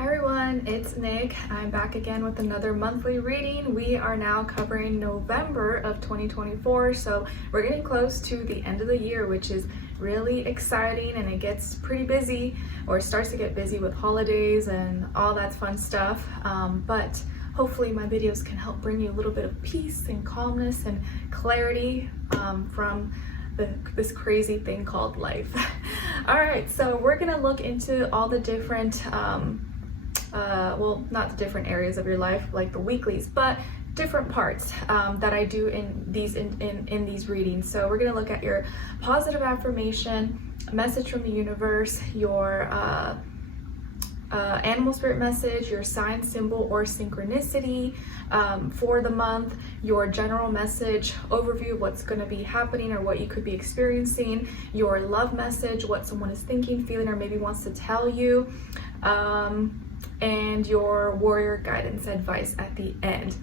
Hi everyone, it's Nick. I'm back again with another monthly reading. We are now covering November of 2024, so we're getting close to the end of the year, which is really exciting, and it gets pretty busy, or starts to get busy with holidays and all that fun stuff. But hopefully my videos can help bring you a little bit of peace and calmness and clarity from this crazy thing called life. All right, so we're gonna look into all the different well, not the different areas of your life like the weeklies, but different parts that I do in these readings. So we're going to look at your positive affirmation, message from the universe, your animal spirit message, your sign, symbol, or synchronicity for the month, your general message, overview of what's going to be happening or what you could be experiencing, your love message, what someone is thinking, feeling, or maybe wants to tell you, and your warrior guidance advice at the end.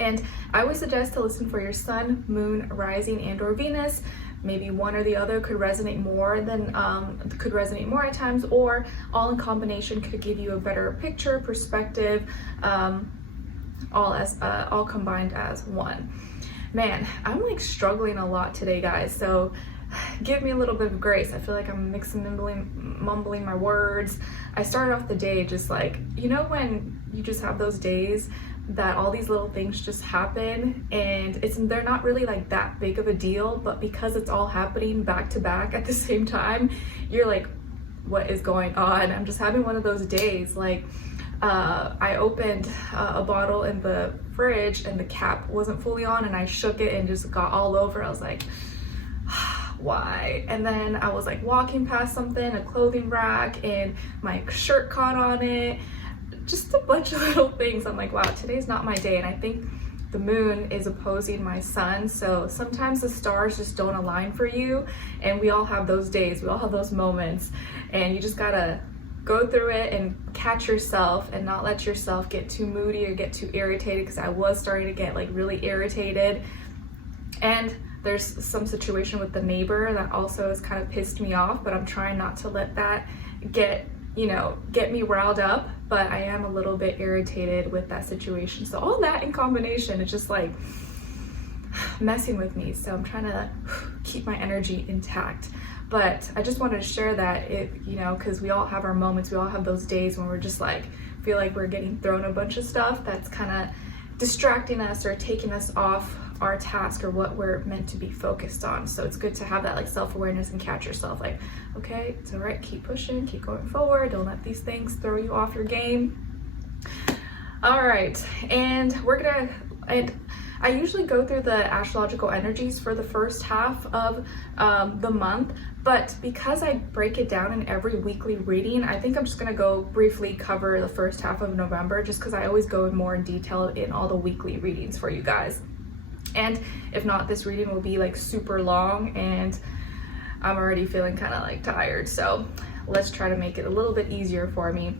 And I would suggest to listen for your sun, moon, rising, and or Venus. Maybe one or the other could resonate more at times, or all in combination could give you a better picture, perspective, all combined as one. Man, I'm like struggling a lot today, guys, so give me a little bit of grace. I feel like I'm mumbling my words. I started off the day just like, you know, when you just have those days that all these little things just happen and they're not really like that big of a deal, but because it's all happening back to back at the same time, you're like, what is going on? I'm just having one of those days. Like I opened a bottle in the fridge and the cap wasn't fully on, and I shook it and just got all over. I was like, why? And then I was like walking past something, a clothing rack, and my shirt caught on it. Just a bunch of little things. I'm like, wow, today's not my day. And I think the moon is opposing my sun, so sometimes the stars just don't align for you, and we all have those days, we all have those moments, and you just gotta go through it and catch yourself and not let yourself get too moody or get too irritated, because I was starting to get like really irritated. And there's some situation with the neighbor that also has kind of pissed me off, but I'm trying not to let that get me riled up, but I am a little bit irritated with that situation. So all that in combination is just like messing with me. So I'm trying to keep my energy intact. But I just wanted to share that, because we all have our moments, we all have those days when we're just like, feel like we're getting thrown a bunch of stuff that's kind of distracting us or taking us off our task or what we're meant to be focused on. So it's good to have that like self-awareness and catch yourself like, okay, it's all right, keep pushing, keep going forward, don't let these things throw you off your game. All right, and I usually go through the astrological energies for the first half of the month, but because I break it down in every weekly reading, I think I'm just gonna go briefly cover the first half of November, just because I always go in more in detail in all the weekly readings for you guys. And if not, this reading will be like super long, and I'm already feeling kind of like tired. So let's try to make it a little bit easier for me.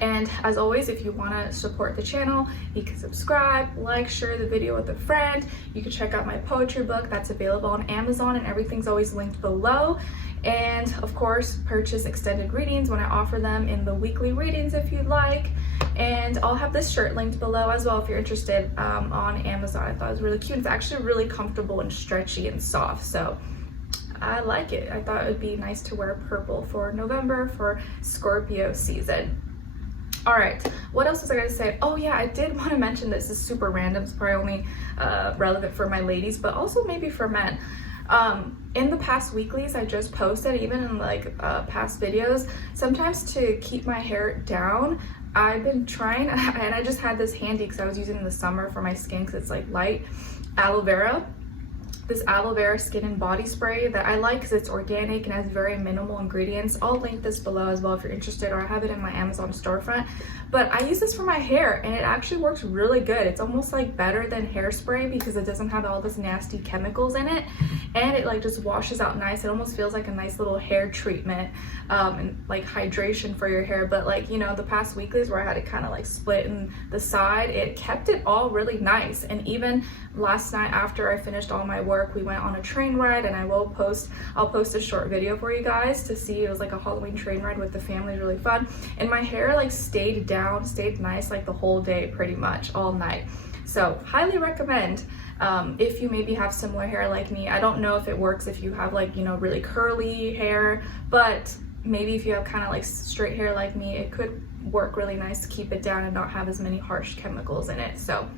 And as always, if you want to support the channel, you can subscribe, like, share the video with a friend. You can check out my poetry book that's available on Amazon, and everything's always linked below. And of course, purchase extended readings when I offer them in the weekly readings if you'd like. And I'll have this shirt linked below as well if you're interested, on Amazon. I thought it was really cute. It's actually really comfortable and stretchy and soft, so I like it. I thought it would be nice to wear purple for November for Scorpio season. All right, what else was I gonna say? Oh yeah, I did want to mention this. This is super random. It's probably only relevant for my ladies, but also maybe for men. In the past weeklies I just posted, even in like past videos, sometimes to keep my hair down, I've been trying, and I just had this handy because I was using it in the summer for my skin because it's like light, aloe vera. This aloe vera skin and body spray that I like because it's organic and has very minimal ingredients. I'll link this below as well if you're interested, or I have it in my Amazon storefront. But I use this for my hair and it actually works really good. It's almost like better than hairspray because it doesn't have all this nasty chemicals in it, and it like just washes out nice. It almost feels like a nice little hair treatment and like hydration for your hair. But like, the past weeklies where I had it kind of like split in the side, it kept it all really nice. And even last night after I finished all my work, work, we went on a train ride, and I'll post a short video for you guys to see. It was like a Halloween train ride with the family, really fun. And my hair like stayed nice like the whole day, pretty much all night. So highly recommend if you maybe have similar hair like me. I don't know if it works if you have like, you know, really curly hair, but maybe if you have kind of like straight hair like me, it could work really nice to keep it down and not have as many harsh chemicals in it. So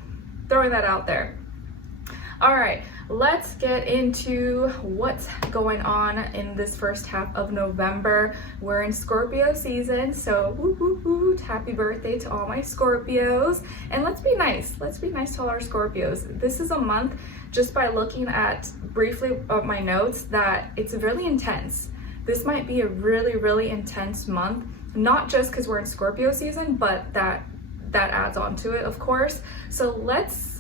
throwing that out there. All right, let's get into what's going on in this first half of November. We're in Scorpio season, so woo, woo, woo, happy birthday to all my Scorpios. And let's be nice to all our Scorpios. This is a month, just by looking at briefly of my notes, that it's really intense. This might be a really, really intense month, not just because we're in Scorpio season, but that adds on to it, of course. So let's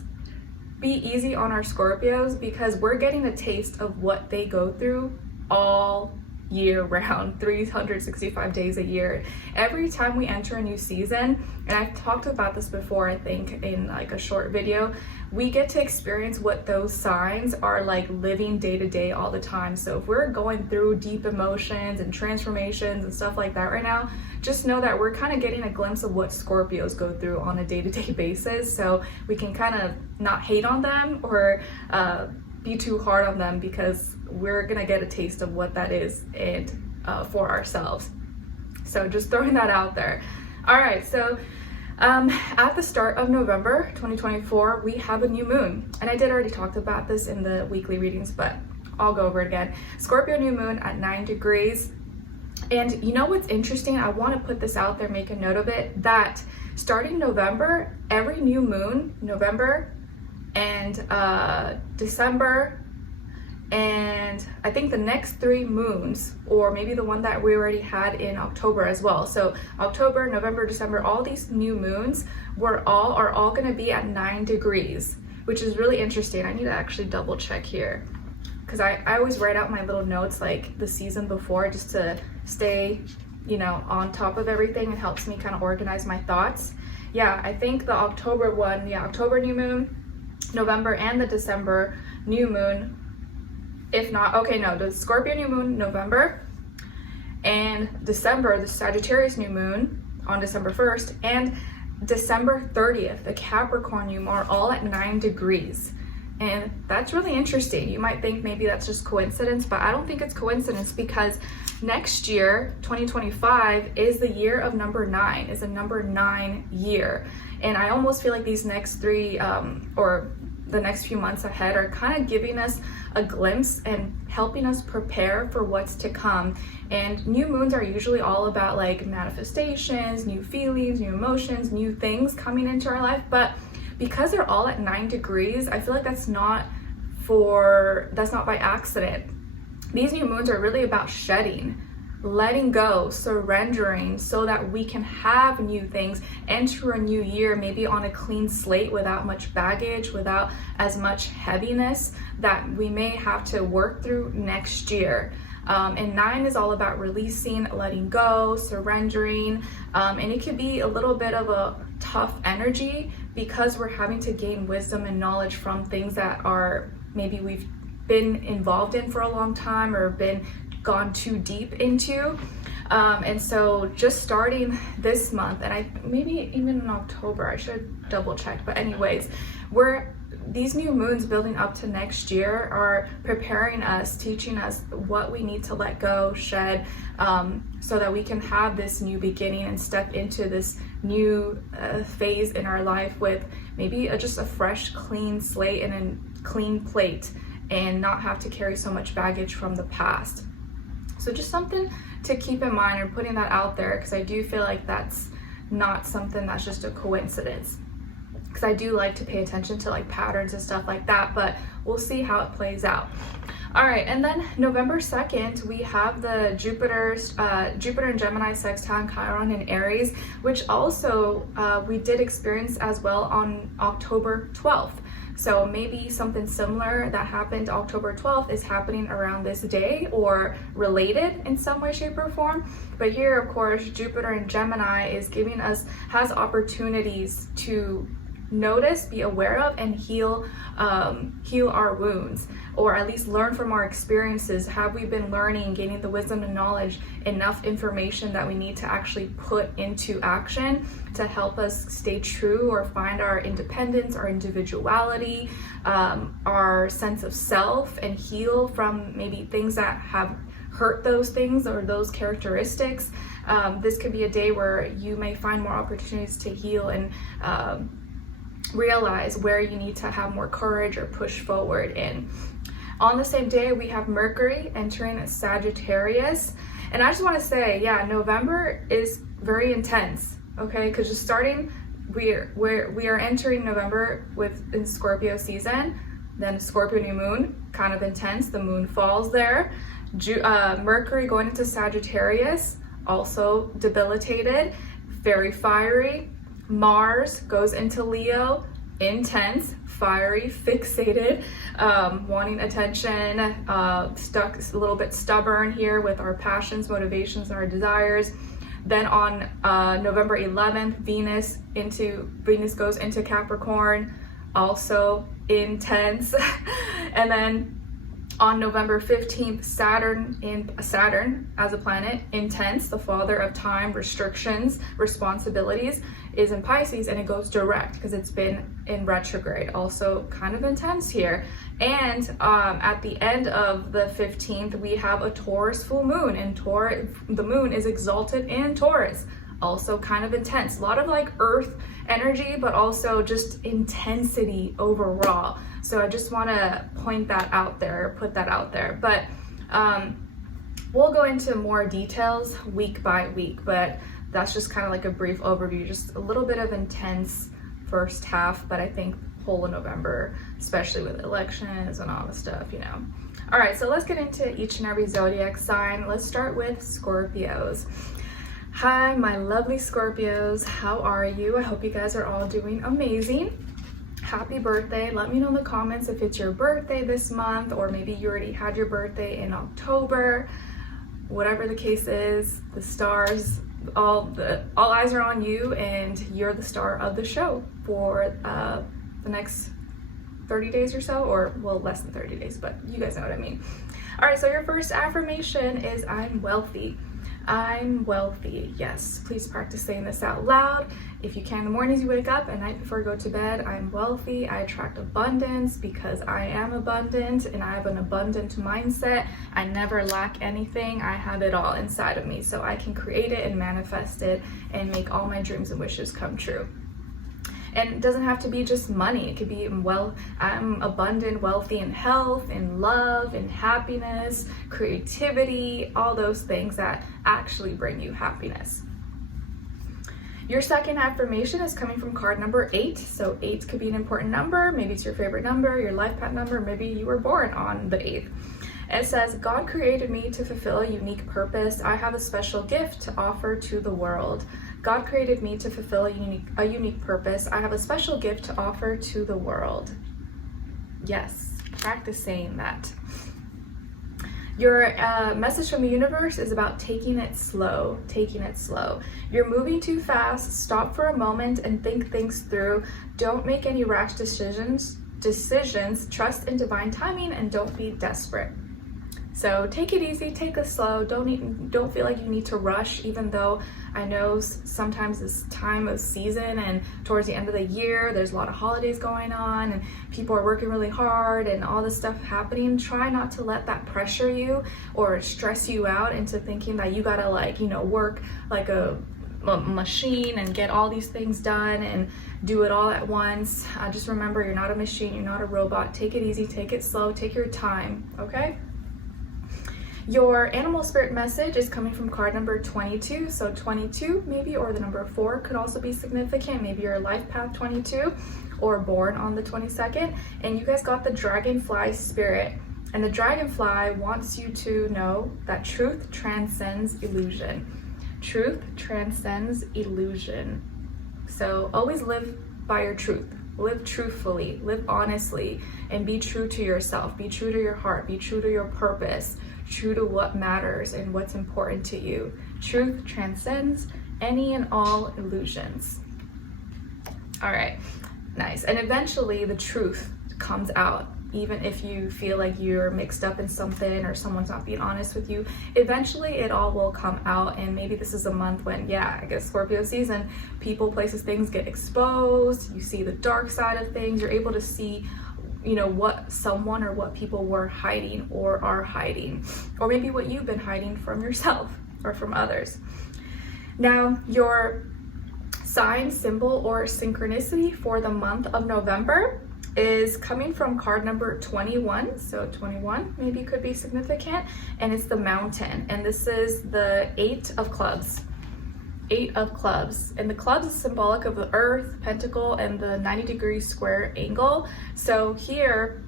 be easy on our Scorpios, because we're getting a taste of what they go through all year round, 365 days a year. Every time we enter a new season, and I've talked about this before, I think in like a short video, we get to experience what those signs are like living day to day all the time. So if we're going through deep emotions and transformations and stuff like that right now, just know that we're kind of getting a glimpse of what Scorpios go through on a day-to-day basis. So we can kind of not hate on them or be too hard on them, because we're gonna get a taste of what that is and for ourselves. So just throwing that out there. All right, so at the start of November 2024, we have a new moon, and I did already talk about this in the weekly readings, but I'll go over it again. Scorpio new moon at 9 degrees. And you know what's interesting? I want to put this out there, make a note of it, that starting November, every new moon, November and December, and I think the next 3 moons, or maybe the one that we already had in October as well. So October, November, December, all these new moons are all going to be at 9 degrees, which is really interesting. I need to actually double check here, because I always write out my little notes like the season before, just to stay, you know, on top of everything. It helps me kind of organize my thoughts. Yeah, I think the October one, October new moon, November, and the December new moon. If not, okay, no, the Scorpio new moon, November, and December, the Sagittarius new moon on December 1st, and December 30th, the Capricorn new moon, are all at 9 degrees. And that's really interesting. You might think maybe that's just coincidence, but I don't think it's coincidence, because next year, 2025, is the year of number 9, is a number 9 year. And I almost feel like these next 3, or the next few months ahead, are kind of giving us a glimpse and helping us prepare for what's to come. And new moons are usually all about like manifestations, new feelings, new emotions, new things coming into our life. But because they're all at 9 degrees, I feel like that's not by accident. These new moons are really about shedding, letting go, surrendering, so that we can have new things, enter a new year maybe on a clean slate, without much baggage, without as much heaviness that we may have to work through next year. And 9 is all about releasing, letting go, surrendering, and it could be a little bit of a tough energy, because we're having to gain wisdom and knowledge from things that are maybe we've been involved in for a long time, or gone too deep into. And so just starting this month, and maybe even in October, I should double check, but anyways, these new moons building up to next year are preparing us, teaching us what we need to let go, shed, so that we can have this new beginning and step into this new phase in our life with maybe just a fresh, clean slate and a clean plate, and not have to carry so much baggage from the past. So just something to keep in mind, and putting that out there, because I do feel like that's not something that's just a coincidence. Because I do like to pay attention to like patterns and stuff like that, but we'll see how it plays out. All right, and then November 2nd, we have the Jupiter and Gemini sextile Chiron in Aries, which also we did experience as well on October 12th. So maybe something similar that happened October 12th is happening around this day, or related in some way, shape, or form. But here, of course, Jupiter in Gemini is has opportunities to notice, be aware of, and heal our wounds, or at least learn from our experiences. Have we been learning, gaining the wisdom and knowledge, enough information that we need to actually put into action to help us stay true or find our independence, our individuality, our sense of self, and heal from maybe things that have hurt those things or those characteristics. This could be a day where you may find more opportunities to heal and realize where you need to have more courage or push forward in. On the same day, we have Mercury entering Sagittarius. And I just want to say, yeah, November is very intense, okay? Because just starting, we are entering November in Scorpio season, then Scorpio new moon, kind of intense. The moon falls there. Mercury going into Sagittarius, also debilitated, very fiery. Mars goes into Leo, intense, fiery, fixated, wanting attention, stuck, a little bit stubborn here with our passions, motivations, and our desires. Then on November 11th, Venus goes into Capricorn, also intense. And then on November 15th, Saturn as a planet, intense, the father of time, restrictions, responsibilities, is in Pisces, and it goes direct because it's been in retrograde. Also kind of intense here. And at the end of the 15th, we have a Taurus full moon, and the moon is exalted in Taurus. Also kind of intense. A lot of like earth energy, but also just intensity overall. So I just want to point that out there, put that out there. But we'll go into more details week by week, but that's just kind of like a brief overview, just a little bit of intense first half, but I think whole of November, especially with elections and all the stuff, you know. All right, so let's get into each and every zodiac sign. Let's start with Scorpios. Hi, my lovely Scorpios. How are you? I hope you guys are all doing amazing. Happy birthday. Let me know in the comments if it's your birthday this month, or maybe you already had your birthday in October. Whatever the case is, the stars, all eyes are on you, and you're the star of the show for the next 30 days or so, or well, less than 30 days, but you guys know what I mean. All right, so your first affirmation is I'm wealthy. I'm wealthy. Yes, please practice saying this out loud. If you can, in the mornings you wake up, at night before you go to bed, I'm wealthy. I attract abundance because I am abundant, and I have an abundant mindset. I never lack anything. I have it all inside of me, so I can create it and manifest it and make all my dreams and wishes come true. And it doesn't have to be just money. It could be, well, I'm abundant, wealthy in health, in love, in happiness, creativity, all those things that actually bring you happiness. Your second affirmation is coming from card number 8. So 8 could be an important number. Maybe it's your favorite number, your life path number. Maybe you were born on the 8th. It says, God created me to fulfill a unique purpose. I have a special gift to offer to the world. God created me to fulfill a unique purpose. I have a special gift to offer to the world. Yes, practice saying that. Your message from the universe is about taking it slow, taking it slow. You're moving too fast. Stop for a moment and think things through. Don't make any rash decisions. Trust in divine timing, and don't be desperate. So take it easy, take it slow. Don't feel like you need to rush, even though I know sometimes this time of season and towards the end of the year, there's a lot of holidays going on and people are working really hard and all this stuff happening. Try not to let that pressure you or stress you out into thinking that you gotta work like a machine and get all these things done and do it all at once. Just remember, you're not a machine, you're not a robot. Take it easy, take it slow, take your time, okay? Your animal spirit message is coming from card number 22. So 22 maybe, or the number 4 could also be significant. Maybe you're life path 22 or born on the 22nd. And you guys got the dragonfly spirit. And the dragonfly wants you to know that truth transcends illusion. Truth transcends illusion. So always live by your truth. Live truthfully, live honestly, and be true to yourself. Be true to your heart, be true to your purpose, true to what matters and what's important to you. Truth transcends any and all illusions. All right, Nice. And eventually the truth comes out. Even if you feel like you're mixed up in something or someone's not being honest with you, eventually it all will come out. And maybe this is a month when, yeah, I guess Scorpio season, people, places, things get exposed. You see the dark side of things. You're able to see, you know, what someone or what people were hiding or are hiding, or maybe what you've been hiding from yourself or from others. Now, your sign, symbol, or synchronicity for the month of November is coming from card number 21. So 21 maybe could be significant, and it's the Mountain. And this is the 8 of clubs. 8 of clubs. And the clubs is symbolic of the earth, pentacle, and the 90-degree square angle. So here,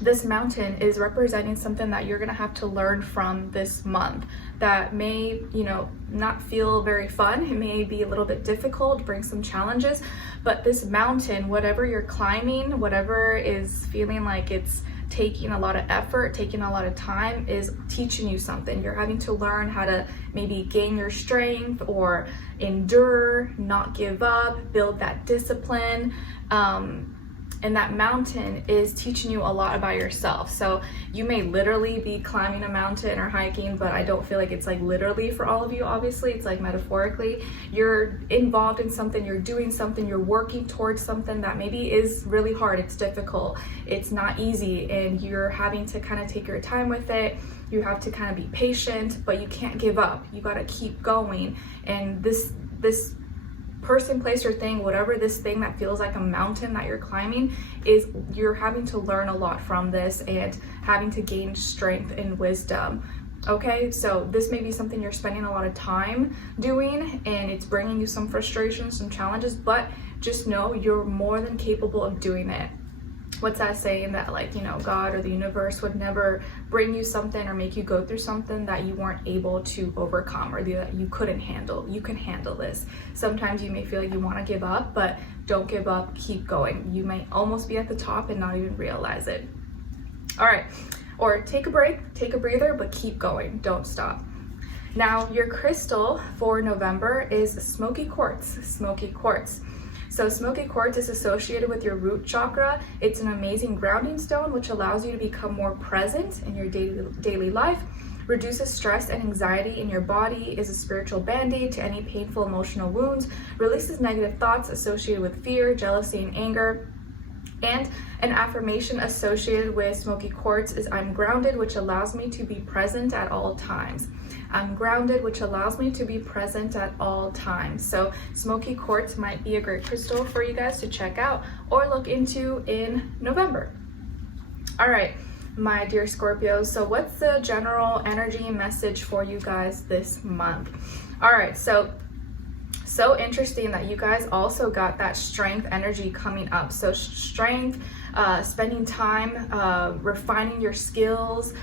this mountain is representing something that you're gonna have to learn from this month that may, you know, not feel very fun. It may be a little bit difficult, bring some challenges, but this mountain, whatever you're climbing, whatever is feeling like it's taking a lot of effort, taking a lot of time, is teaching you something. You're having to learn how to maybe gain your strength or endure, not give up, build that discipline. And that mountain is teaching you a lot about yourself. So you may literally be climbing a mountain or hiking, but I don't feel like it's like literally for all of you. Obviously, it's like metaphorically. You're involved in something, you're doing something, you're working towards something that maybe is really hard, it's difficult, it's not easy, and you're having to kind of take your time with it. You have to kind of be patient, but you can't give up. You got to keep going. And this person, place, or thing, whatever this thing that feels like a mountain that you're climbing is, you're having to learn a lot from this and having to gain strength and wisdom. Okay, so this may be something you're spending a lot of time doing, and it's bringing you some frustration, some challenges, but just know you're more than capable of doing it. What's that saying that, like, you know, God or the universe would never bring you something or make you go through something that you weren't able to overcome, or that you couldn't handle. You can handle this. Sometimes you may feel like you want to give up, but don't give up, keep going. You might almost be at the top and not even realize it. All right, or take a break, take a breather, but keep going, don't stop. Now, your crystal for November is smoky quartz. Smoky quartz. So smoky quartz is associated with your root chakra. It's an amazing grounding stone, which allows you to become more present in your daily life, reduces stress and anxiety in your body, is a spiritual band-aid to any painful emotional wounds, releases negative thoughts associated with fear, jealousy, and anger. And an affirmation associated with smoky quartz is I'm grounded, which allows me to be present at all times. I'm grounded, which allows me to be present at all times. So smoky quartz might be a great crystal for you guys to check out or look into in November. All right, my dear Scorpios, so what's the general energy message for you guys this month? All right, so interesting that you guys also got that strength energy coming up. So strength, spending time refining your skills,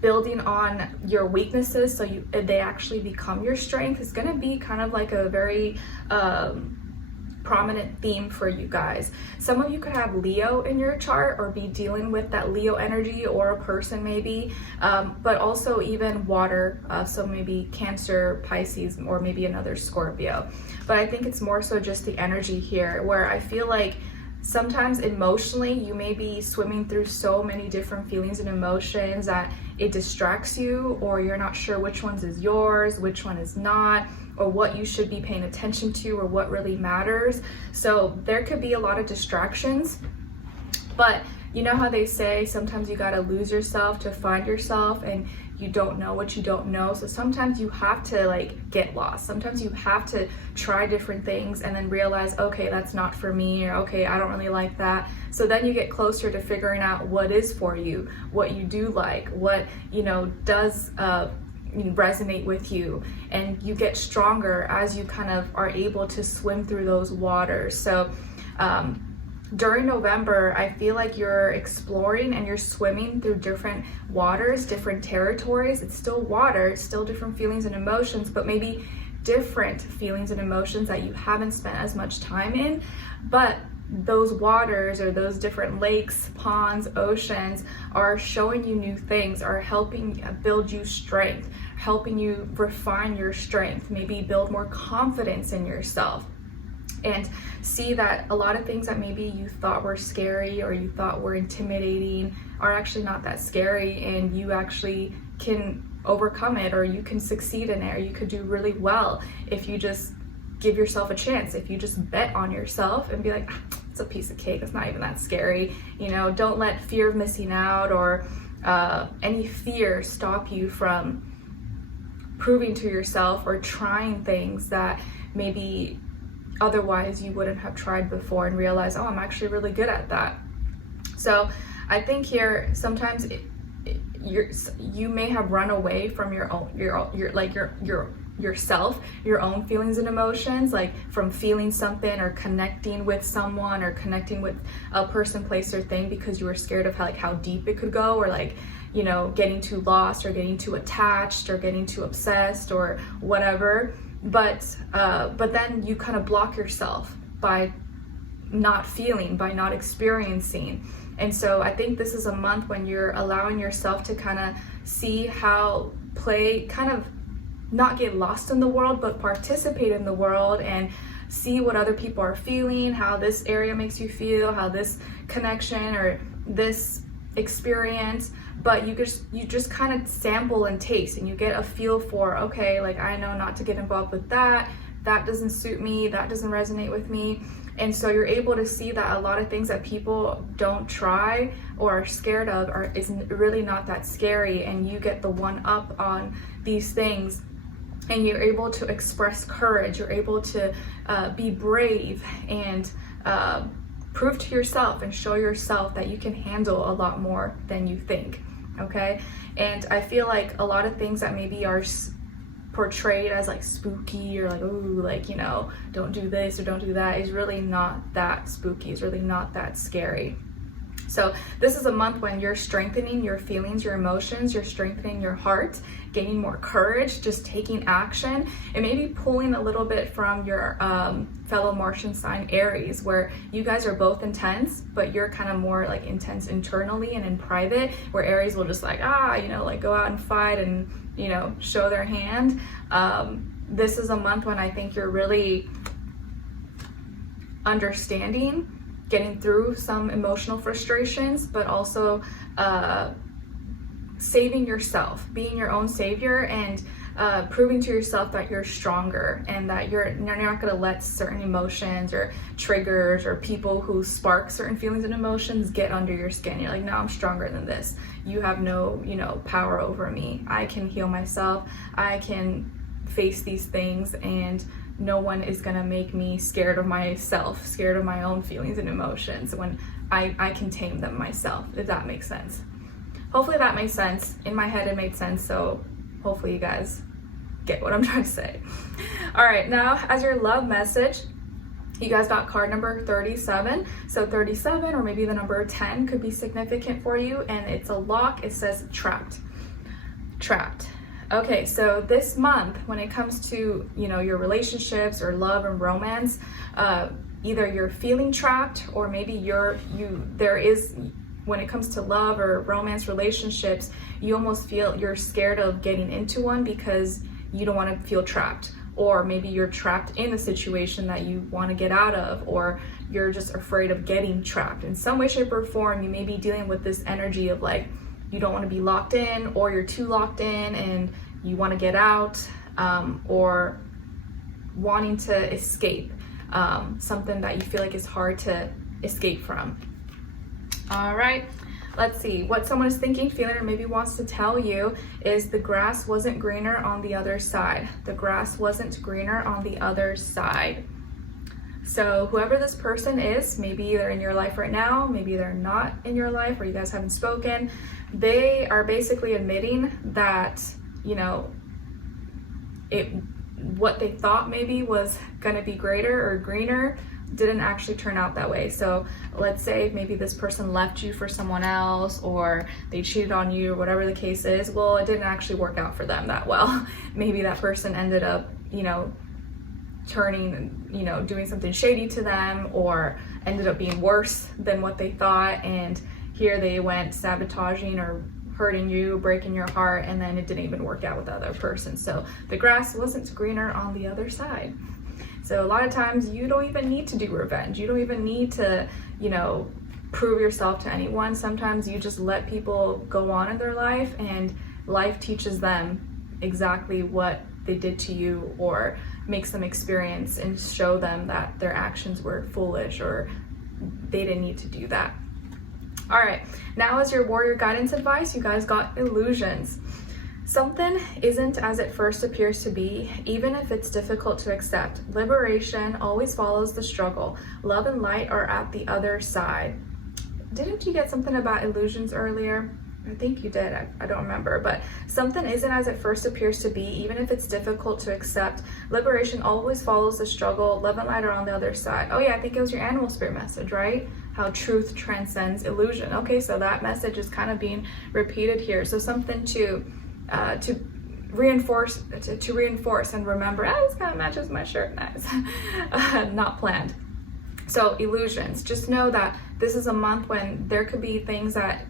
building on your weaknesses so they actually become your strength is going to be kind of like a very prominent theme for you guys. Some of you could have Leo in your chart or be dealing with that Leo energy, or a person maybe, but also even water, so maybe Cancer, Pisces, or maybe another Scorpio. But I think it's more so just the energy here, where I feel like sometimes emotionally you may be swimming through so many different feelings and emotions that it distracts you, or you're not sure which ones is yours, which one is not, or what you should be paying attention to, or what really matters. So there could be a lot of distractions, but you know how they say sometimes you gotta lose yourself to find yourself, and you don't know what you don't know. So sometimes you have to like get lost. Sometimes you have to try different things and then realize, okay, that's not for me, or okay, I don't really like that. So then you get closer to figuring out what is for you, what you do like, what, you know, does resonate with you, and you get stronger as you kind of are able to swim through those waters. So during November, I feel like you're exploring and you're swimming through different waters, different territories. It's still water, it's still different feelings and emotions, but maybe different feelings and emotions that you haven't spent as much time in. But those waters, or those different lakes, ponds, oceans, are showing you new things, are helping build you strength, helping you refine your strength, maybe build more confidence in yourself. and see that a lot of things that maybe you thought were scary or you thought were intimidating are actually not that scary, and you actually can overcome it, or you can succeed in it, or you could do really well if you just give yourself a chance, if you just bet on yourself and be like, it's a piece of cake, it's not even that scary. You know, don't let fear of missing out or any fear stop you from proving to yourself or trying things that maybe otherwise you wouldn't have tried before, and realize, oh, I'm actually really good at that. So I think here sometimes you may have run away from yourself, your own feelings and emotions, like from feeling something or connecting with someone or connecting with a person, place, or thing, because you were scared of how deep it could go, or like, you know, getting too lost or getting too attached or getting too obsessed or whatever. But then you kind of block yourself by not feeling, by not experiencing. And so I think this is a month when you're allowing yourself to kind of see how kind of not get lost in the world, but participate in the world and see what other people are feeling, how this area makes you feel, how this connection or this experience. But you just kind of sample and taste, and you get a feel for, okay, like I know not to get involved with that doesn't suit me, that doesn't resonate with me. And so you're able to see that a lot of things that people don't try or are scared of is really not that scary, and you get the one up on these things, and you're able to express courage, you're able to be brave and prove to yourself and show yourself that you can handle a lot more than you think, okay? And I feel like a lot of things that maybe are portrayed as like spooky or like, ooh, like, you know, don't do this or don't do that, is really not that spooky, is really not that scary. So this is a month when you're strengthening your feelings, your emotions, you're strengthening your heart, gaining more courage, just taking action, and maybe pulling a little bit from your fellow Martian sign Aries, where you guys are both intense, but you're kind of more like intense internally and in private, where Aries will just like, you know, like go out and fight and, you know, show their hand. This is a month when I think you're really understanding, getting through some emotional frustrations, but also saving yourself, being your own savior, and proving to yourself that you're stronger, and that you're not going to let certain emotions or triggers or people who spark certain feelings and emotions get under your skin. You're like, no, I'm stronger than this. You have no, you know, power over me. I can heal myself. I can face these things, and no one is gonna make me scared of myself, scared of my own feelings and emotions when I can tame them myself, if that makes sense. Hopefully that makes sense. In my head it made sense, so hopefully you guys get what I'm trying to say. All right, now as your love message, you guys got card number 37. So 37, or maybe the number 10, could be significant for you, and it's a lock. It says trapped. Trapped. Okay, so this month, when it comes to, you know, your relationships or love and romance, either you're feeling trapped, or maybe when it comes to love or romance relationships, you almost feel you're scared of getting into one because you don't want to feel trapped, or maybe you're trapped in a situation that you want to get out of, or you're just afraid of getting trapped in some way, shape, or form. You may be dealing with this energy of like, you don't want to be locked in, or you're too locked in and you want to get out, or wanting to escape something that you feel like is hard to escape from. All right, let's see what someone is thinking, feeling, or maybe wants to tell you is the grass wasn't greener on the other side. The grass wasn't greener on the other side. So whoever this person is, maybe they're in your life right now, maybe they're not in your life, or you guys haven't spoken, they are basically admitting that, you know, what they thought maybe was gonna be greater or greener didn't actually turn out that way. So let's say maybe this person left you for someone else, or they cheated on you, or whatever the case is. Well, it didn't actually work out for them that well. Maybe that person ended up, you know, turning, you know, doing something shady to them, or ended up being worse than what they thought, and here they went sabotaging or hurting you, breaking your heart, and then it didn't even work out with the other person. So the grass wasn't greener on the other side. So a lot of times you don't even need to do revenge. You don't even need to, you know, prove yourself to anyone. Sometimes you just let people go on in their life, and life teaches them exactly what they did to you, or makes them experience and show them that their actions were foolish or they didn't need to do that. All right, now as your warrior guidance advice, you guys got illusions. Something isn't as it first appears to be, even if it's difficult to accept. Liberation always follows the struggle. Love and light are at the other side. Didn't you get something about illusions earlier? I think you did, I don't remember, but something isn't as it first appears to be, even if it's difficult to accept. Liberation always follows the struggle. Love and light are on the other side. Oh yeah, I think it was your animal spirit message, right? How truth transcends illusion. Okay, so that message is kind of being repeated here. So something to reinforce and remember. This kind of matches my shirt, nice. Not planned. So illusions, just know that this is a month when there could be things that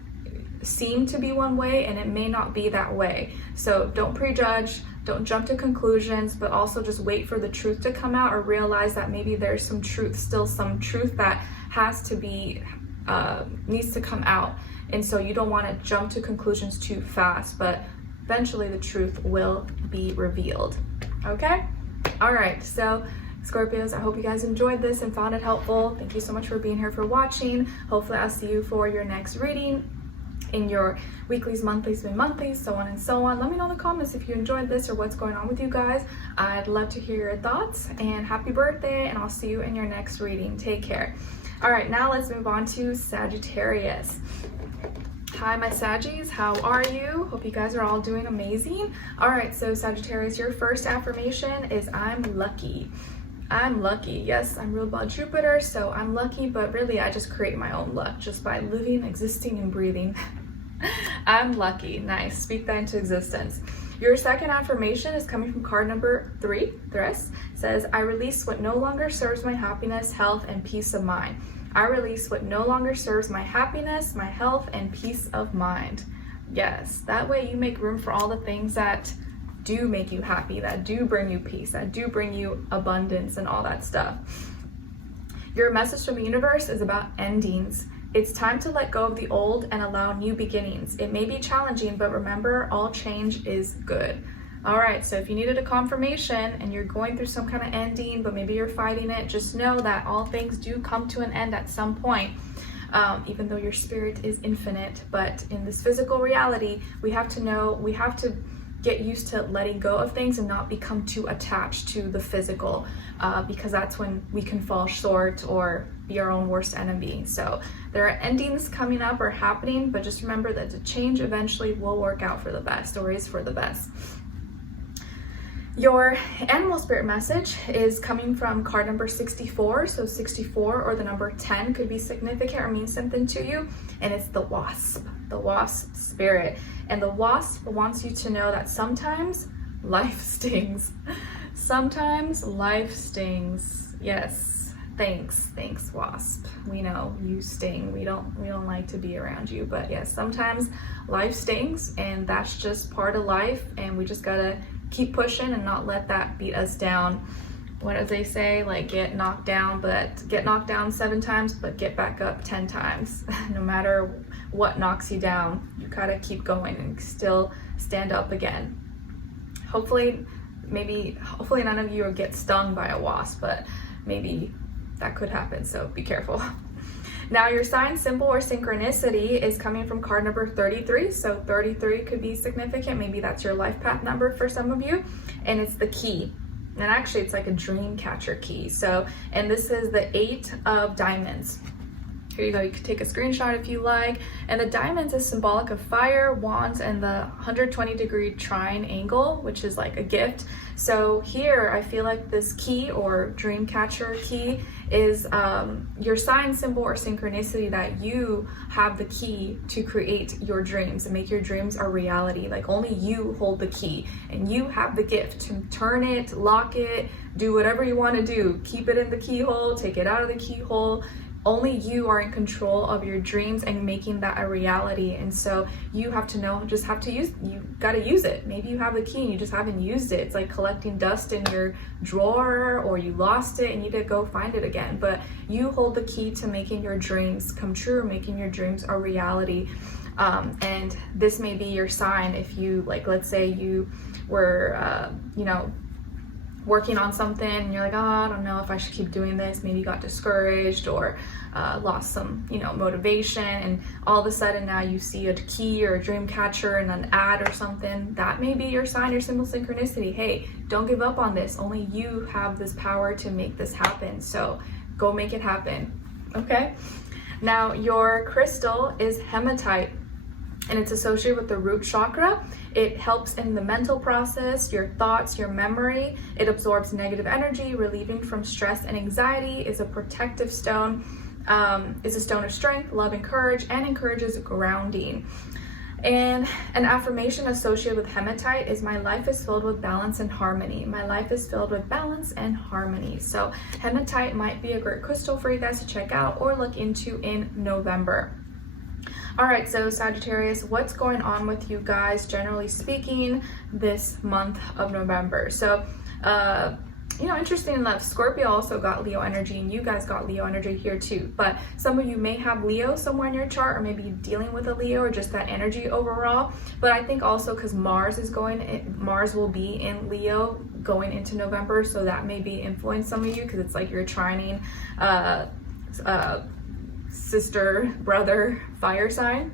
seem to be one way and it may not be that way. So don't prejudge, don't jump to conclusions, but also just wait for the truth to come out, or realize that maybe there's some truth, still some truth that has to be, needs to come out. And so you don't want to jump to conclusions too fast, but eventually the truth will be revealed. Okay? All right, so Scorpios, I hope you guys enjoyed this and found it helpful. Thank you so much for being here, for watching. Hopefully I'll see you for your next reading, in your weeklies, monthlies, monthlies, so on and so on. Let me know in the comments if you enjoyed this or what's going on with you guys. I'd love to hear your thoughts, and happy birthday, and I'll see you in your next reading. Take care. All right, now let's move on to Sagittarius. Hi, my Saggies, how are you? Hope you guys are all doing amazing. All right, so Sagittarius, your first affirmation is I'm lucky. I'm lucky. Yes, I'm ruled by Jupiter, so I'm lucky, but really I just create my own luck just by living, existing, and breathing. I'm lucky. Nice. Speak that into existence. Your second affirmation is coming from card number 3. Says, I release what no longer serves my happiness, health, and peace of mind. I release what no longer serves my happiness, my health, and peace of mind. Yes, that way you make room for all the things that do make you happy, that do bring you peace, that do bring you abundance and all that stuff. Your message from the universe is about endings. It's time to let go of the old and allow new beginnings. It may be challenging, but remember, all change is good. All right, so if you needed a confirmation and you're going through some kind of ending, but maybe you're fighting it, just know that all things do come to an end at some point. Even though your spirit is infinite, but in this physical reality, we have to get used to letting go of things and not become too attached to the physical, because that's when we can fall short or be our own worst enemy. So there are endings coming up or happening, but just remember that the change eventually will work out for the best, or is for the best. Your animal spirit message is coming from card number 64. So 64 or the number 10 could be significant or mean something to you. And it's the wasp spirit. And the wasp wants you to know that sometimes life stings. Sometimes life stings. Yes. Thanks, wasp. We know you sting. We don't like to be around you. But yes, sometimes life stings, and that's just part of life, and we just gotta keep pushing and not let that beat us down. What do they say? Like, get knocked down 7 times, but get back up 10 times. No matter what knocks you down, you gotta keep going and still stand up again. Hopefully none of you will get stung by a wasp, but maybe that could happen, so be careful. Now your sign, symbol, or synchronicity is coming from card number 33. So 33 could be significant. Maybe that's your life path number for some of you. And it's the key. And actually it's like a dream catcher key. So, and this is the 8 of diamonds. Here you go, you can take a screenshot if you like. And the diamonds is symbolic of fire, wands, and the 120-degree trine angle, which is like a gift. So here, I feel like this key or dream catcher key is your sign, symbol, or synchronicity, that you have the key to create your dreams and make your dreams a reality. Like, only you hold the key, and you have the gift to turn it, lock it, do whatever you want to do. Keep it in the keyhole, take it out of the keyhole. only you are in control of your dreams and making that a reality. And so you have to know, you got to use it. Maybe you have the key and you just haven't used it. It's like collecting dust in your drawer, or you lost it and you need to go find it again. But you hold the key to making your dreams come true, making your dreams a reality. And this may be your sign. If you, like, let's say you were, working on something and you're like, oh, I don't know if I should keep doing this. Maybe you got discouraged or lost some, motivation, and all of a sudden now you see a key or a dream catcher and an ad or something. That may be your sign, your symbol synchronicity. Hey, don't give up on this. Only you have this power to make this happen. So go make it happen. Okay. Now your crystal is hematite, and it's associated with the root chakra. It helps in the mental process, your thoughts, your memory. It absorbs negative energy, relieving from stress and anxiety. Is a protective stone, is a stone of strength, love, and courage, and encourages grounding. And an affirmation associated with hematite is, my life is filled with balance and harmony. My life is filled with balance and harmony. So hematite might be a great crystal for you guys to check out or look into in November. All right, so Sagittarius, what's going on with you guys, generally speaking, this month of November? So, interesting enough, Scorpio also got Leo energy, and you guys got Leo energy here too. But some of you may have Leo somewhere in your chart, or maybe you're dealing with a Leo, or just that energy overall. But I think also because Mars will be in Leo going into November, so that may be influence some of you, because it's like you're trining sister, brother, fire sign.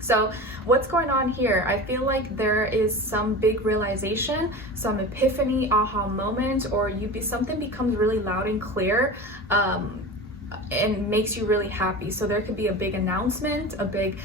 So what's going on here? I feel like there is some big realization, some epiphany, aha moment, or something becomes really loud and clear, and makes you really happy. So there could be a big announcement, a big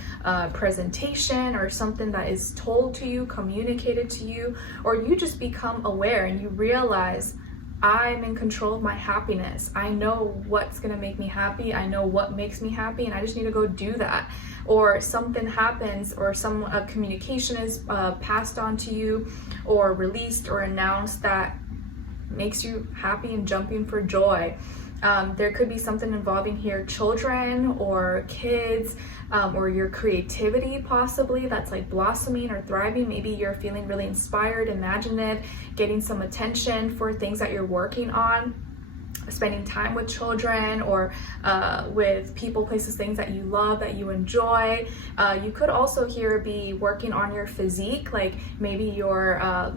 presentation, or something that is told to you, communicated to you, or you just become aware and you realize, I'm in control of my happiness. I know what's gonna make me happy. I know what makes me happy, and I just need to go do that. Or something happens, or some communication is passed on to you, or released or announced that makes you happy and jumping for joy. There could be something involving here children or kids, or your creativity possibly that's like blossoming or thriving. Maybe you're feeling really inspired, imaginative, getting some attention for things that you're working on, spending time with children, or with people, places, things that you love, that you enjoy. You could also here be working on your physique, like maybe you're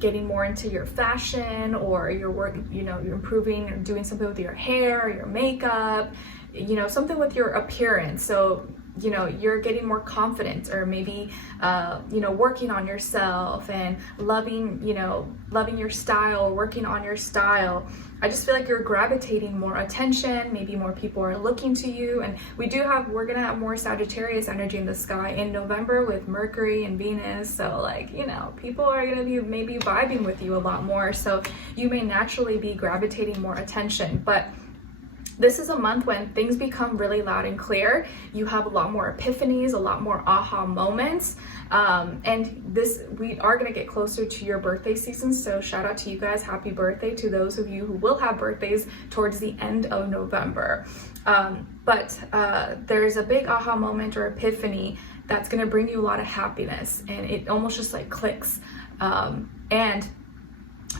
getting more into your fashion, or you're improving or doing something with your hair or your makeup, something with your appearance. So you're getting more confident, or maybe working on yourself and loving your style, working on your style. I just feel like you're gravitating more attention. Maybe more people are looking to you, and we're gonna have more Sagittarius energy in the sky in November with Mercury and Venus. So people are gonna be maybe vibing with you a lot more. So you may naturally be gravitating more attention, but this is a month when things become really loud and clear. You have a lot more epiphanies, a lot more aha moments. And we are going to get closer to your birthday season. So shout out to you guys. Happy birthday to those of you who will have birthdays towards the end of November. But there's a big aha moment or epiphany that's going to bring you a lot of happiness. And it almost just like clicks. And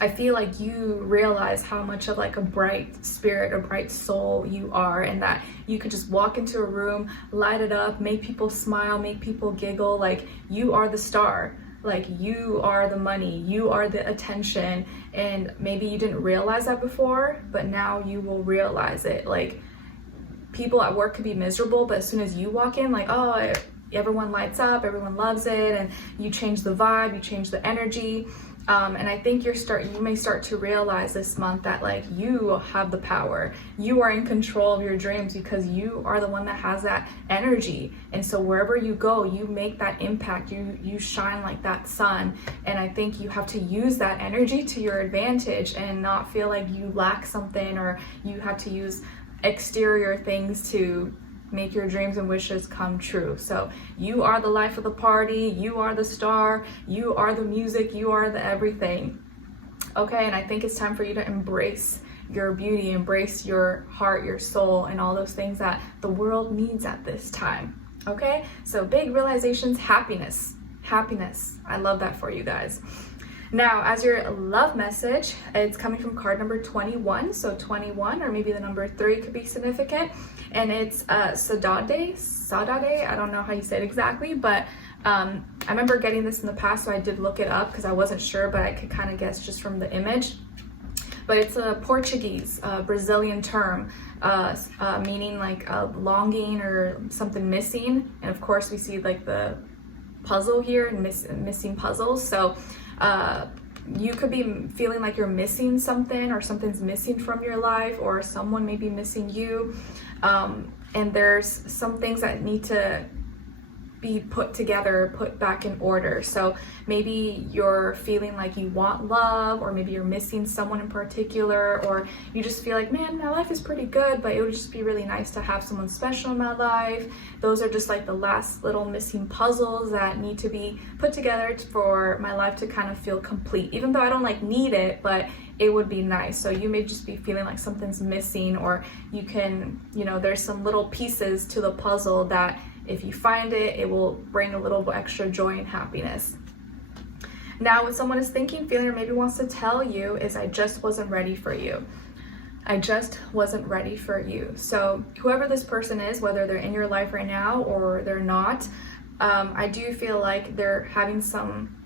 I feel like you realize how much of like a bright spirit, a bright soul you are, and that you could just walk into a room, light it up, make people smile, make people giggle. Like you are the star, like you are the money, you are the attention. And maybe you didn't realize that before, but now you will realize it. Like people at work could be miserable, but as soon as you walk in, like, oh, everyone lights up, everyone loves it, and you change the vibe, you change the energy. And I think you may start to realize this month that like you have the power. You are in control of your dreams because you are the one that has that energy. And so wherever you go, you make that impact. You shine like that sun. And I think you have to use that energy to your advantage and not feel like you lack something, or you have to use exterior things to make your dreams and wishes come true. So you are the life of the party, you are the star, you are the music, you are the everything. Okay, and I think it's time for you to embrace your beauty, embrace your heart, your soul, and all those things that the world needs at this time. Okay, so big realizations, happiness. I love that for you guys. Now, as your love message, it's coming from card number 21. So 21, or maybe the number 3 could be significant. And it's Sadade. I don't know how you say it exactly, but I remember getting this in the past, so I did look it up because I wasn't sure, but I could kind of guess just from the image. But it's a Portuguese, Brazilian term, meaning like longing or something missing. And of course, we see like the puzzle here and missing puzzles. So you could be feeling like you're missing something, or something's missing from your life, or someone may be missing you. And there's some things that need to be put together, put back in order. So maybe you're feeling like you want love, or maybe you're missing someone in particular, or you just feel like, man, my life is pretty good, but it would just be really nice to have someone special in my life. Those are just like the last little missing puzzles that need to be put together for my life to kind of feel complete, even though I don't like need it, but it would be nice. So you may just be feeling like something's missing, or you can, there's some little pieces to the puzzle that if you find it, it will bring a little extra joy and happiness. Now, what someone is thinking, feeling, or maybe wants to tell you is, I just wasn't ready for you. I just wasn't ready for you. So whoever this person is, whether they're in your life right now or they're not, I do feel like they're having some,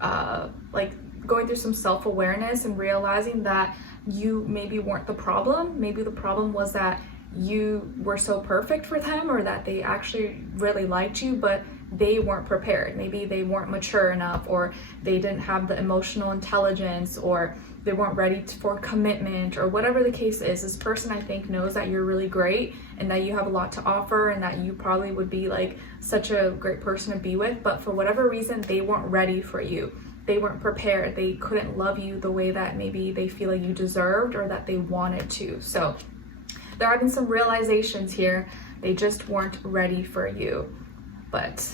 going through some self-awareness and realizing that you maybe weren't the problem. Maybe the problem was that you were so perfect for them, or that they actually really liked you, but they weren't prepared. Maybe they weren't mature enough, or they didn't have the emotional intelligence, or they weren't ready for commitment, or whatever the case is. This person, I think, knows that you're really great and that you have a lot to offer, and that you probably would be like such a great person to be with, but for whatever reason, they weren't ready for you. They weren't prepared. They couldn't love you the way that maybe they feel like you deserved, or that they wanted to. So they're having some realizations here. They just weren't ready for you. But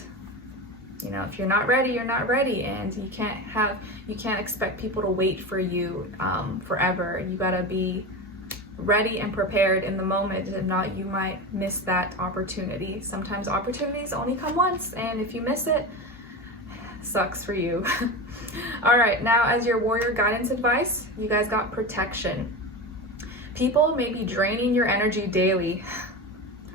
if you're not ready, you're not ready, and you can't expect people to wait for you forever. You gotta be ready and prepared in the moment. If not, you might miss that opportunity. Sometimes opportunities only come once, and if you miss it, sucks for you. All right, now as your warrior guidance advice, you guys got protection. People may be draining your energy daily.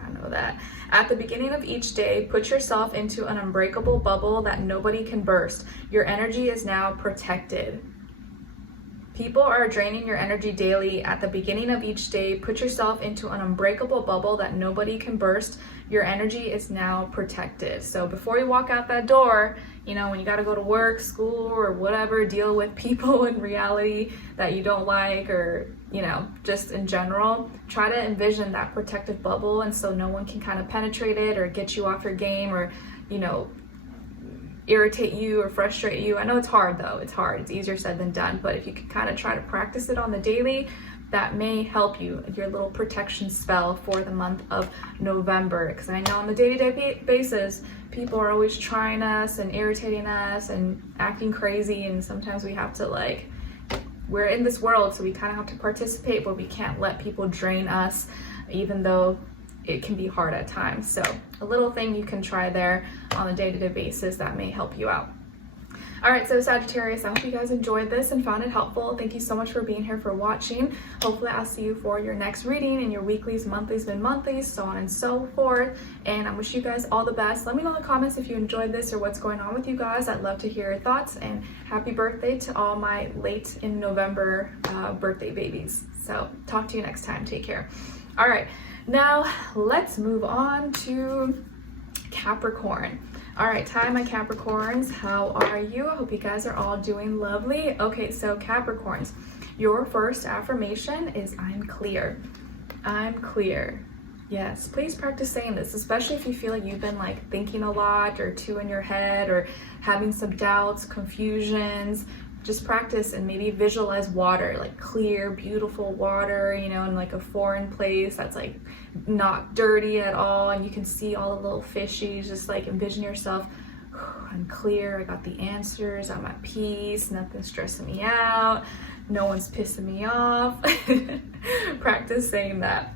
I know that. At the beginning of each day, put yourself into an unbreakable bubble that nobody can burst. Your energy is now protected. People are draining your energy daily. At the beginning of each day, put yourself into an unbreakable bubble that nobody can burst. Your energy is now protected. So before you walk out that door, when you got to go to work, school, or whatever, deal with people in reality that you don't like, or just in general, try to envision that protective bubble, and so no one can kind of penetrate it or get you off your game, or irritate you or frustrate you. I know it's hard though. It's hard. It's easier said than done, but if you can kind of try to practice it on the daily, that may help you, your little protection spell for the month of November. Because I know on the day-to-day basis, people are always trying us and irritating us and acting crazy, and sometimes we have to we're in this world, so we kind of have to participate, but we can't let people drain us, even though it can be hard at times. So a little thing you can try there on a day-to-day basis that may help you out. All right, so Sagittarius, I hope you guys enjoyed this and found it helpful. Thank you so much for being here, for watching. Hopefully I'll see you for your next reading, and your weeklies, monthlies, mid-monthlies, so on and so forth. And I wish you guys all the best. Let me know in the comments if you enjoyed this or what's going on with you guys. I'd love to hear your thoughts, and happy birthday to all my late in November birthday babies. So talk to you next time. Take care. All right, now let's move on to Capricorn. All right, hi my Capricorns, how are you? I hope you guys are all doing lovely. Okay, so Capricorns, your first affirmation is I'm clear. I'm clear. Yes, please practice saying this, especially if you feel like you've been thinking a lot, or too in your head, or having some doubts, confusions. Just practice and maybe visualize water, clear, beautiful water, in a foreign place that's not dirty at all, and you can see all the little fishies. Just envision yourself, I'm clear, I got the answers, I'm at peace, nothing's stressing me out. no one's pissing me off. Practice saying that.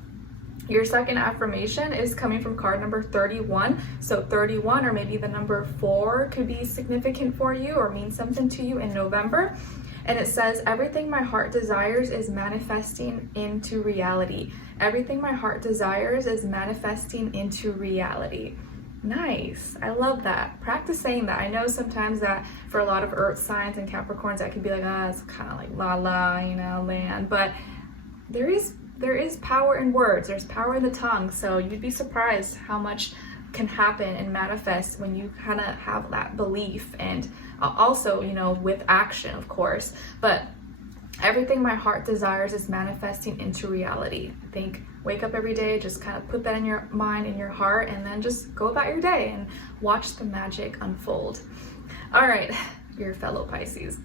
Your second affirmation is coming from card number 31. So 31, or maybe the number 4, could be significant for you or mean something to you in November. And it says, everything my heart desires is manifesting into reality. Everything my heart desires is manifesting into reality. Nice. I love that. Practice saying that. I know sometimes that for a lot of earth signs and Capricorns, that could be like, it's kind of like la la, you know, land. But there is power in words. There's power in the tongue. So you'd be surprised how much can happen and manifest when you kind of have that belief, and also, you know, with action, of course. But everything my heart desires is manifesting into reality. I think wake up every day, just kind of put that in your mind, in your heart, and then just go about your day and watch the magic unfold. All right, your fellow Pisces.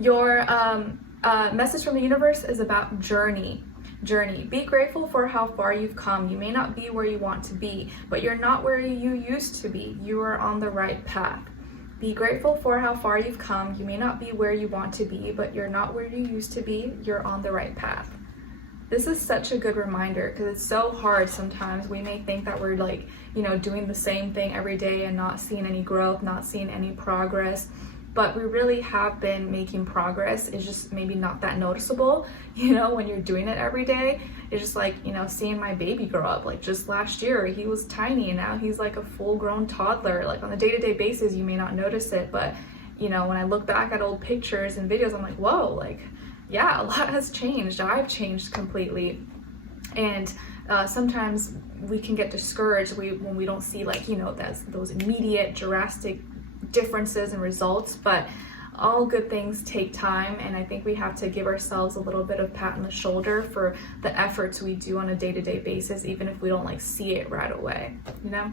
Your message from the universe is about journey. Be grateful for how far you've come. You may not be where you want to be, but you're not where you used to be. You are on the right path. Be grateful for how far you've come. You may not be where you want to be, but you're not where you used to be. You're on the right path. This is such a good reminder, because it's so hard sometimes. We may think that we're like, you know, doing the same thing every day and not seeing any growth, not seeing any progress. But we really have been making progress. It's just maybe not that noticeable, you know, when you're doing it every day. It's just like, you know, seeing my baby grow up. Like just last year, he was tiny and now he's like a full-grown toddler. Like on a day-to-day basis, you may not notice it, but, you know, when I look back at old pictures and videos, I'm like, whoa, like, yeah, a lot has changed. I've changed completely. And sometimes we can get discouraged when we don't see, like, you know, those immediate drastic differences and results. But all good things take time, and I think we have to give ourselves a little bit of pat on the shoulder for the efforts we do on a day-to-day basis, even if we don't like see it right away, you know.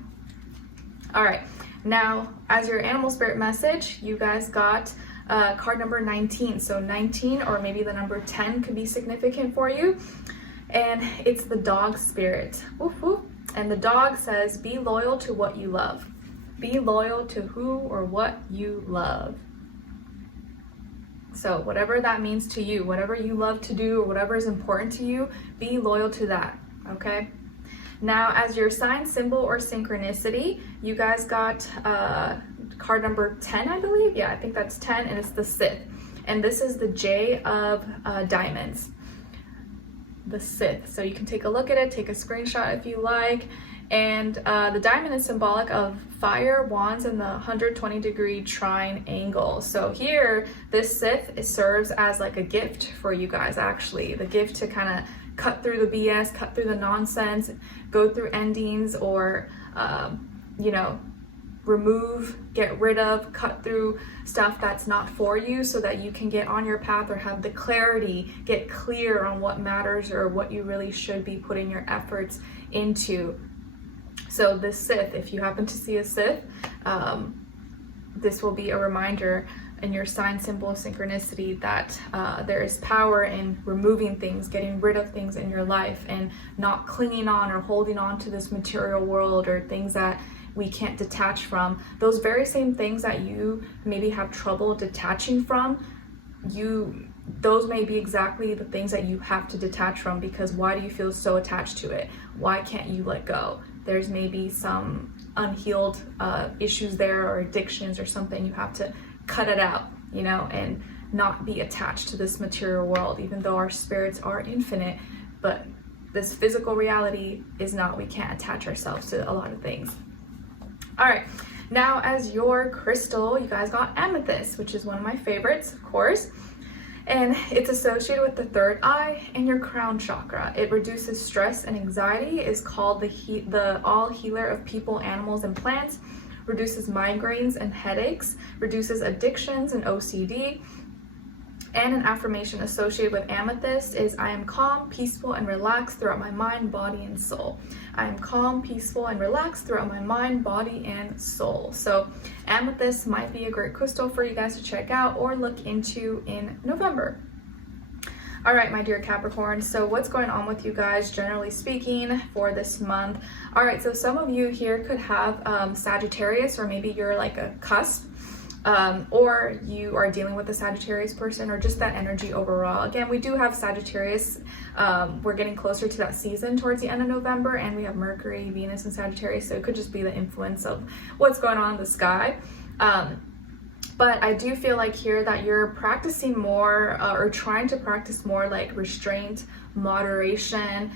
All right, now as your animal spirit message, you guys got card number 19. So 19, or maybe the number 10, could be significant for you, and it's the dog spirit. Woof, woof. And the dog says, be loyal to what you love. Be loyal to who or what you love. So whatever that means to you, whatever you love to do, or whatever is important to you, be loyal to that, okay? Now, as your sign, symbol, or synchronicity, you guys got card number 10, I believe. Yeah, I think that's 10, and it's the Sith. And this is the J of diamonds. The Sith. So you can take a look at it, take a screenshot if you like. And the diamond is symbolic of fire, wands, and the 120-degree trine angle. So here, this Sith, serves as like a gift for you guys, actually. The gift to kind of cut through the BS, cut through the nonsense, go through endings, or, you know, remove, get rid of, cut through stuff that's not for you, so that you can get on your path or have the clarity, get clear on what matters or what you really should be putting your efforts into. So this Sith, if you happen to see a Sith, this will be a reminder in your sign, symbol, synchronicity that there is power in removing things, getting rid of things in your life, and not clinging on or holding on to this material world or things that we can't detach from. Those very same things that you maybe have trouble detaching from, those may be exactly the things that you have to detach from, because why do you feel so attached to it? Why can't you let go? There's maybe some unhealed issues there, or addictions or something. You have to cut it out, you know, and not be attached to this material world, even though our spirits are infinite. But this physical reality is not. We can't attach ourselves to a lot of things. All right, now as your crystal, you guys got amethyst, which is one of my favorites, of course. And it's associated with the third eye and your crown chakra. It reduces stress and anxiety, is called the all healer of people, animals, and plants, reduces migraines and headaches, reduces addictions and OCD. And an affirmation associated with amethyst is, I am calm, peaceful, and relaxed throughout my mind, body, and soul. I am calm, peaceful, and relaxed throughout my mind, body, and soul. So amethyst might be a great crystal for you guys to check out or look into in November. All right, my dear Capricorn, so what's going on with you guys, generally speaking, for this month? All right, so some of you here could have Sagittarius, or maybe you're like a cusp. or you are dealing with a Sagittarius person, or just that energy overall. Again, we do have Sagittarius. We're getting closer to that season towards the end of November, and we have Mercury, Venus, and Sagittarius, so it could just be the influence of what's going on in the sky. But I do feel like here that you're practicing more, or trying to practice more, like restraint, moderation,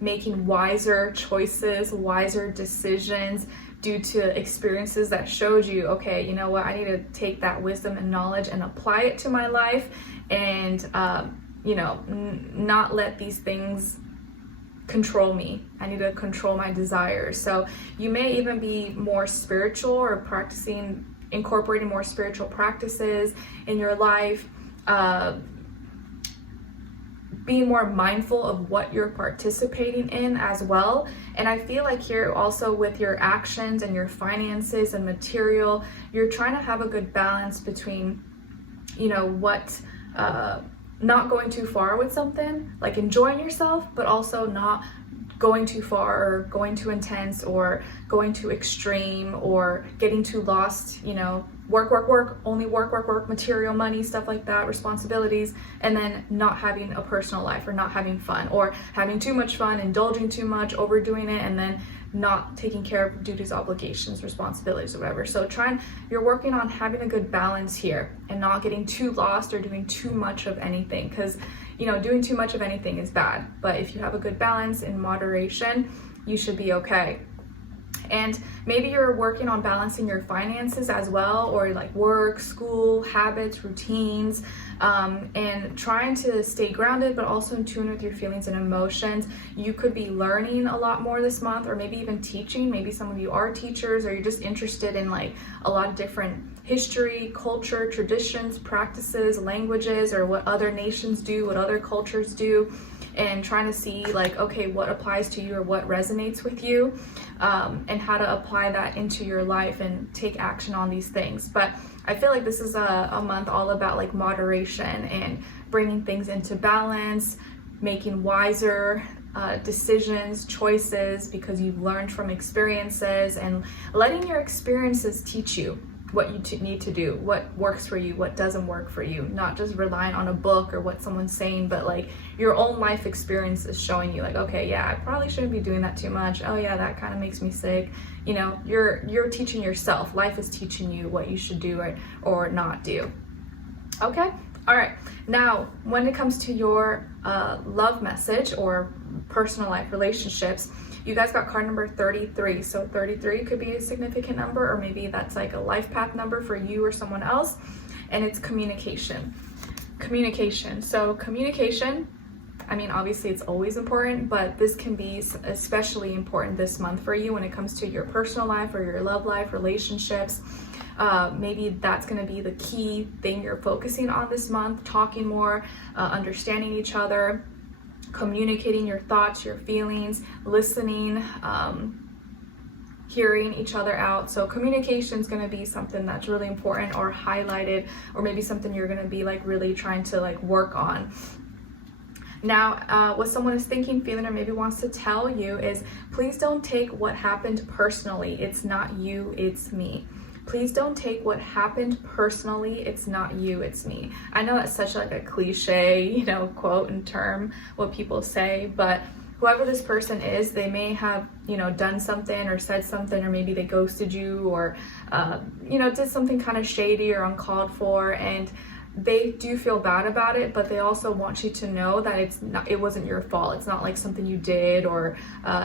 making wiser choices, wiser decisions, due to experiences that showed you, okay, you know what, I need to take that wisdom and knowledge and apply it to my life, and you know, not let these things control me. I need to control my desires. So you may even be more spiritual, or practicing, incorporating more spiritual practices in your life, being more mindful of what you're participating in as well. And I feel like here also with your actions and your finances and material, you're trying to have a good balance between, you know, what, not going too far with something, like enjoying yourself, but also not going too far, or going too intense, or going too extreme, or getting too lost, you know, work, only work, material, money, stuff like that, responsibilities, and then not having a personal life, or not having fun, or having too much fun, indulging too much, overdoing it, and then not taking care of duties, obligations, responsibilities, or whatever. So you're working on having a good balance here, and not getting too lost or doing too much of anything, because, you know, doing too much of anything is bad. But if you have a good balance in moderation, you should be okay. And maybe you're working on balancing your finances as well, or like work, school, habits, routines, and trying to stay grounded, but also in tune with your feelings and emotions. You could be learning a lot more this month, or maybe even teaching. Maybe some of you are teachers, or you're just interested in like a lot of different history, culture, traditions, practices, languages, or what other nations do, what other cultures do, and trying to see like, okay, what applies to you, or what resonates with you, and how to apply that into your life and take action on these things. But I feel like this is a month all about like moderation and bringing things into balance, making wiser decisions, choices, because you've learned from experiences, and letting your experiences teach you what you need to do, what works for you, what doesn't work for you, not just relying on a book or what someone's saying, but like your own life experience is showing you like, okay, yeah, I probably shouldn't be doing that too much. Oh yeah, that kind of makes me sick. You know, you're teaching yourself. Life is teaching you what you should do or not do. Okay. All right. Now, when it comes to your love message or personal life relationships, you guys got card number 33. So 33 could be a significant number, or maybe that's like a life path number for you or someone else. And it's communication. Communication. So communication, I mean, obviously it's always important, but this can be especially important this month for you when it comes to your personal life or your love life, relationships. Maybe that's going to be the key thing you're focusing on this month, talking more, understanding each other, communicating your thoughts, your feelings, listening, hearing each other out. So communication is going to be something that's really important, or highlighted, or maybe something you're going to be like really trying to like work on. Now, what someone is thinking, feeling, or maybe wants to tell you is, please don't take what happened personally. It's not you, it's me. Please don't take what happened personally. It's not you, it's me. I know that's such like a cliche, you know, quote and term, what people say, but whoever this person is, they may have, you know, done something or said something, or maybe they ghosted you, or, you know, did something kind of shady or uncalled for, and they do feel bad about it, but they also want you to know that it wasn't your fault. It's not like something you did or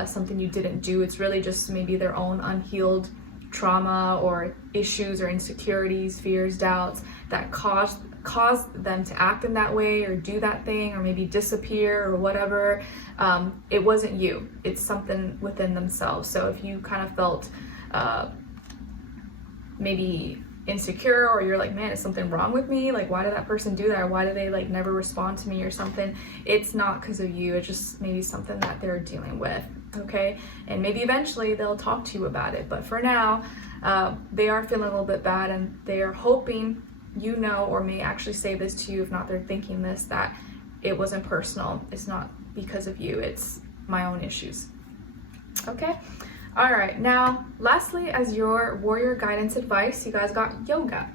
something you didn't do. It's really just maybe their own unhealed trauma or issues or insecurities, fears, doubts that caused them to act in that way or do that thing or maybe disappear or whatever. It wasn't you. It's something within themselves. So if you kind of felt maybe insecure, or you're like, man, is something wrong with me? Like, why did that person do that? Or why did they like never respond to me or something? It's not because of you. It's just maybe something that they're dealing with. Okay, and maybe eventually they'll talk to you about it, but for now they are feeling a little bit bad, and they are hoping you know, or may actually say this to you, if not they're thinking this, that it wasn't personal. It's not because of you, it's my own issues. Okay, All right, now lastly, as your warrior guidance advice, you guys got yoga.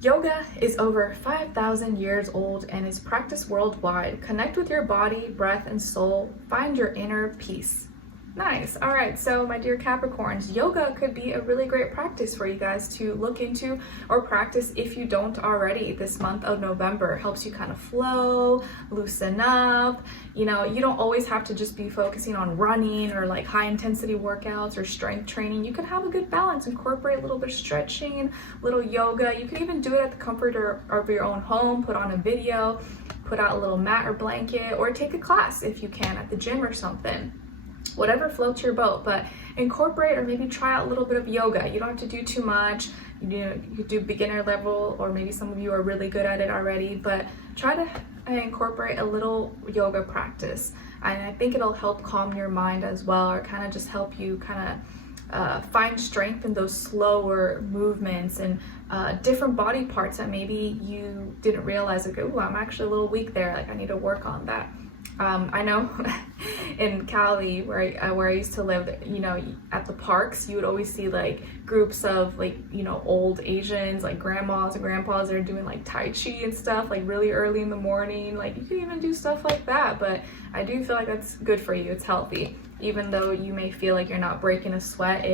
Yoga is over 5,000 years old and is practiced worldwide. Connect with your body, breath, and soul. Find your inner peace. Nice. All right, so my dear Capricorns, yoga could be a really great practice for you guys to look into or practice if you don't already. This month of November helps you kind of flow, loosen up. You know, you don't always have to just be focusing on running or like high intensity workouts or strength training. You can have a good balance, incorporate a little bit of stretching, little yoga. You can even do it at the comfort of your own home, put on a video, put out a little mat or blanket, or take a class if you can at the gym or something. Whatever floats your boat, but incorporate or maybe try out a little bit of yoga. You don't have to do too much. You do beginner level, or maybe some of you are really good at it already, but try to incorporate a little yoga practice. And I think it'll help calm your mind as well, or kind of just help you kind of find strength in those slower movements and different body parts that maybe you didn't realize, like, oh, I'm actually a little weak there, like I need to work on that. I know in Cali where I used to live, you know, at the parks, you would always see like groups of like, you know, old Asians, like grandmas and grandpas that are doing like Tai Chi and stuff, like really early in the morning. Like you can even do stuff like that, but I do feel like that's good for you. It's healthy. Even though you may feel like you're not breaking a sweat,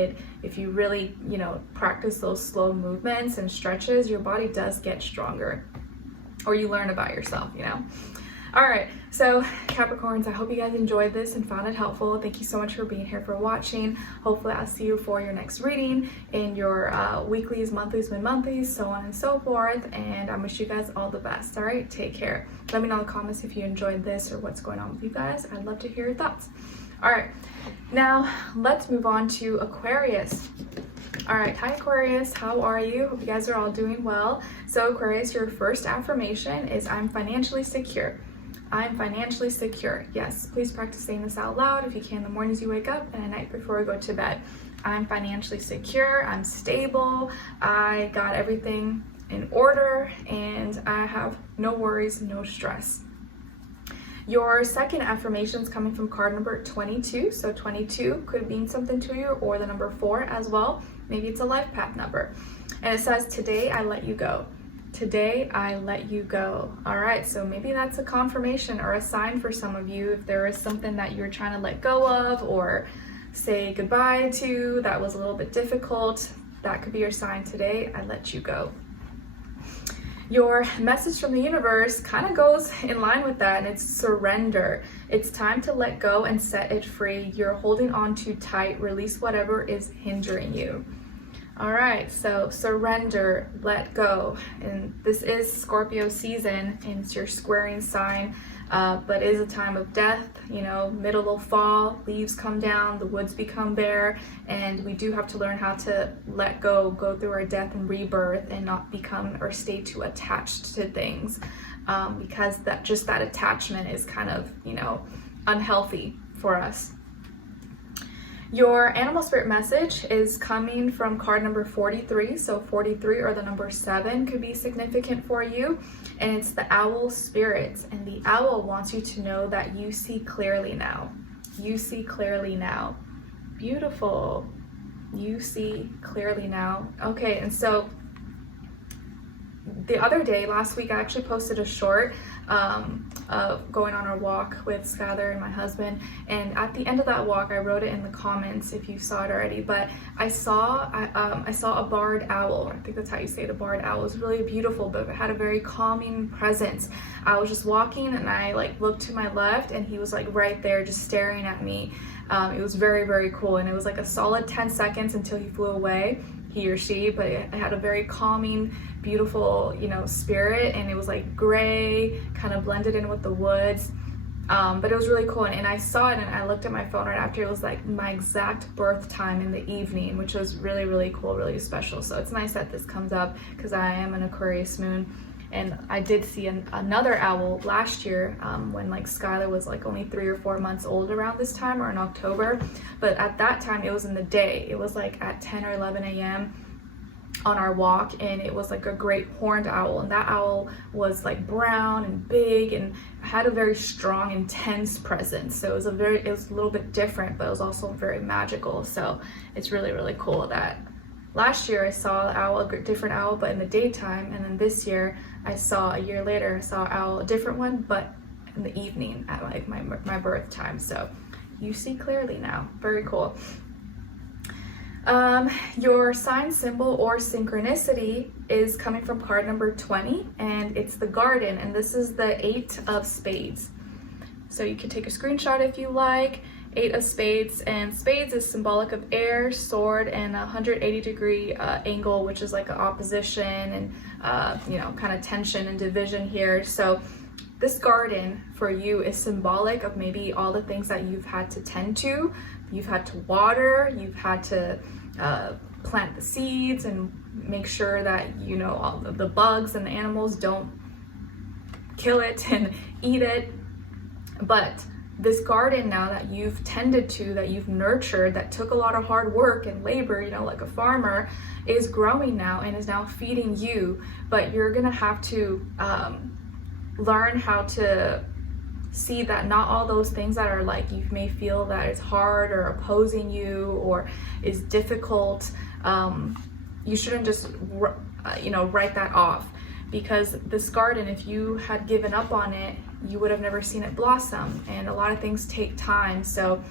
if you really, you know, practice those slow movements and stretches, your body does get stronger, or you learn about yourself, you know. All right, so Capricorns, I hope you guys enjoyed this and found it helpful. Thank you so much for being here, for watching. Hopefully I'll see you for your next reading in your weeklies, monthlies, mid-monthlies, so on and so forth. And I wish you guys all the best. All right, take care. Let me know in the comments if you enjoyed this or what's going on with you guys. I'd love to hear your thoughts. All right, now let's move on to Aquarius. All right, hi Aquarius, how are you? Hope you guys are all doing well. So Aquarius, your first affirmation is I'm financially secure. I'm financially secure. Yes, please practice saying this out loud if you can in the mornings you wake up and at night before you go to bed. I'm financially secure, I'm stable, I got everything in order, and I have no worries, no stress. Your second affirmation is coming from card number 22. So 22 could mean something to you, or the number 4 as well. Maybe it's a life path number. And it says, today I let you go. Today I let you go. All right, so maybe that's a confirmation or a sign for some of you. If there is something that you're trying to let go of or say goodbye to that was a little bit difficult, that could be your sign. Today I let you go. Your message from the universe kind of goes in line with that, and it's surrender. It's time to let go and set it free. You're holding on too tight. Release whatever is hindering you. All right, so surrender, let go. And this is Scorpio season, and it's your squaring sign, but it is a time of death, you know, middle of fall, leaves come down, the woods become bare, and we do have to learn how to let go through our death and rebirth, and not become or stay too attached to things, because that attachment is kind of, you know, unhealthy for us. Your animal spirit message is coming from card number 43. So 43 or the number 7 could be significant for you. And it's the owl spirit. And the owl wants you to know that you see clearly now. You see clearly now. Beautiful. You see clearly now. Okay, and so the other day, last week, I actually posted a short of going on our walk with Skylar and my husband, and at the end of that walk I wrote it in the comments if you saw it already, but I saw a barred owl. I think that's how you say it, a barred owl. It was really beautiful, but it had a very calming presence. I was just walking and I like looked to my left and he was like right there just staring at me. It was very, very cool, and it was like a solid 10 seconds until he flew away, he or she, but it had a very calming, beautiful, you know, spirit, and it was like gray, kind of blended in with the woods, but it was really cool. And I saw it and I looked at my phone right after. It was like my exact birth time in the evening, which was really, really cool, really special. So it's nice that this comes up because I am an Aquarius moon. And I did see another owl last year when like Skylar was like only 3 or 4 months old around this time, or in October. But at that time it was in the day. It was like at 10 or 11 a.m. on our walk, and it was like a great horned owl, and that owl was like brown and big and had a very strong, intense presence. So it was a little bit different, but it was also very magical. So it's really, really cool that last year I saw an owl, a different owl, but in the daytime, and then this year a year later, I saw an owl, a different one, but in the evening at like my birth time. So you see clearly now. Very cool. Your sign symbol or synchronicity is coming from card number 20, and it's the garden, and this is the 8 of spades. So you can take a screenshot if you like. 8 of spades, and spades is symbolic of air, sword, and a 180-degree angle, which is like an opposition and you know, kind of tension and division here. So this garden for you is symbolic of maybe all the things that you've had to tend to. You've had to water, you've had to plant the seeds and make sure that, you know, all of the bugs and the animals don't kill it and eat it. But this garden now that you've tended to, that you've nurtured, that took a lot of hard work and labor, you know, like a farmer, is growing now and is now feeding you. But you're gonna have to learn how to see that not all those things that are like, you may feel that it's hard or opposing you or is difficult, you shouldn't just you know, write that off, because this garden, if you had given up on it, you would have never seen it blossom, and a lot of things take time. So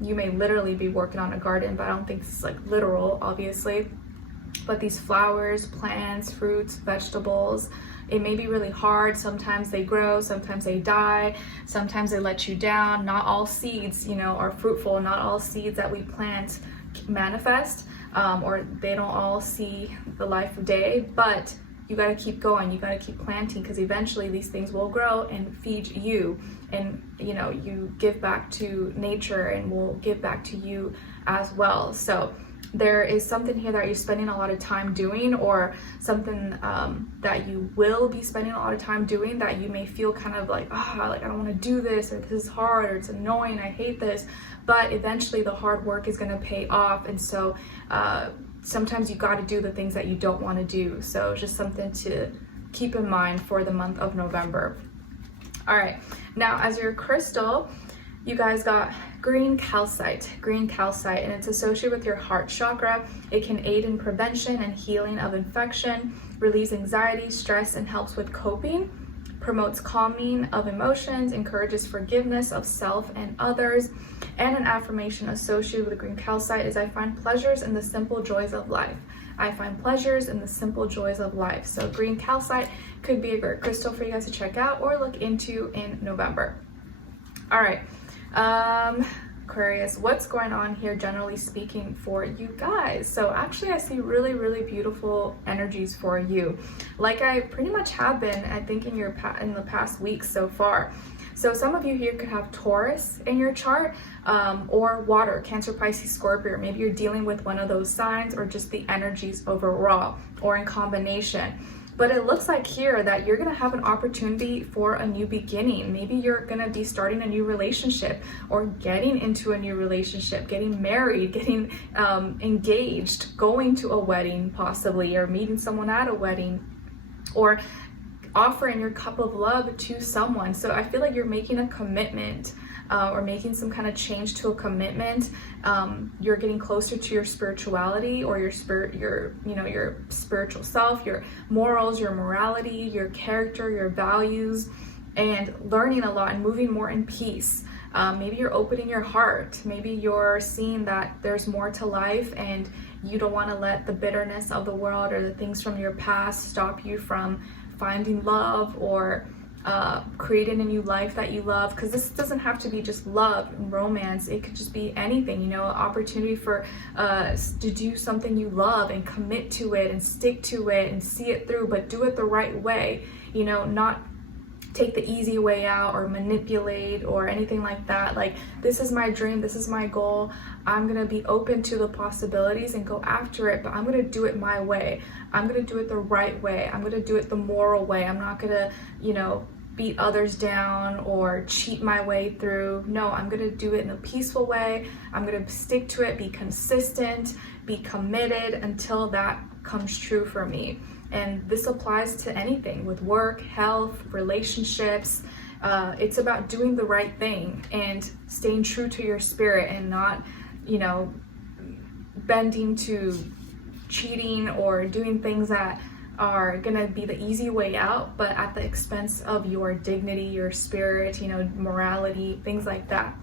you may literally be working on a garden, but I don't think it's like literal, obviously. But these flowers, plants, fruits, vegetables, it may be really hard. Sometimes they grow, sometimes they die, sometimes they let you down. Not all seeds, you know, are fruitful. Not all seeds that we plant manifest, or they don't all see the life of day. But you got to keep going. You got to keep planting, because eventually these things will grow and feed you. And, you know, you give back to nature and will give back to you as well. So there is something here that you're spending a lot of time doing, or something that you will be spending a lot of time doing, that you may feel kind of like, oh, like I don't want to do this, or this is hard, or it's annoying, I hate this. But eventually the hard work is going to pay off. And so sometimes you got to do the things that you don't want to do. So just something to keep in mind for the month of November. All right, now as your crystal, you guys got green calcite, and it's associated with your heart chakra. It can aid in prevention and healing of infection, relieves anxiety, stress, and helps with coping, promotes calming of emotions, encourages forgiveness of self and others. And an affirmation associated with green calcite is, I find pleasures in the simple joys of life. I find pleasures in the simple joys of life. So green calcite could be a great crystal for you guys to check out or look into in November. All right. Aquarius, what's going on here generally speaking for you guys? So actually I see really, really beautiful energies for you, like I pretty much have been, I think, in the past weeks so far. So some of you here could have Taurus in your chart, or water, Cancer, Pisces, Scorpio. Maybe you're dealing with one of those signs, or just the energies overall, or in combination. But it looks like here that you're going to have an opportunity for a new beginning. Maybe you're going to be starting a new relationship, or getting into a new relationship, getting married, getting engaged, going to a wedding possibly, or meeting someone at a wedding, or offering your cup of love to someone. So I feel like you're making a commitment, or making some kind of change to a commitment. You're getting closer to your spirituality, or your spiritual self, your morals, your morality, your character, your values, and learning a lot and moving more in peace. Maybe you're opening your heart. Maybe you're seeing that there's more to life, and you don't want to let the bitterness of the world or the things from your past stop you from finding love, or creating a new life that you love. Because this doesn't have to be just love and romance. It could just be anything, you know, an opportunity for to do something you love and commit to it and stick to it and see it through, but do it the right way, you know, not take the easy way out or manipulate or anything like that. Like, this is my dream, this is my goal, I'm gonna be open to the possibilities and go after it, but I'm gonna do it my way. I'm gonna do it the right way. I'm gonna do it the moral way. I'm not gonna, you know, beat others down or cheat my way through. No, I'm gonna do it in a peaceful way. I'm gonna stick to it, be consistent, be committed until that comes true for me. And this applies to anything with work, health, relationships. It's about doing the right thing and staying true to your spirit and not, you know, bending to cheating or doing things that are gonna be the easy way out, but at the expense of your dignity, your spirit, you know, morality, things like that.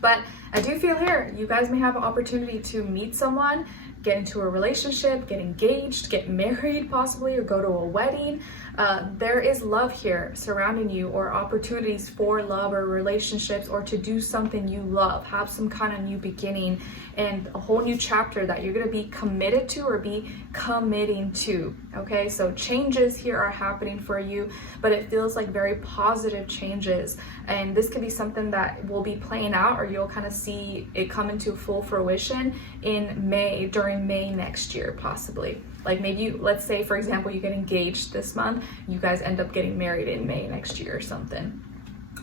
But I do feel here, you guys may have an opportunity to meet someone, get into a relationship, get engaged, get married possibly, or go to a wedding. There is love here surrounding you, or opportunities for love or relationships, or to do something you love, have some kind of new beginning and a whole new chapter that you're going to be committed to or be committing to. Okay, so changes here are happening for you, but it feels like very positive changes, and this could be something that will be playing out, or you'll kind of see it come into full fruition in May, during May next year possibly. Like maybe, let's say for example, you get engaged this month, you guys end up getting married in May next year or something.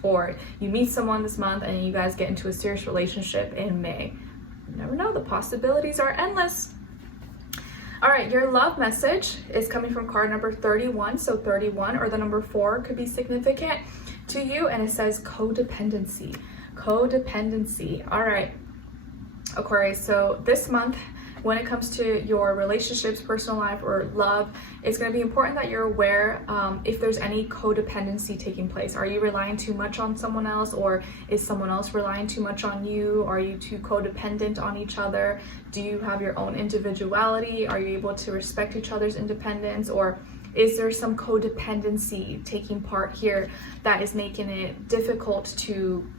Or you meet someone this month and you guys get into a serious relationship in May. You never know, the possibilities are endless. All right, your love message is coming from card number 31. So 31 or the number 4 could be significant to you, and it says codependency. Codependency. All right, Aquarius, so this month, when it comes to your relationships, personal life, or love, it's going to be important that you're aware if there's any codependency taking place. Are you relying too much on someone else, or is someone else relying too much on you? Are you too codependent on each other? Do you have your own individuality? Are you able to respect each other's independence? Or is there some codependency taking part here that is making it difficult to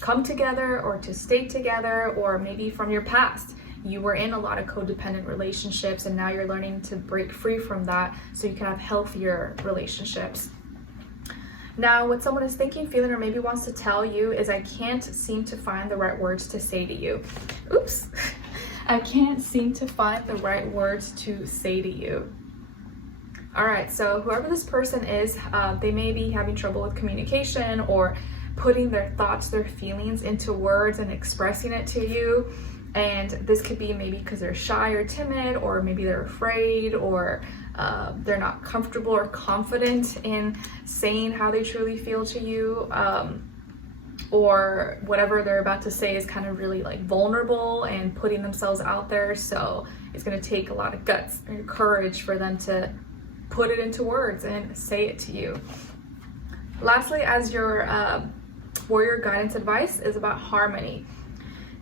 come together or to stay together? Or maybe from your past, you were in a lot of codependent relationships and now you're learning to break free from that so you can have healthier relationships. Now, what someone is thinking, feeling, or maybe wants to tell you is, I can't seem to find the right words to say to you. Oops. I can't seem to find the right words to say to you. All right, so whoever this person is, they may be having trouble with communication or putting their thoughts, their feelings into words and expressing it to you. And this could be maybe because they're shy or timid, or maybe they're afraid, or they're not comfortable or confident in saying how they truly feel to you, or whatever they're about to say is kind of really like vulnerable and putting themselves out there. So it's going to take a lot of guts and courage for them to put it into words and say it to you. Lastly, as your warrior guidance advice is about harmony.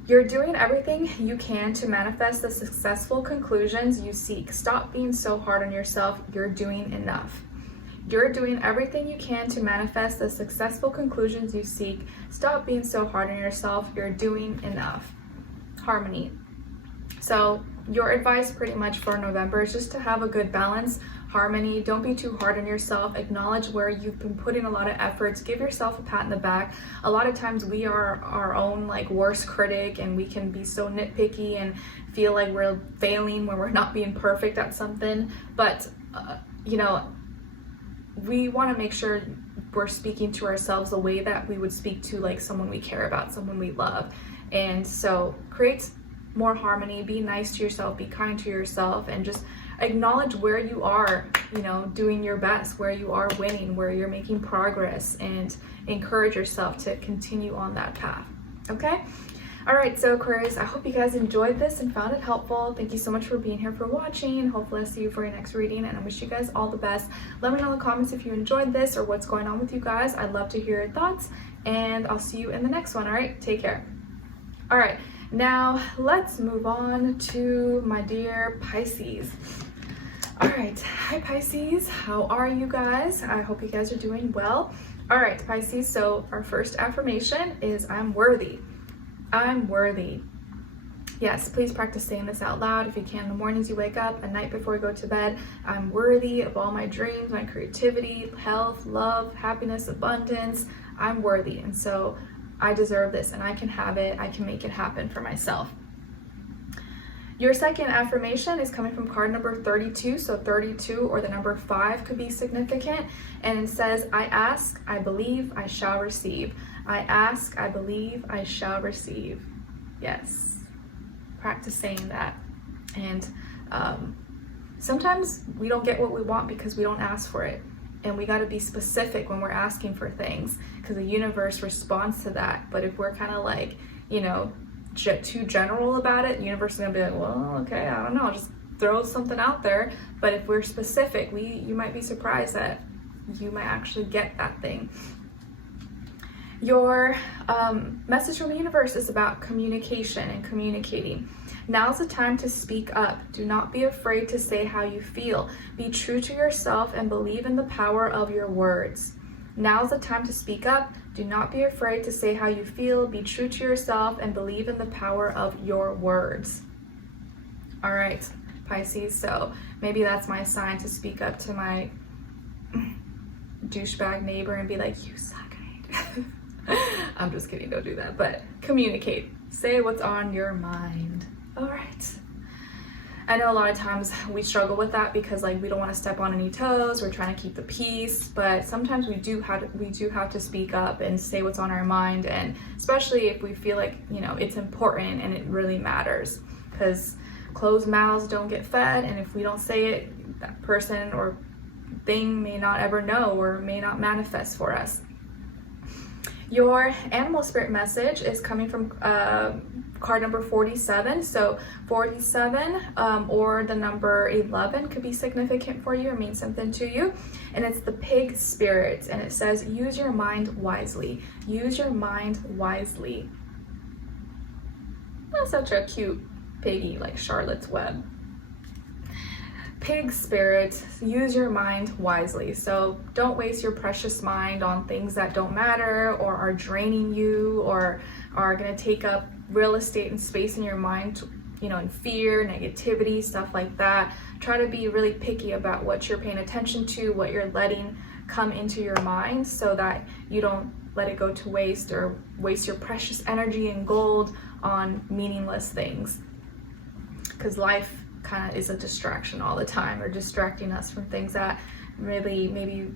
You're doing everything you can to manifest the successful conclusions you seek. Stop being so hard on yourself. You're doing enough. You're doing everything you can to manifest the successful conclusions you seek. Stop being so hard on yourself. You're doing enough. Harmony. So your advice pretty much for November is just to have a good balance, harmony. Don't be too hard on yourself. Acknowledge where you've been putting a lot of efforts. Give yourself a pat in the back. A lot of times we are our own like worst critic, and we can be so nitpicky and feel like we're failing when we're not being perfect at something. But you know, we want to make sure we're speaking to ourselves the way that we would speak to like someone we care about, someone we love. And so create more harmony. Be nice to yourself, be kind to yourself, and just acknowledge where you are, you know, doing your best, where you are winning, where you're making progress, and encourage yourself to continue on that path. Okay? All right, so Aquarius, I hope you guys enjoyed this and found it helpful. Thank you so much for being here, for watching. Hopefully I'll see you for your next reading, and I wish you guys all the best. Let me know in the comments if you enjoyed this or what's going on with you guys. I'd love to hear your thoughts, and I'll see you in the next one. All right, take care. All right, now let's move on to my dear Pisces. All right, hi Pisces, how are you guys? I hope you guys are doing well. All right, Pisces, so our first affirmation is I'm worthy. I'm worthy. Yes, please practice saying this out loud if you can in the mornings you wake up, at night before you go to bed. I'm worthy of all my dreams, my creativity, health, love, happiness, abundance. I'm worthy, and so I deserve this, and I can have it. I can make it happen for myself. Your second affirmation is coming from card number 32. So 32 or the number 5 could be significant. And it says, I ask, I believe, I shall receive. I ask, I believe, I shall receive. Yes. Practice saying that. And sometimes we don't get what we want because we don't ask for it. And we got to be specific when we're asking for things, because the universe responds to that. But if we're kind of like, you know, too general about it, the universe is gonna be like, well, okay, I don't know, just throw something out there. But if we're specific, you might be surprised that you might actually get that thing. Your message from the universe is about communication and communicating. Now's the time to speak up. Do not be afraid to say how you feel. Be true to yourself and believe in the power of your words. Now's the time to speak up. Do not be afraid to say how you feel. Be true to yourself and believe in the power of your words. All right, Pisces. So maybe that's my sign to speak up to my douchebag neighbor and be like, you suck. I'm just kidding. Don't do that. But communicate. Say what's on your mind. All right. I know a lot of times we struggle with that because like we don't want to step on any toes. We're trying to keep the peace, but sometimes we do have to speak up and say what's on our mind, and especially if we feel like, you know, it's important and it really matters, because closed mouths don't get fed, and if we don't say it, that person or thing may not ever know or may not manifest for us. Your animal spirit message is coming from card number 47. So 47 or the number 11 could be significant for you or mean something to you. And it's the pig spirit. And it says, use your mind wisely. Use your mind wisely. That's such a cute piggy, like Charlotte's Web. Pig spirit, use your mind wisely. So don't waste your precious mind on things that don't matter or are draining you or are going to take up real estate and space in your mind, you know, in fear, negativity, stuff like that. Try to be really picky about what you're paying attention to, what you're letting come into your mind, so that you don't let it go to waste or waste your precious energy and gold on meaningless things. Because life kind of is a distraction all the time, or distracting us from things that really maybe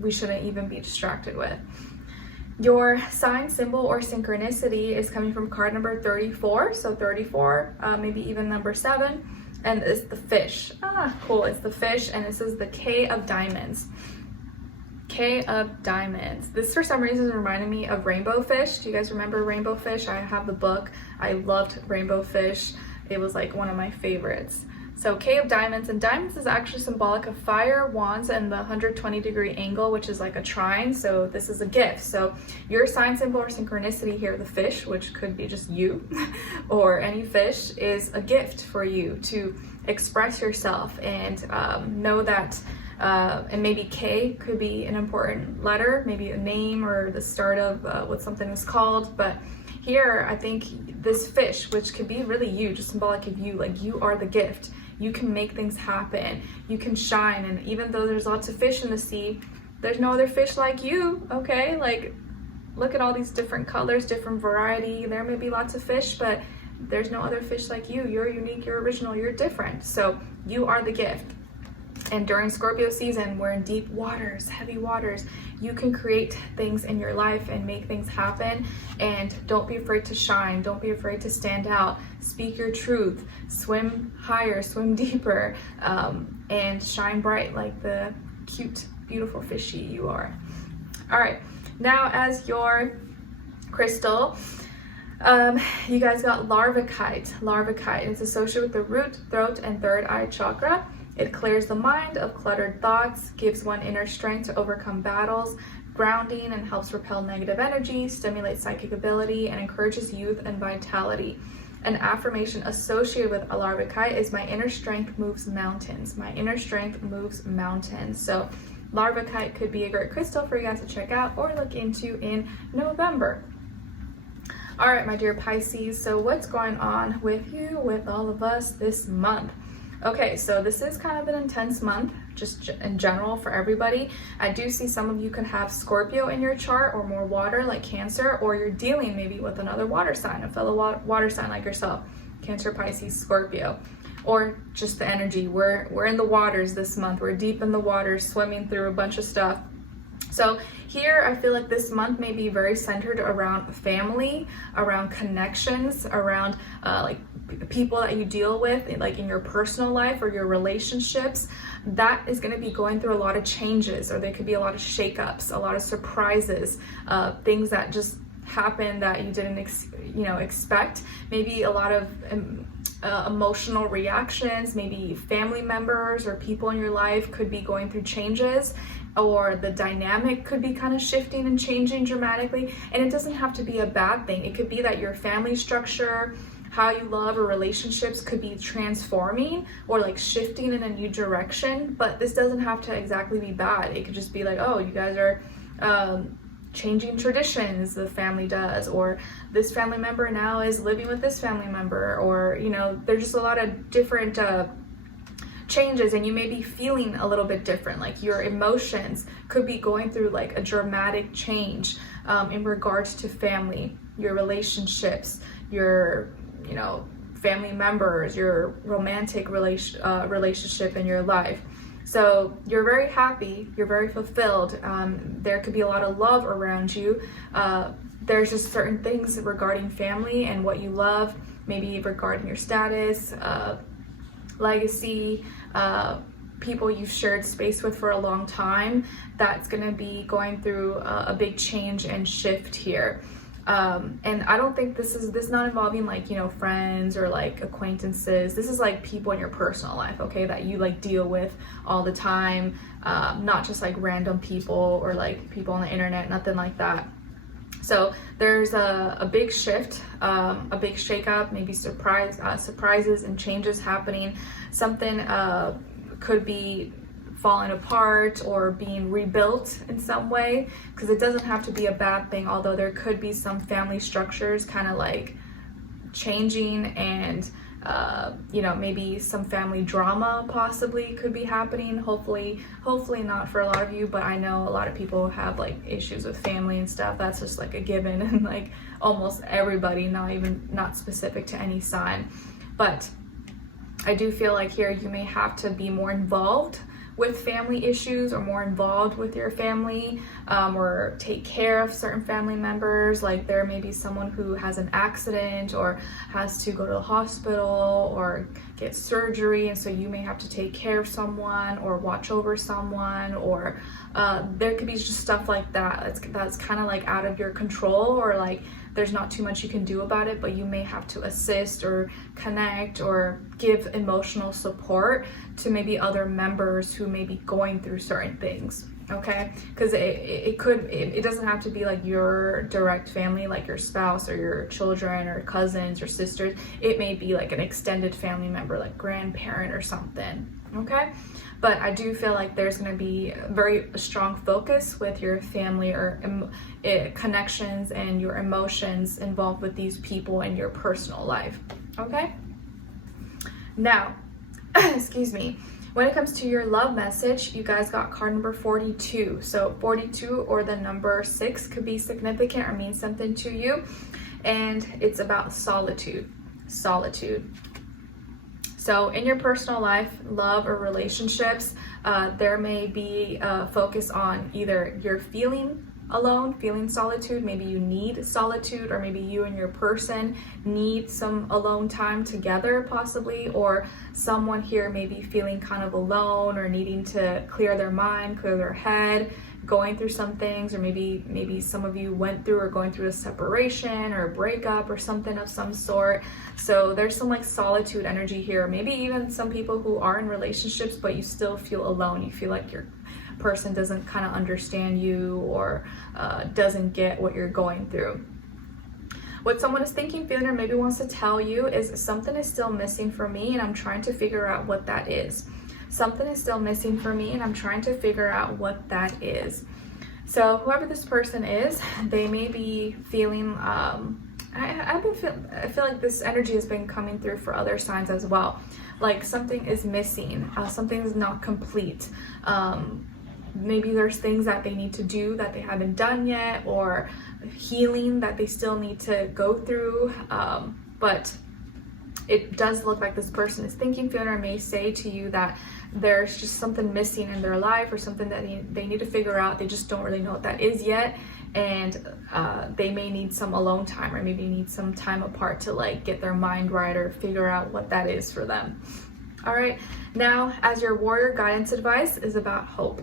we shouldn't even be distracted with. Your sign, symbol, or synchronicity is coming from card number 34. So 34, maybe even number 7, and it's the fish. Ah, cool, it's the fish, and this is the K of diamonds. K of diamonds. This for some reason is reminding me of rainbow fish. Do you guys remember rainbow fish? I have the book. I loved rainbow fish. It was like one of my favorites. So K of diamonds, and diamonds is actually symbolic of fire, wands, and the 120-degree angle, which is like a trine. So this is a gift. So your sign, symbol, or synchronicity here, the fish, which could be just you, or any fish, is a gift for you to express yourself and know that. And maybe K could be an important letter, maybe a name or the start of what something is called. But here, I think this fish, which could be really you, just symbolic of you, like you are the gift. You can make things happen. You can shine. And even though there's lots of fish in the sea, there's no other fish like you, okay? Like, look at all these different colors, different variety. There may be lots of fish, but there's no other fish like you. You're unique, you're original, you're different. So you are the gift. And during Scorpio season, we're in deep waters, heavy waters. You can create things in your life and make things happen. And don't be afraid to shine. Don't be afraid to stand out. Speak your truth. Swim higher, swim deeper, and shine bright like the cute, beautiful fishy you are. All right, now as your crystal, you guys got larvicite. Larvicite is associated with the root, throat, and third eye chakra. It clears the mind of cluttered thoughts, gives one inner strength to overcome battles, grounding, and helps repel negative energy, stimulates psychic ability, and encourages youth and vitality. An affirmation associated with larvicite is, my inner strength moves mountains. My inner strength moves mountains. So larvicite could be a great crystal for you guys to check out or look into in November. All right, my dear Pisces, so what's going on with you, with all of us this month? Okay, so this is kind of an intense month, just in general for everybody. I do see some of you could have Scorpio in your chart, or more water like Cancer, or you're dealing maybe with another water sign, a fellow water sign like yourself. Cancer, Pisces, Scorpio, or just the energy. We're in the waters this month. We're deep in the waters, swimming through a bunch of stuff. So here, I feel like this month may be very centered around family, around connections, around like people that you deal with, like in your personal life or your relationships. That is going to be going through a lot of changes, or there could be a lot of shakeups, a lot of surprises, things that just happen that you didn't expect. Maybe a lot of emotional reactions. Maybe family members or people in your life could be going through changes, or the dynamic could be kind of shifting and changing dramatically. And it doesn't have to be a bad thing. It could be that your family structure, how you love, or relationships could be transforming or like shifting in a new direction. But this doesn't have to exactly be bad. It could just be like, oh, you guys are changing traditions, the family does, or this family member now is living with this family member, or there's just a lot of different changes, and you may be feeling a little bit different. Like your emotions could be going through like a dramatic change in regards to family, your relationships, your family members, your romantic relationship in your life. So you're very happy, you're very fulfilled. There could be a lot of love around you. There's just certain things regarding family and what you love, maybe regarding your status, legacy, people you've shared space with for a long time, that's going to be going through a big change and shift here. And I don't think this is not involving like friends or like acquaintances. This is like people in your personal life, okay, that you like deal with all the time, not just like random people or like people on the internet, nothing like that. So there's a big shift, a big shakeup, maybe surprises and changes happening. Something could be falling apart or being rebuilt in some way, because it doesn't have to be a bad thing, although there could be some family structures kind of like changing, and maybe some family drama possibly could be happening. Hopefully not for a lot of you, but I know a lot of people have like issues with family and stuff. That's just like a given, and like almost everybody, not specific to any sign. But I do feel like here you may have to be more involved with family issues, or more involved with your family, or take care of certain family members. Like there may be someone who has an accident or has to go to the hospital or get surgery, and so you may have to take care of someone or watch over someone, or there could be just stuff like that that's kind of like out of your control, or like there's not too much you can do about it, but you may have to assist or connect or give emotional support to maybe other members who may be going through certain things, okay? Because it doesn't have to be like your direct family, like your spouse or your children or cousins or sisters. It may be like an extended family member, like grandparent or something, okay? But I do feel like there's going to be a very strong focus with your family or connections and your emotions involved with these people in your personal life, okay? Now, excuse me, when it comes to your love message, you guys got card number 42. So 42 or the number 6 could be significant or mean something to you, and it's about solitude. So in your personal life, love or relationships, there may be a focus on either you're feeling alone, feeling solitude, maybe you need solitude, or maybe you and your person need some alone time together possibly, or someone here may be feeling kind of alone or needing to clear their mind, clear their head, going through some things, or maybe some of you went through or going through a separation or a breakup or something of some sort. So there's some like solitude energy here. Maybe even some people who are in relationships, but you still feel alone. You feel like your person doesn't kind of understand you, or doesn't get what you're going through. What someone is thinking, feeling, or maybe wants to tell you is something is still missing for me, and I'm trying to figure out what that is. Something is still missing for me, and I'm trying to figure out what that is. So whoever this person is, they may be feeling, I feel like this energy has been coming through for other signs as well. Like something is missing, something is not complete. Maybe there's things that they need to do that they haven't done yet, or healing that they still need to go through. But it does look like this person is thinking, feeling, or may say to you that there's just something missing in their life or something that they need to figure out. They just don't really know what that is yet. And they may need some alone time, or maybe need some time apart to like get their mind right or figure out what that is for them. All right, now as your warrior guidance advice is about hope.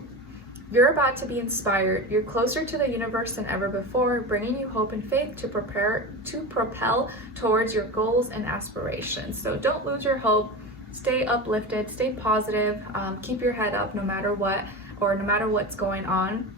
You're about to be inspired. You're closer to the universe than ever before, bringing you hope and faith to propel towards your goals and aspirations. So don't lose your hope. Stay uplifted, stay positive, keep your head up no matter what, or no matter what's going on.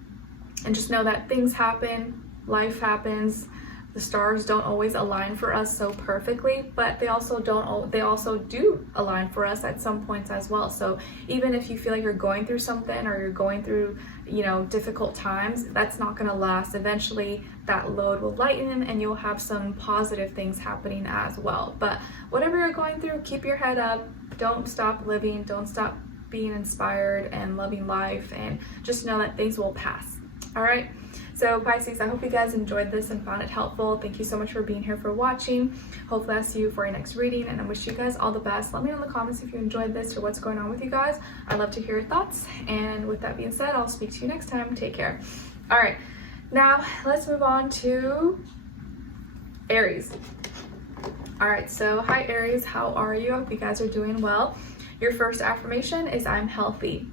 And just know that things happen, life happens. The stars don't always align for us so perfectly, but they also do align for us at some points as well. So even if you feel like you're going through something, or you're going through, you know, difficult times, that's not going to last. Eventually that load will lighten and you'll have some positive things happening as well. But whatever you're going through, keep your head up. Don't stop living. Don't stop being inspired and loving life, and just know that things will pass. All right. So Pisces, I hope you guys enjoyed this and found it helpful. Thank you so much for being here, for watching. Hopefully I'll see you for your next reading, and I wish you guys all the best. Let me know in the comments if you enjoyed this or what's going on with you guys. I'd love to hear your thoughts. And with that being said, I'll speak to you next time. Take care. All right, now let's move on to Aries. All right, so hi Aries, how are you? I hope you guys are doing well. Your first affirmation is I'm healthy.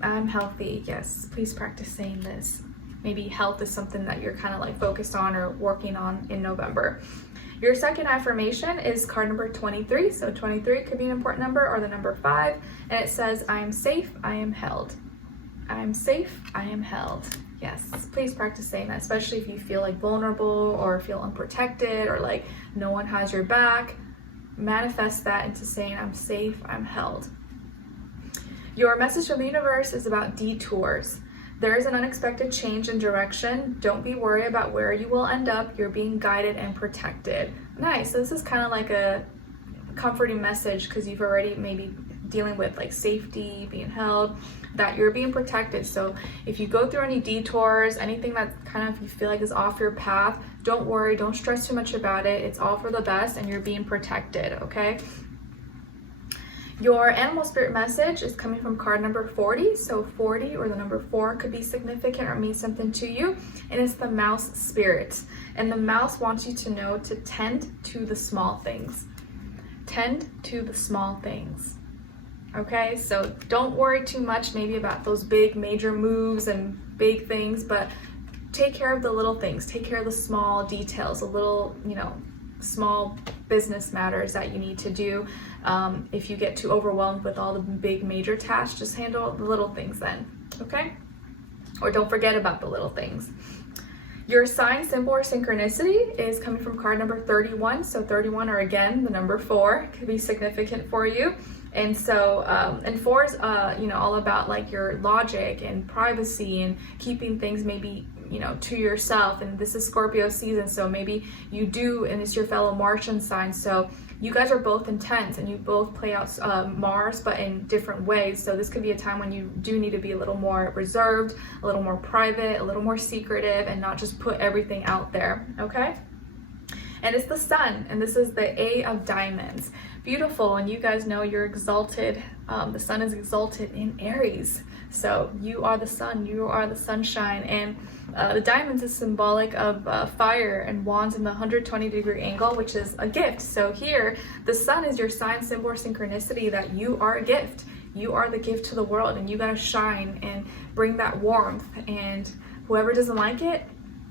I'm healthy. Yes, please practice saying this. Maybe health is something that you're kind of like focused on or working on in November. Your second affirmation is card number 23. So 23 could be an important number, or the number 5. And it says, I am safe, I am held. I am safe, I am held. Yes, please practice saying that, especially if you feel like vulnerable or feel unprotected or like no one has your back. Manifest that into saying, I'm safe, I'm held. Your message from the universe is about detours. There is an unexpected change in direction. Don't be worried about where you will end up. You're being guided and protected. Nice. So this is kind of like a comforting message, because you've already maybe dealing with like safety, being held, that you're being protected. So if you go through any detours, anything that kind of you feel like is off your path, don't worry, don't stress too much about it. It's all for the best, and you're being protected, okay? Your animal spirit message is coming from card number 40. So 40, or the number 4, could be significant or mean something to you. And it's the mouse spirit. And the mouse wants you to know to tend to the small things. Tend to the small things. Okay, so don't worry too much maybe about those big major moves and big things, but take care of the little things. Take care of the small details, the little, you know, small business matters that you need to do. If you get too overwhelmed with all the big major tasks, just handle the little things then, okay? Or don't forget about the little things. Your sign, symbol, or synchronicity is coming from card number 31. So 31, or again, the number 4, could be significant for you. And so, and 4 is, you know, all about like your logic and privacy and keeping things maybe, you know, to yourself. And this is Scorpio season, so maybe you do, and it's your fellow Martian sign. So you guys are both intense and you both play out Mars, but in different ways. So this could be a time when you do need to be a little more reserved, a little more private, a little more secretive, and not just put everything out there, okay? And it's the sun, and this is the A of diamonds. Beautiful, and you guys know you're exalted. The sun is exalted in Aries. So you are the sun, you are the sunshine, and the diamonds is symbolic of fire and wands in the 120-degree angle, which is a gift. So here, the sun is your sign, symbol, or synchronicity that you are a gift. You are the gift to the world, and you gotta shine and bring that warmth. And whoever doesn't like it,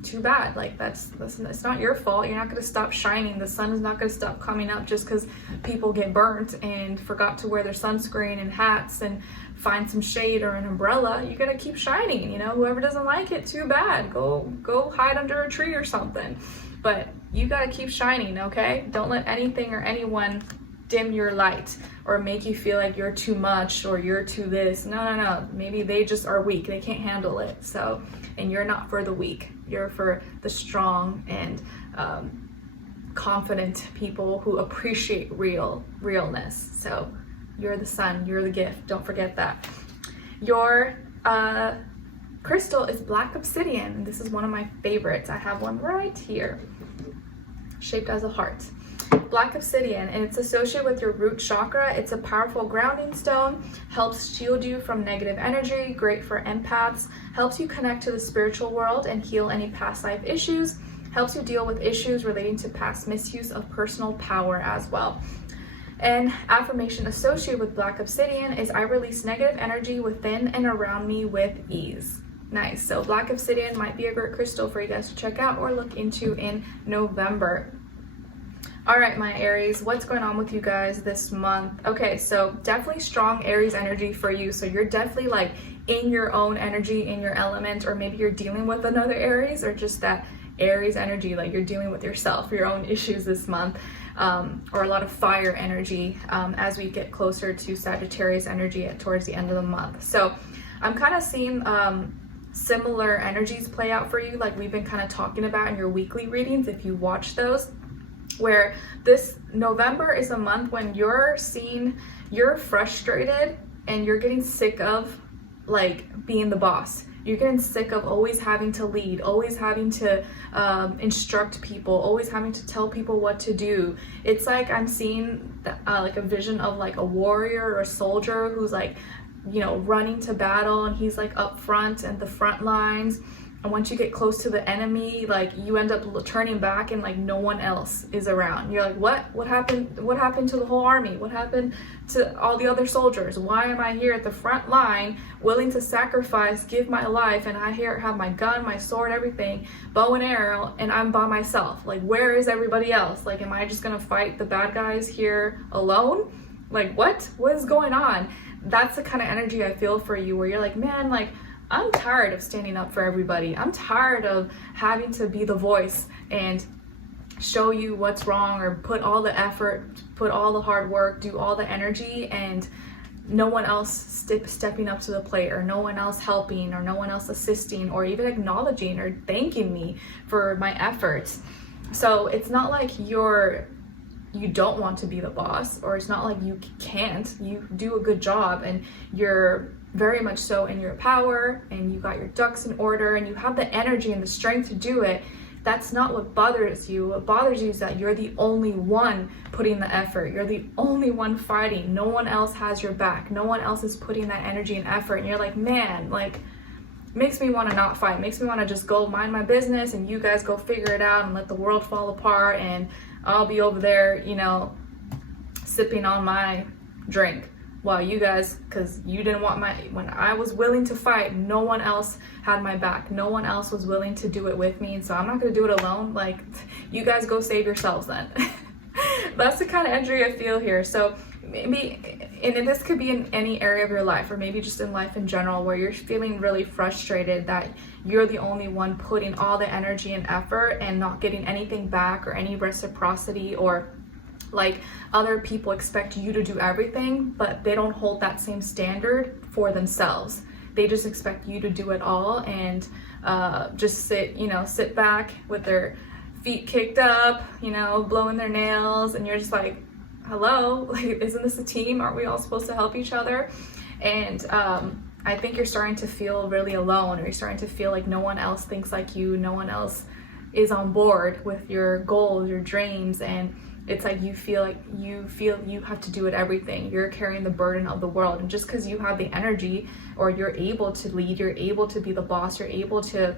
too bad. Like it's not your fault. You're not going to stop shining. The sun is not going to stop coming up just because people get burnt and forgot to wear their sunscreen and hats and find some shade or an umbrella. You got to keep shining. You know, whoever doesn't like it, too bad. Go hide under a tree or something. But you got to keep shining, okay? Don't let anything or anyone dim your light or make you feel like you're too much or you're too this. No. Maybe they just are weak. They can't handle it. So, and you're not for the weak. You're for the strong and confident people who appreciate realness. So you're the sun, you're the gift. Don't forget that. Your crystal is black obsidian. This is one of my favorites. I have one right here, shaped as a heart. Black obsidian, and it's associated with your root chakra. It's a powerful grounding stone, helps shield you from negative energy, great for empaths, helps you connect to the spiritual world and heal any past life issues, helps you deal with issues relating to past misuse of personal power as well. An affirmation associated with black obsidian is, I release negative energy within and around me with ease. Nice. So black obsidian might be a great crystal for you guys to check out or look into in November. All right, my Aries, what's going on with you guys this month? Okay, so definitely strong Aries energy for you. So you're definitely like in your own energy, in your element, or maybe you're dealing with another Aries, or just that Aries energy, like you're dealing with yourself, your own issues this month. Or a lot of fire energy as we get closer to Sagittarius energy towards the end of the month. So I'm kind of seeing similar energies play out for you, like we've been kind of talking about in your weekly readings, if you watch those, where this November is a month when you're frustrated and you're getting sick of like being the boss. You're getting sick of always having to lead, always having to instruct people, always having to tell people what to do. It's like I'm seeing like a vision of like a warrior or a soldier who's like, you know, running to battle, and he's like up front and the front lines. And once you get close to the enemy, like you end up turning back and like no one else is around. You're like, what happened? What happened to the whole army? What happened to all the other soldiers? Why am I here at the front line, willing to sacrifice, give my life, and I here have my gun, my sword, everything, bow and arrow, and I'm by myself? Like, where is everybody else? Like, am I just gonna fight the bad guys here alone? Like, what is going on? That's the kind of energy I feel for you, where you're like, man, like, I'm tired of standing up for everybody. I'm tired of having to be the voice and show you what's wrong, or put all the effort, put all the hard work, do all the energy, and no one else stepping up to the plate, or no one else helping, or no one else assisting, or even acknowledging or thanking me for my efforts. So it's not like you don't want to be the boss, or it's not like you can't. You do a good job, and you're very much so in your power, and you got your ducks in order, and you have the energy and the strength to do it. That's not what bothers you. What bothers you is that you're the only one putting the effort. You're the only one fighting. No one else has your back. No one else is putting that energy and effort. And you're like, man, like, makes me want to not fight. Makes me want to just go mind my business, and you guys go figure it out and let the world fall apart, and I'll be over there, you know, sipping on my drink. While you guys, because you didn't want when I was willing to fight, no one else had my back. No one else was willing to do it with me. And so I'm not going to do it alone. Like, you guys go save yourselves then. That's the kind of energy I feel here. So maybe, and this could be in any area of your life, or maybe just in life in general, where you're feeling really frustrated that you're the only one putting all the energy and effort and not getting anything back, or any reciprocity, or like other people expect you to do everything, but they don't hold that same standard for themselves. They just expect you to do it all, and just sit back with their feet kicked up, you know, blowing their nails, and you're just like, hello, like, isn't this a team? Aren't we all supposed to help each other? And I think you're starting to feel really alone, or you're starting to feel like no one else thinks like you, no one else is on board with your goals, your dreams, and it's like you feel you have to do it everything. You're carrying the burden of the world, and just because you have the energy, or you're able to lead, you're able to be the boss, you're able to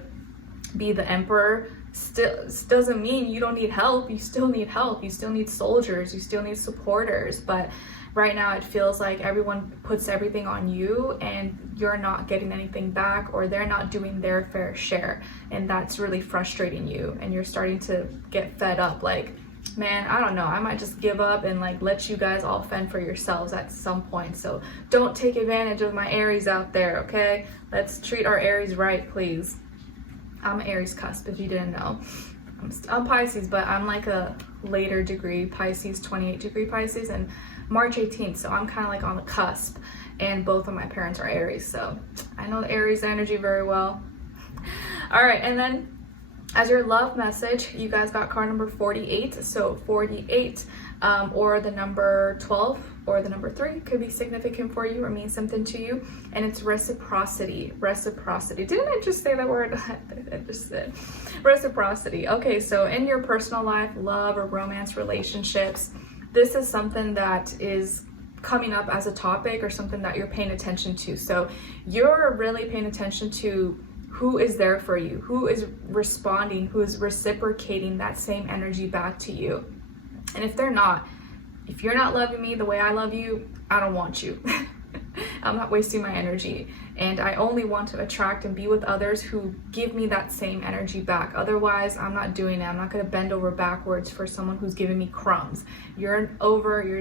be the emperor, still doesn't mean you don't need help. You still need help. You still need soldiers. You still need supporters. But right now it feels like everyone puts everything on you, and you're not getting anything back, or they're not doing their fair share, and that's really frustrating you, and you're starting to get fed up. Like, man, I don't know, I might just give up and like let you guys all fend for yourselves at some point. So don't take advantage of my Aries out there, okay? Let's treat our Aries right, please. I'm Aries cusp, if you didn't know. I'm Pisces, but I'm like a later degree Pisces, 28 degree Pisces, and March 18th, so I'm kind of like on the cusp, and both of my parents are Aries, so I know the Aries energy very well. All right, and then As your love message, you guys got card number 48. So 48 or the number 12 or the number 3 could be significant for you or mean something to you. And it's reciprocity. Reciprocity. Didn't I just say that word? I just said reciprocity. Okay, so in your personal life, love or romance relationships, this is something that is coming up as a topic or something that you're paying attention to. So you're really paying attention to who is there for you, who is responding, who is reciprocating that same energy back to you. And if they're not, if you're not loving me the way I love you, I don't want you. I'm not wasting my energy. And I only want to attract and be with others who give me that same energy back. Otherwise, I'm not doing it. I'm not going to bend over backwards for someone who's giving me crumbs. You're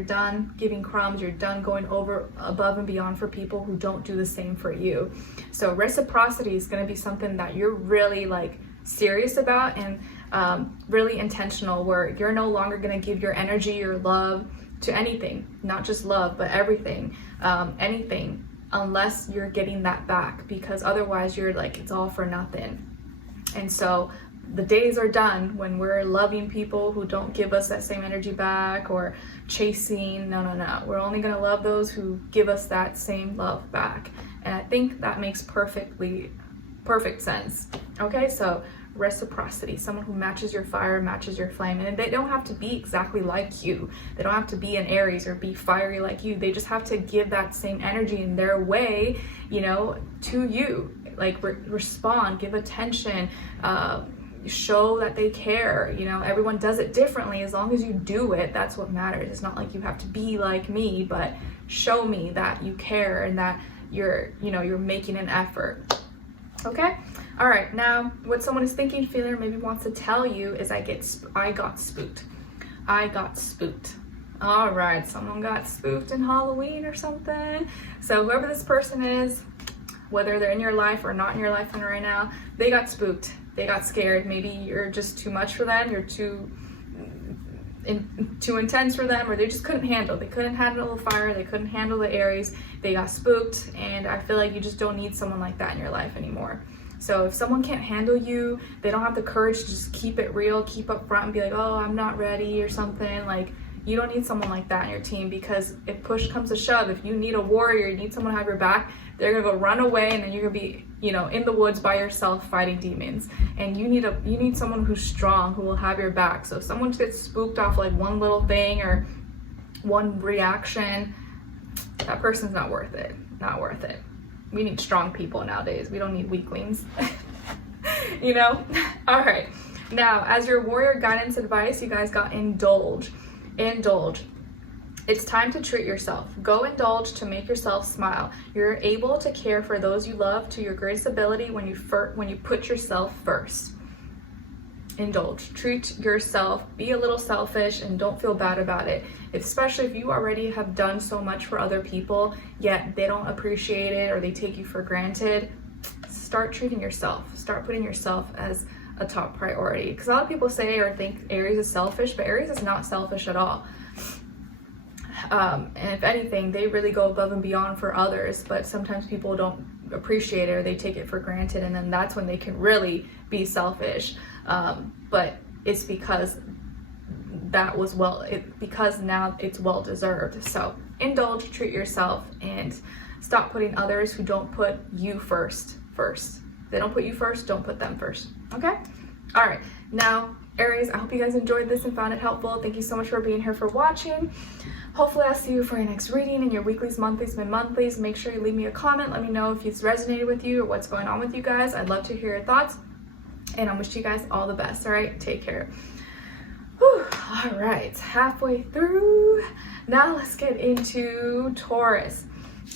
done giving crumbs. You're done going over above and beyond for people who don't do the same for you. So reciprocity is going to be something that you're really like serious about and really intentional, where you're no longer going to give your energy, your love to anything, not just love, but everything, anything, unless you're getting that back, because otherwise you're like, it's all for nothing. And so the days are done when we're loving people who don't give us that same energy back or chasing. No. We're only going to love those who give us that same love back. And I think that makes perfect sense. Okay, so reciprocity, someone who matches your fire, matches your flame. And they don't have to be exactly like you. They don't have to be an Aries or be fiery like you. They just have to give that same energy in their way, you know, to you. Like respond, give attention, show that they care. You know, everyone does it differently. As long as you do it, that's what matters. It's not like you have to be like me, but show me that you care and that you're making an effort. Okay. All right. Now, what someone is thinking, feeling, or maybe wants to tell you is I got spooked. I got spooked. All right. Someone got spooked in Halloween or something. So whoever this person is, whether they're in your life or not in your life right now, they got spooked. They got scared. Maybe you're just too much for them. You're too intense for them, or they just couldn't handle. They couldn't handle the fire. They couldn't handle the Aries. They got spooked, and I feel like you just don't need someone like that in your life anymore. So if someone can't handle you, they don't have the courage to just keep it real, keep up front and be like, oh, I'm not ready or something. Like, you don't need someone like that in your team, because if push comes to shove, if you need a warrior, you need someone to have your back, they're gonna go run away, and then you're gonna be, in the woods by yourself fighting demons. And you need someone who's strong, who will have your back. So if someone gets spooked off like one little thing or one reaction, that person's not worth it. Not worth it. We need strong people nowadays. We don't need weaklings. All right. Now, as your warrior guidance advice, you guys got indulge. Indulge. It's time to treat yourself. Go indulge to make yourself smile. You're able to care for those you love to your greatest ability when you put yourself first. Indulge. Treat yourself. Be a little selfish and don't feel bad about it. Especially if you already have done so much for other people, yet they don't appreciate it or they take you for granted. Start treating yourself. Start putting yourself as a top priority. Because a lot of people say or think Aries is selfish, but Aries is not selfish at all. And if anything, they really go above and beyond for others, but sometimes people don't appreciate it or they take it for granted, and then that's when they can really be selfish. But it's because because now it's well deserved. So indulge, treat yourself, and stop putting others who don't put you first. They don't put you first, don't put them first. Okay? All right. Now, Aries, I hope you guys enjoyed this and found it helpful. Thank you so much for being here, for watching. Hopefully I'll see you for your next reading in your weeklies, monthlies, mid-monthlies. Make sure you leave me a comment. Let me know if it's resonated with you or what's going on with you guys. I'd love to hear your thoughts. And I wish you guys all the best. All right, take care. Whew. All right, halfway through. Now let's get into Taurus.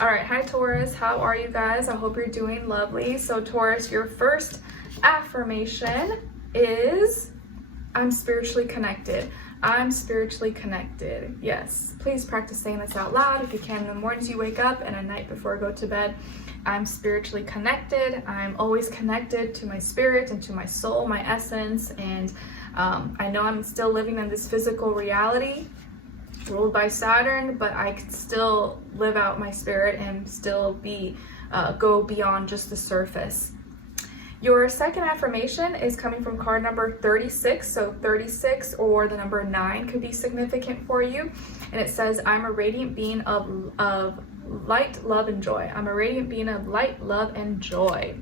All right, hi Taurus. How are you guys? I hope you're doing lovely. So Taurus, your first affirmation is, I'm spiritually connected. I'm spiritually connected. Yes, please practice saying this out loud if you can in the mornings you wake up and at night before I go to bed. I'm spiritually connected. I'm always connected to my spirit and to my soul, my essence. And I know I'm still living in this physical reality ruled by Saturn, but I can still live out my spirit and still go beyond just the surface. Your second affirmation is coming from card number 36. So 36 or the number 9 could be significant for you. And it says, I'm a radiant being of light, love, and joy. I'm a radiant being of light, love, and joy.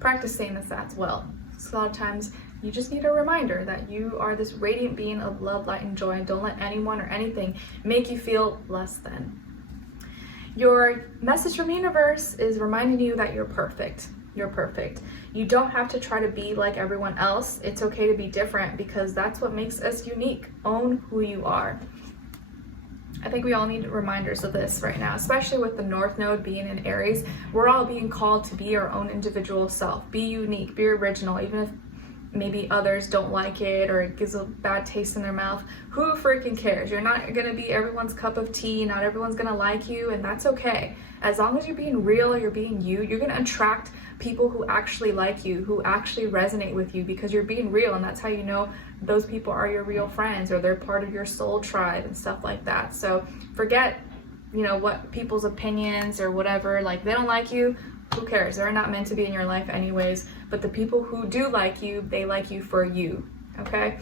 Practice saying this as well. So a lot of times you just need a reminder that you are this radiant being of love, light, and joy, and don't let anyone or anything make you feel less than. Your message from the universe is reminding you that you're perfect. You're perfect. You don't have to try to be like everyone else. It's okay to be different because that's what makes us unique. Own who you are. I think we all need reminders of this right now, especially with the North Node being in Aries. We're all being called to be our own individual self. Be unique, be original, even if maybe others don't like it or it gives a bad taste in their mouth. Who freaking cares? You're not going to be everyone's cup of tea. Not everyone's going to like you, and that's okay. As long as you're being real, you're being you, you're going to attract people who actually like you, who actually resonate with you, because you're being real, and that's how you know those people are your real friends or they're part of your soul tribe and stuff like that. So forget, what people's opinions or whatever, like they don't like you, who cares? They're not meant to be in your life anyways. But the people who do like you, they like you for you, okay?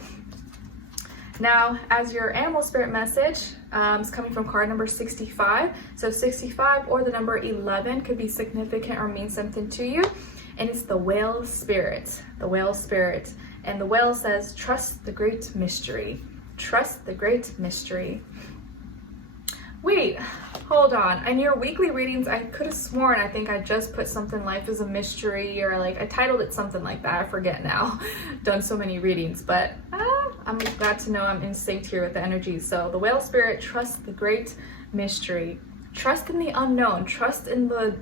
Now, as your animal spirit message, is coming from card number 65. So 65 or the number 11 could be significant or mean something to you. And it's the whale spirit, the whale spirit. And the whale says, trust the great mystery. Trust the great mystery. Wait, hold on. In your weekly readings, I could have sworn, I think I just put something, life is a mystery, or like I titled it something like that. I forget now. Done so many readings, but I'm glad to know I'm in sync here with the energy. So the whale spirit, trust the great mystery. Trust in the unknown. Trust in the,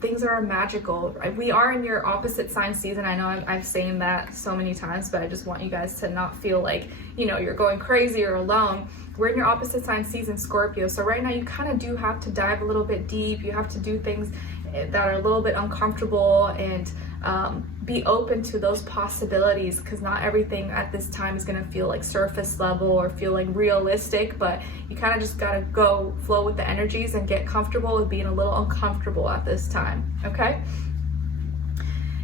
things that are magical. We are in your opposite sign season. I know I've saying that so many times, but I just want you guys to not feel like, you're going crazy or alone. We're in your opposite sign season, Scorpio. So right now you kind of do have to dive a little bit deep. You have to do things that are a little bit uncomfortable and be open to those possibilities, because not everything at this time is going to feel like surface level or feel like realistic, but you kind of just got to go flow with the energies and get comfortable with being a little uncomfortable at this time, okay?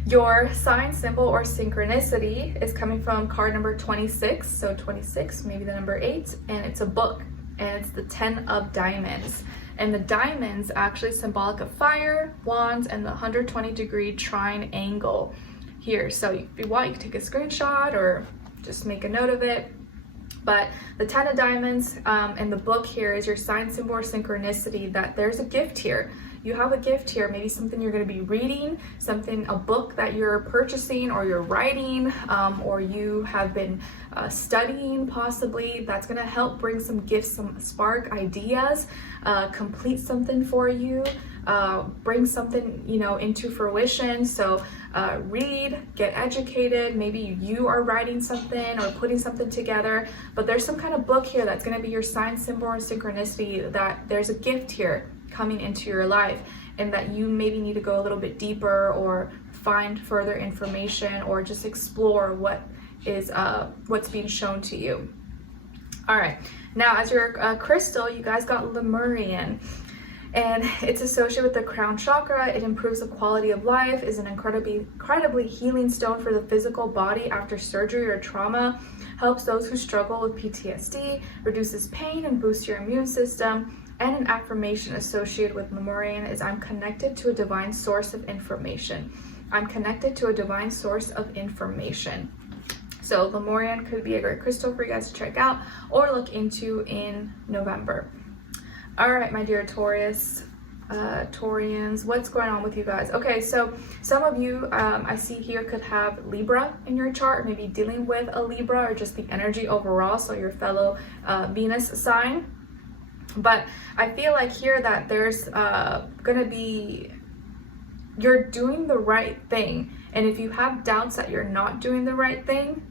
Your sign, symbol, or synchronicity is coming from card number 26. So 26, maybe the number 8, and it's a book, and it's the 10 of Diamonds. And the diamonds actually symbolic of fire, wands, and the 120-degree trine angle here. So if you want, you can take a screenshot or just make a note of it. But the 10 of Diamonds and the book here is your sign, symbol, or synchronicity, that there's a gift here. You have a gift here, maybe something you're going to be reading, a book that you're purchasing or you're writing, or you have been studying possibly. That's going to help bring some gifts, some spark ideas, complete something for you, bring something, into fruition. So read, get educated. Maybe you are writing something or putting something together, but there's some kind of book here that's going to be your sign, symbol, or synchronicity, that there's a gift here coming into your life, and that you maybe need to go a little bit deeper or find further information or just explore what's being shown to you. All right, now as your crystal, you guys got Lemurian, and it's associated with the crown chakra. It improves the quality of life, is an incredibly healing stone for the physical body after surgery or trauma, helps those who struggle with PTSD, reduces pain, and boosts your immune system. And an affirmation associated with Lemurian is, I'm connected to a divine source of information. I'm connected to a divine source of information. So Lemurian could be a great crystal for you guys to check out or look into in November. All right, my dear Taurus, Taurians, what's going on with you guys? Okay, so some of you I see here could have Libra in your chart, maybe dealing with a Libra, or just the energy overall, so your fellow Venus sign. But I feel like here that there's gonna be, you're doing the right thing, and if you have doubts that you're not doing the right thing,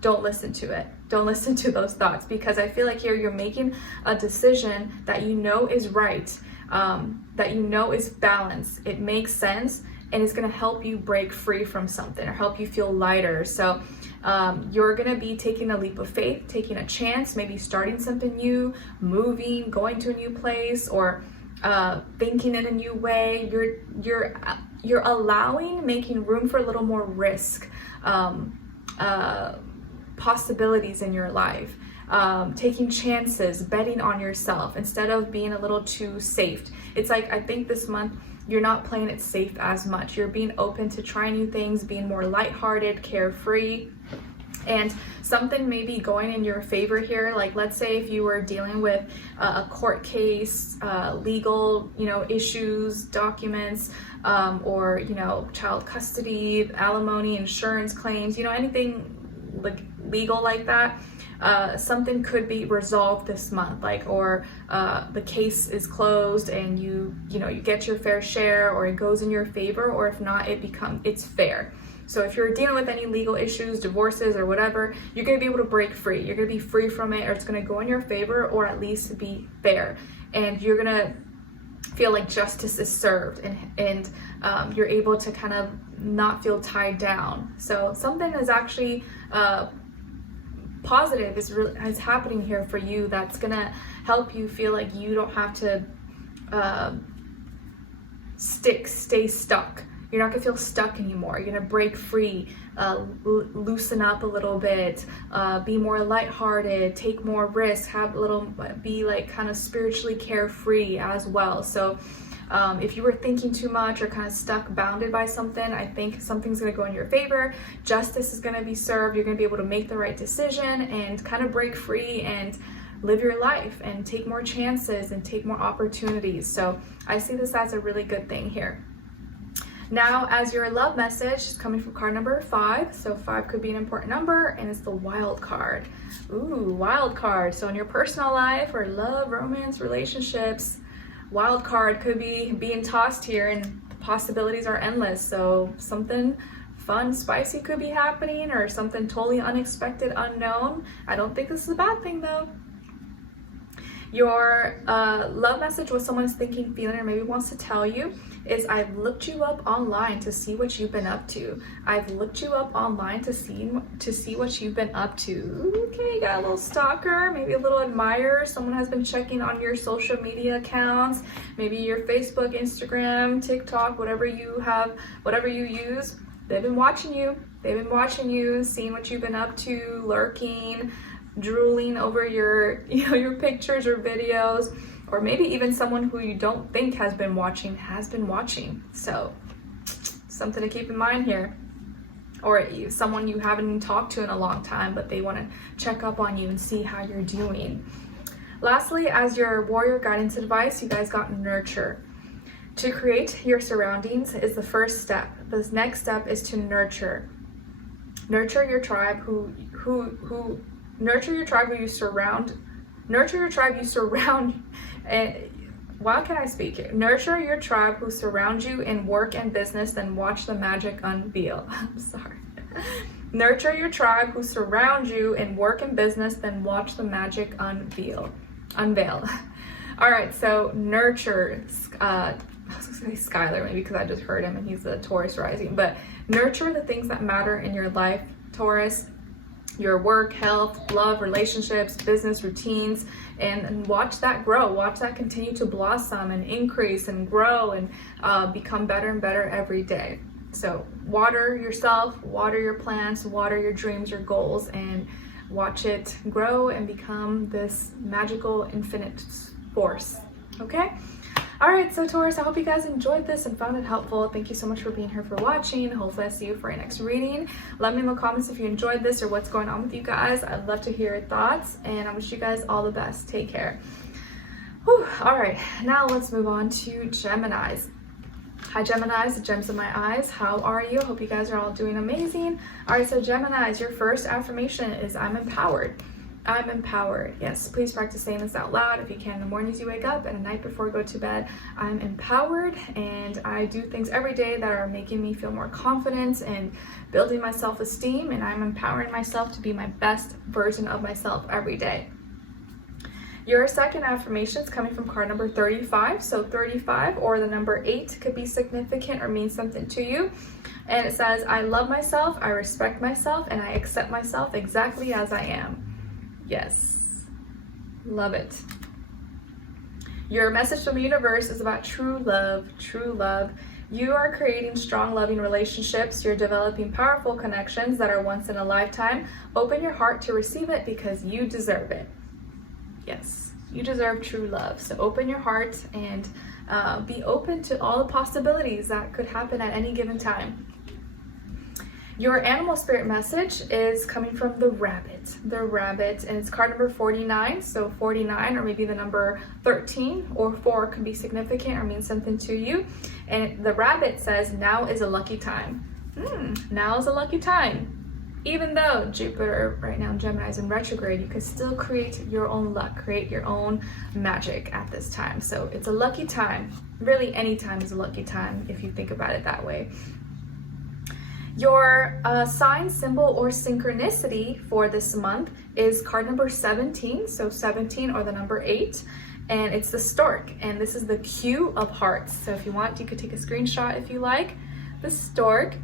don't listen to it. Don't listen to those thoughts, because I feel like here you're making a decision that you know is right, that you know is balanced. It makes sense, and it's gonna help you break free from something or help you feel lighter. So you're gonna be taking a leap of faith, taking a chance, maybe starting something new, moving, going to a new place, or thinking in a new way. You're you're allowing, making room for a little more risk, possibilities in your life, taking chances, betting on yourself instead of being a little too safe. It's like, I think this month you're not playing it safe as much. You're being open to trying new things, being more lighthearted, carefree, and something may be going in your favor here. Like, let's say if you were dealing with a court case, legal, issues, documents, or, child custody, alimony, insurance claims, anything like legal like that. Something could be resolved this month, or the case is closed and you get your fair share, or it goes in your favor, or if not, it's fair. So if you're dealing with any legal issues, divorces or whatever, you're going to be able to break free. You're going to be free from it, or it's going to go in your favor, or at least be fair. And you're going to feel like justice is served, and you're able to kind of not feel tied down. So something is actually positive is happening here for you, that's gonna help you feel like you don't have to stay stuck. You're not gonna feel stuck anymore. You're gonna break free, loosen up a little bit, be more lighthearted, take more risks, be like kind of spiritually carefree as well. So if you were thinking too much or kind of stuck, bounded by something, I think something's going to go in your favor. Justice is going to be served. You're going to be able to make the right decision and kind of break free and live your life and take more chances and take more opportunities. So I see this as a really good thing here. Now, as your love message is coming from card number 5, so 5 could be an important number, and it's the Wild card. Ooh, Wild card. So in your personal life or love, romance, relationships, Wild card could be being tossed here, and the possibilities are endless. So something fun, spicy could be happening, or something totally unexpected, unknown. I don't think this is a bad thing though. Your love message, what someone's thinking, feeling, or maybe wants to tell you is, I've looked you up online to see what you've been up to. I've looked you up online to see what you've been up to. Okay, you got a little stalker, maybe a little admirer. Someone has been checking on your social media accounts, maybe your Facebook, Instagram, TikTok, whatever you use. They've been watching you. They've been watching you, seeing what you've been up to, lurking, drooling over your pictures or videos, or maybe even someone who you don't think has been watching. So something to keep in mind here. Or someone you haven't talked to in a long time, but they want to check up on you and see how you're doing. Lastly, as your warrior guidance advice, you guys got nurture. To create your surroundings is the first step. The next step is to nurture. Nurture your tribe nurture your tribe who you surround. Nurture your tribe you surround. Why can I speak here? Nurture your tribe who surround you in work and business, then watch the magic unveil. I'm sorry. Nurture your tribe who surround you in work and business, then watch the magic unveil. All right, so nurture. I was gonna say Skylar, maybe because I just heard him and he's the Taurus rising. But nurture the things that matter in your life, Taurus. Your work, health, love, relationships, business, routines, and watch that grow. Watch that continue to blossom and increase and grow and become better and better every day. So water yourself, water your plants, water your dreams, your goals, and watch it grow and become this magical infinite force. Okay? All right, so Taurus, I hope you guys enjoyed this and found it helpful. Thank you so much for being here, for watching. Hopefully I see you for your next reading. Let me in the comments if you enjoyed this or what's going on with you guys. I'd love to hear your thoughts, and I wish you guys all the best. Take care. Whew. All right, now let's move on to Geminis. Hi Geminis, the gems in my eyes. How are you? Hope you guys are all doing amazing. All right, so Geminis, your first affirmation is, I'm empowered. I'm empowered. Yes, please practice saying this out loud if you can. The mornings you wake up and the night before you go to bed. I'm empowered, and I do things every day that are making me feel more confident and building my self-esteem, and I'm empowering myself to be my best version of myself every day. Your second affirmation is coming from card number 35. So 35 or the number 8 could be significant or mean something to you. And it says, I love myself, I respect myself, and I accept myself exactly as I am. Yes, love it. Your message from the universe is about true love, You are creating strong, loving relationships. You're developing powerful connections that are once in a lifetime. Open your heart to receive it because you deserve it. Yes, you deserve true love. So open your heart and be open to all the possibilities that could happen at any given time. Your animal spirit message is coming from the rabbit. The rabbit, and it's card number 49. So 49, or maybe the number 13 or 4 could be significant or mean something to you. And the rabbit says, now is a lucky time. Now is a lucky time. Even though Jupiter right now in Gemini is in retrograde, you can still create your own luck, create your own magic at this time. So it's a lucky time. Really, any time is a lucky time if you think about it that way. Your sign, symbol, or synchronicity for this month is card number 17. So 17, or the number 8. And it's the stork. And this is the Q of hearts. So if you want, you could take a screenshot if you like. The stork.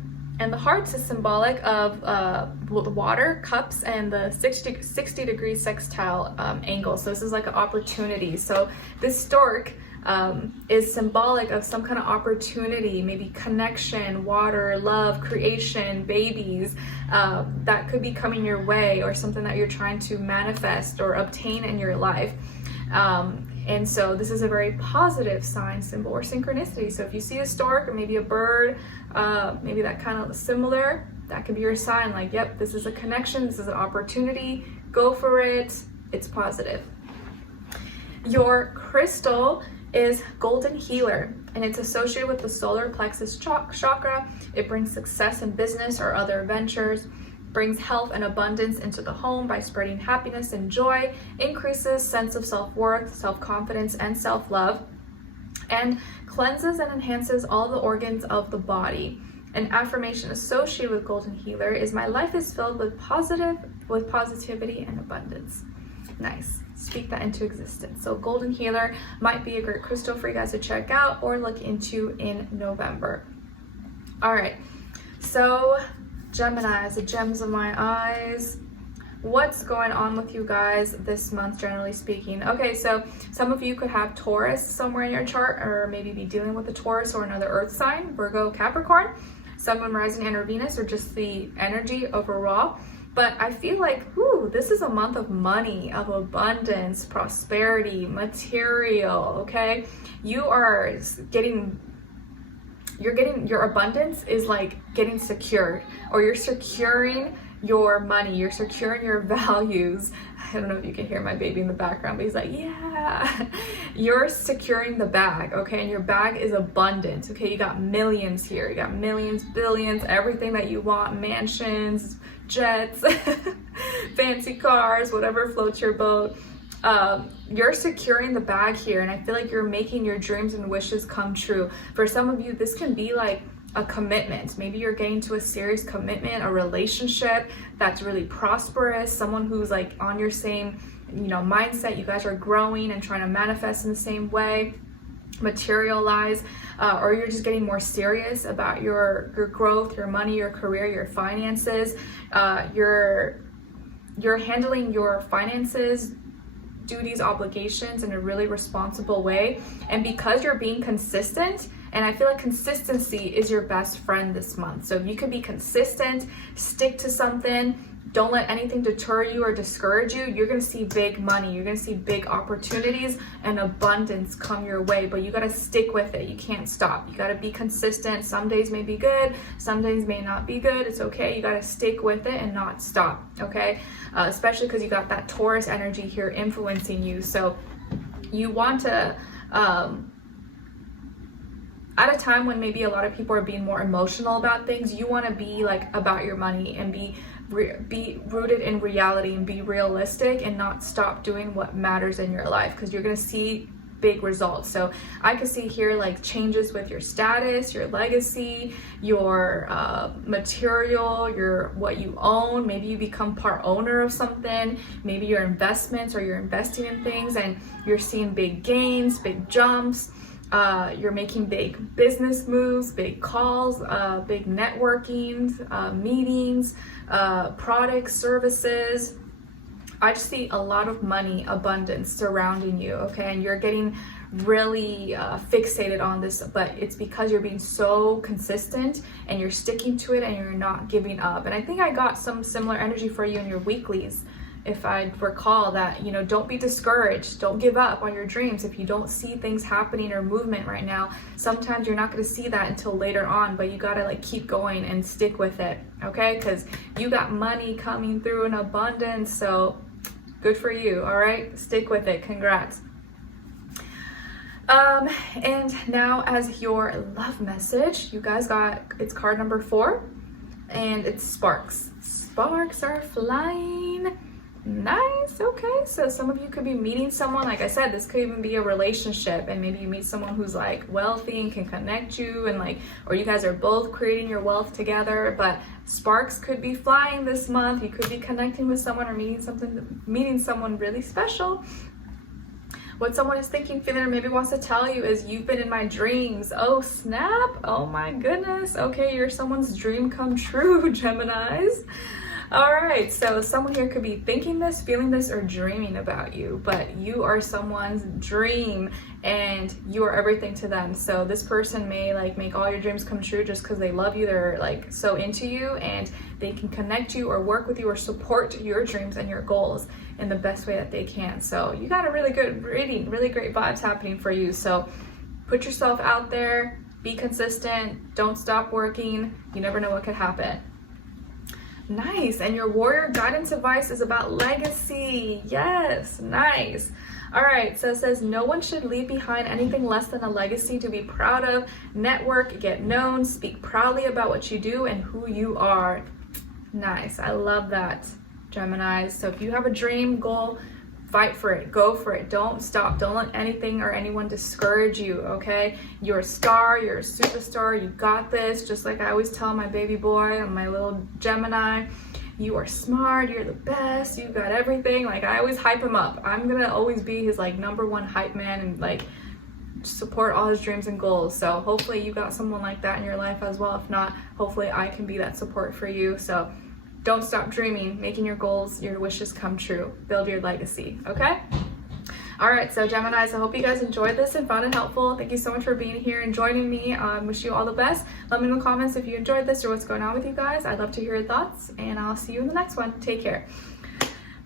And the hearts is symbolic of the water, cups, and the 60 degree sextile angle. So this is like an opportunity. So this stork is symbolic of some kind of opportunity, maybe connection, water, love, creation, babies, that could be coming your way, or something that you're trying to manifest or obtain in your life. And so this is a very positive sign, symbol, or synchronicity. So if you see a stork or maybe a bird, maybe that kind of similar, that could be your sign, like, yep, this is a connection, this is an opportunity, go for it, it's positive. Your crystal is golden healer, and it's associated with the solar plexus chakra. It brings success in business or other ventures, brings health and abundance into the home by spreading happiness and joy, increases sense of self-worth, self-confidence, and self-love, and cleanses and enhances all the organs of the body. An affirmation associated with golden healer is, my life is filled with positivity and abundance. Nice. Speak that into existence. So golden healer might be a great crystal for you guys to check out or look into in November. All right. So Geminis, the gems of my eyes. What's going on with you guys this month, generally speaking? Okay, so some of you could have Taurus somewhere in your chart, or maybe be dealing with a Taurus or another earth sign, Virgo, Capricorn, Sun, Moon, Rising, and or Venus, or just the energy overall. But I feel like, this is a month of money, of abundance, prosperity, material, okay? Your abundance is like getting secured, or you're securing your money, you're securing your values. I don't know if you can hear my baby in the background, but he's like, yeah. You're securing the bag, okay? And your bag is abundant, okay? You got millions here. You got millions, billions, everything that you want, mansions, jets, fancy cars, whatever floats your boat. You're securing the bag here, and I feel like you're making your dreams and wishes come true. For some of you, this can be like a commitment. Maybe you're getting to a serious commitment, a relationship that's really prosperous, someone who's like on your same, mindset. You guys are growing and trying to manifest in the same way, materialize, or you're just getting more serious about your growth, your money, your career, your finances. You're handling your finances, duties, obligations in a really responsible way. And because you're being consistent, and I feel like consistency is your best friend this month. So if you can be consistent, stick to something, don't let anything deter you or discourage you, you're gonna see big money, you're gonna see big opportunities and abundance come your way, but you gotta stick with it. You can't stop. You gotta be consistent. Some days may be good, some days may not be good. It's okay. You gotta stick with it and not stop, okay? Especially because you got that Taurus energy here influencing you. So you want to, at a time when maybe a lot of people are being more emotional about things, you want to be like about your money and be rooted in reality and be realistic and not stop doing what matters in your life, because you're going to see big results. So I could see here like changes with your status, your legacy, your material, what you own. Maybe you become part owner of something, maybe your investments, or you're investing in things and you're seeing big gains, big jumps. You're making big business moves, big calls, big networking, meetings, products, services. I just see a lot of money, abundance surrounding you, okay? And you're getting really fixated on this, but it's because you're being so consistent and you're sticking to it and you're not giving up. And I think I got some similar energy for you in your weeklies, if I recall, that, you know, don't be discouraged, don't give up on your dreams. If you don't see things happening or movement right now, sometimes you're not going to see that until later on, but you got to like keep going and stick with it, okay? Because you got money coming through in abundance, so good for you. All right, stick with it. Congrats. And now as your love message, you guys got, it's card number 4, and it's sparks. Sparks are flying. Nice. Okay, so some of you could be meeting someone. Like I said, this could even be a relationship, and maybe you meet someone who's like wealthy and can connect you, and like, or you guys are both creating your wealth together. But sparks could be flying this month. You could be connecting with someone or meeting someone really special. What someone is thinking, feeling, or maybe wants to tell you is, you've been in my dreams. Oh snap. Oh my goodness. Okay, you're someone's dream come true, Geminis. All right, so someone here could be thinking this, feeling this, or dreaming about you, but you are someone's dream and you are everything to them. So this person may like make all your dreams come true just because they love you. They're like so into you, and they can connect you or work with you or support your dreams and your goals in the best way that they can. So you got a really good reading, really great vibes happening for you. So put yourself out there, be consistent, don't stop working. You never know what could happen. Nice. And your warrior guidance advice is about legacy. Yes, nice. All right, so it says no one should leave behind anything less than a legacy to be proud of. Network, get known, speak proudly about what you do and who you are. Nice. I love that, Geminis. So if you have a dream, goal, fight for it, go for it, don't stop, don't let anything or anyone discourage you, okay? You're a star, you're a superstar, you got this. Just like I always tell my baby boy and my little Gemini, you are smart, you're the best, you got everything. Like I always hype him up. I'm gonna always be his like #1 hype man and like support all his dreams and goals. So hopefully you got someone like that in your life as well. If not, hopefully I can be that support for you. So don't stop dreaming, making your goals, your wishes come true. Build your legacy, okay? All right, so Geminis, I hope you guys enjoyed this and found it helpful. Thank you so much for being here and joining me. Wish you all the best. Let me know in the comments if you enjoyed this or what's going on with you guys. I'd love to hear your thoughts, and I'll see you in the next one. Take care.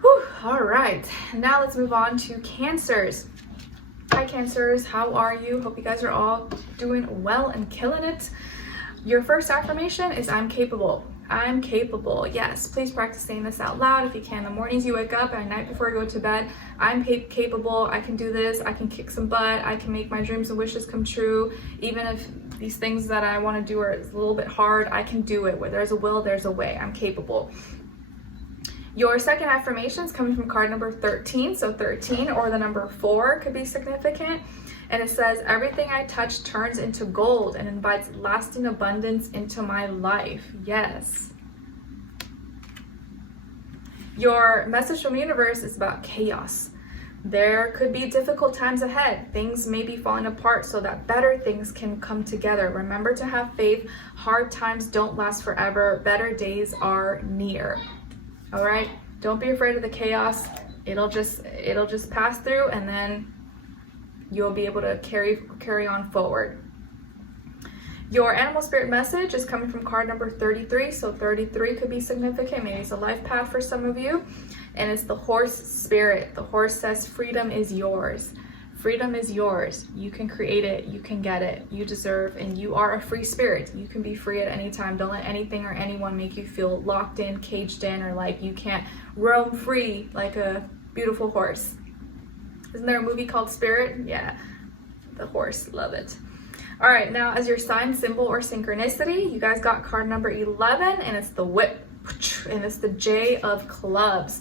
Whew, all right, now let's move on to Cancers. Hi, Cancers, how are you? Hope you guys are all doing well and killing it. Your first affirmation is I'm capable. I'm capable. Yes, please practice saying this out loud if you can. The mornings you wake up and at night before you go to bed. I'm capable. I can do this. I can kick some butt. I can make my dreams and wishes come true. Even if these things that I want to do are a little bit hard, I can do it. Where there's a will, there's a way. I'm capable. Your second affirmation is coming from card number 13. So 13 or the number 4 could be significant. And it says, everything I touch turns into gold and invites lasting abundance into my life. Yes. Your message from the universe is about chaos. There could be difficult times ahead. Things may be falling apart so that better things can come together. Remember to have faith. Hard times don't last forever. Better days are near. All right? Don't be afraid of the chaos. It'll just pass through, and then you'll be able to carry on forward. Your animal spirit message is coming from card number 33. So 33 could be significant. Maybe it's a life path for some of you. And it's the horse spirit. The horse says freedom is yours. Freedom is yours. You can create it. You can get it. You deserve, and you are a free spirit. You can be free at any time. Don't let anything or anyone make you feel locked in, caged in, or like you can't roam free like a beautiful horse. Isn't there a movie called Spirit? Yeah, the horse, love it. All right, now as your sign, symbol, or synchronicity, you guys got card number 11, and it's the whip, and it's the J of clubs.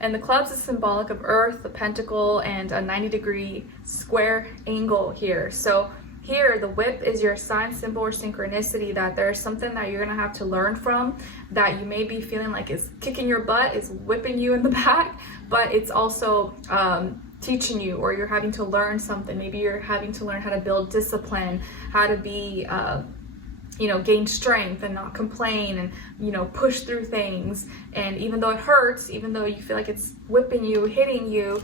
And the clubs is symbolic of Earth, the pentacle, and a 90-degree square angle here. So here, the whip is your sign, symbol, or synchronicity, that there's something that you're gonna have to learn from, that you may be feeling like is kicking your butt, is whipping you in the back, but it's also teaching you, or you're having to learn something. Maybe you're having to learn how to build discipline, how to be, gain strength and not complain, and, push through things. And even though it hurts, even though you feel like it's whipping you, hitting you,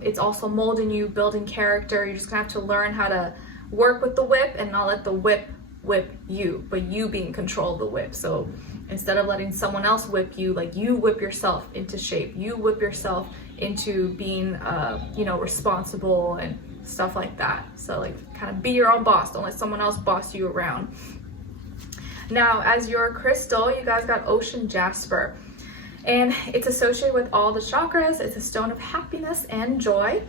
It's also molding you, building character. You're just gonna have to learn how to work with the whip and not let the whip you, but you be in control of the whip. So instead of letting someone else whip you, like, you whip yourself into shape. You whip yourself into being, you know, responsible and stuff like that. So like, kind of be your own boss. Don't let someone else boss you around. Now, as your crystal, you guys got ocean jasper, and it's associated with all the chakras. It's a stone of happiness and joy.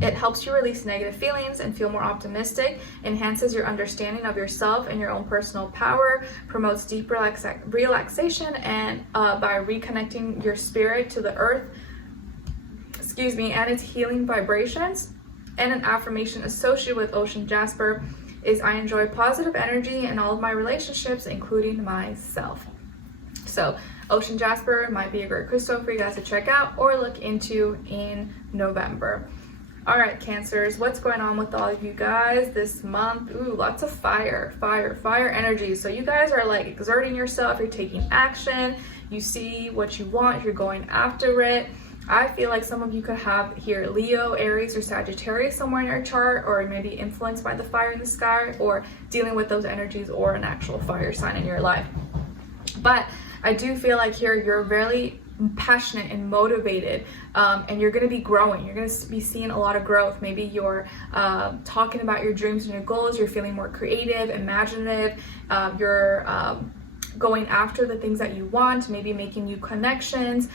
It helps you release negative feelings and feel more optimistic, enhances your understanding of yourself and your own personal power, promotes deep relaxation, and by reconnecting your spirit to the earth, and its healing vibrations. And an affirmation associated with ocean jasper is, I enjoy positive energy in all of my relationships, including myself. So ocean jasper might be a great crystal for you guys to check out or look into in November. All right, Cancers, what's going on with all of you guys this month? Ooh, lots of fire energy. So you guys are like exerting yourself, you're taking action, you see what you want, you're going after it. I feel like some of you could have here Leo, Aries, or Sagittarius somewhere in your chart, or maybe influenced by the fire in the sky, or dealing with those energies, or an actual fire sign in your life. But I do feel like here you're very passionate and motivated, and you're going to be growing. You're going to be seeing a lot of growth. Maybe you're talking about your dreams and your goals. You're feeling more creative, imaginative. You're going after the things that you want, maybe making new connections,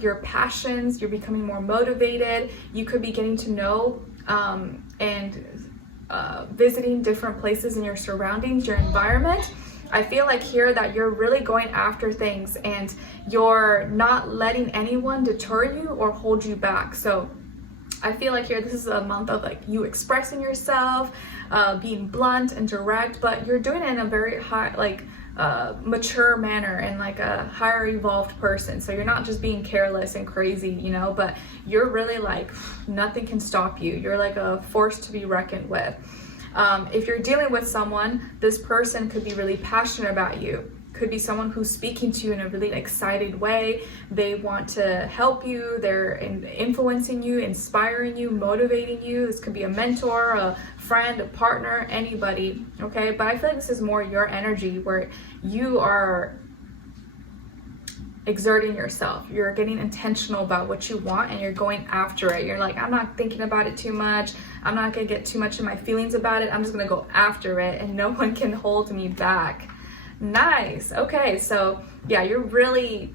your passions. You're becoming more motivated. You could be getting to know and visiting different places in your surroundings, your environment. I feel like here that you're really going after things and you're not letting anyone deter you or hold you back. So I feel like here this is a month of like you expressing yourself, being blunt and direct, but you're doing it in a very high, like mature manner and like a higher evolved person. So you're not just being careless and crazy, you know, but you're really like, nothing can stop you. You're like a force to be reckoned with. If you're dealing with someone, this person could be really passionate about you. Could be someone who's speaking to you in a really excited way. They want to help you. They're influencing you, inspiring you, motivating you. This could be a mentor, a friend, a partner, anybody, okay? But I feel like this is more your energy where you are exerting yourself. You're getting intentional about what you want and you're going after it. You're like, I'm not thinking about it too much. I'm not gonna get too much in my feelings about it. I'm just gonna go after it and no one can hold me back. Nice. Okay, so yeah, you're really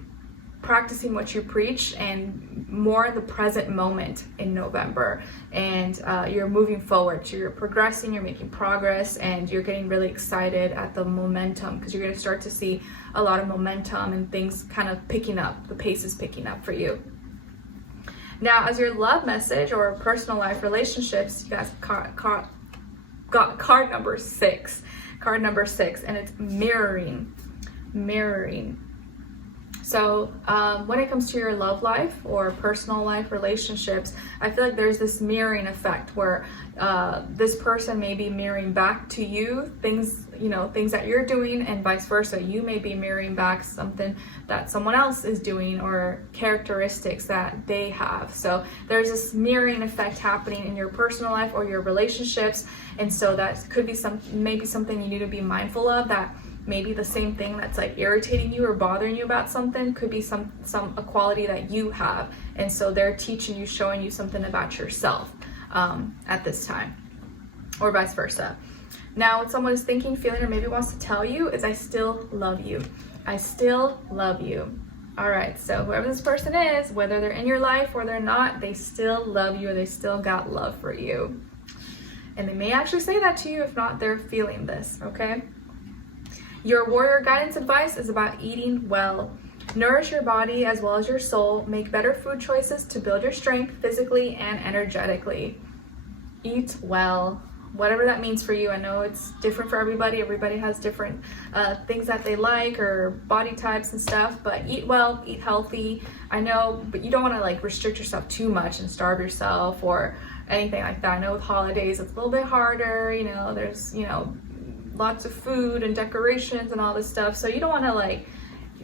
practicing what you preach and more in the present moment in November, and you're moving forward. So you're progressing, you're making progress, and you're getting really excited at the momentum because you're going to start to see a lot of momentum and things kind of picking up. The pace is picking up for you. Now, as your love message or personal life relationships, you guys got card number 6. Card number 6, and it's mirroring. So when it comes to your love life or personal life relationships, I feel like there's this mirroring effect where this person may be mirroring back to you things, you know, things that you're doing, and vice versa. You may be mirroring back something that someone else is doing or characteristics that they have. So there's this mirroring effect happening in your personal life or your relationships, and so that could be maybe something you need to be mindful of, that maybe the same thing that's like irritating you or bothering you about something could be a quality that you have, and so they're teaching you, showing you something about yourself at this time, or vice versa. Now, what someone is thinking, feeling, or maybe wants to tell you is, I still love you. I still love you. All right, so whoever this person is, whether they're in your life or they're not, they still love you, or they still got love for you. And they may actually say that to you. If not, they're feeling this, okay? Your warrior guidance advice is about eating well. Nourish your body as well as your soul. Make better food choices to build your strength physically and energetically. Eat well, whatever that means for you. I know it's different for everybody. Everybody has different things that they like or body types and stuff, but eat well, eat healthy. I know, but you don't want to like restrict yourself too much and starve yourself or anything like that. I know with holidays it's a little bit harder, you know, there's, you know, lots of food and decorations and all this stuff, so you don't want to like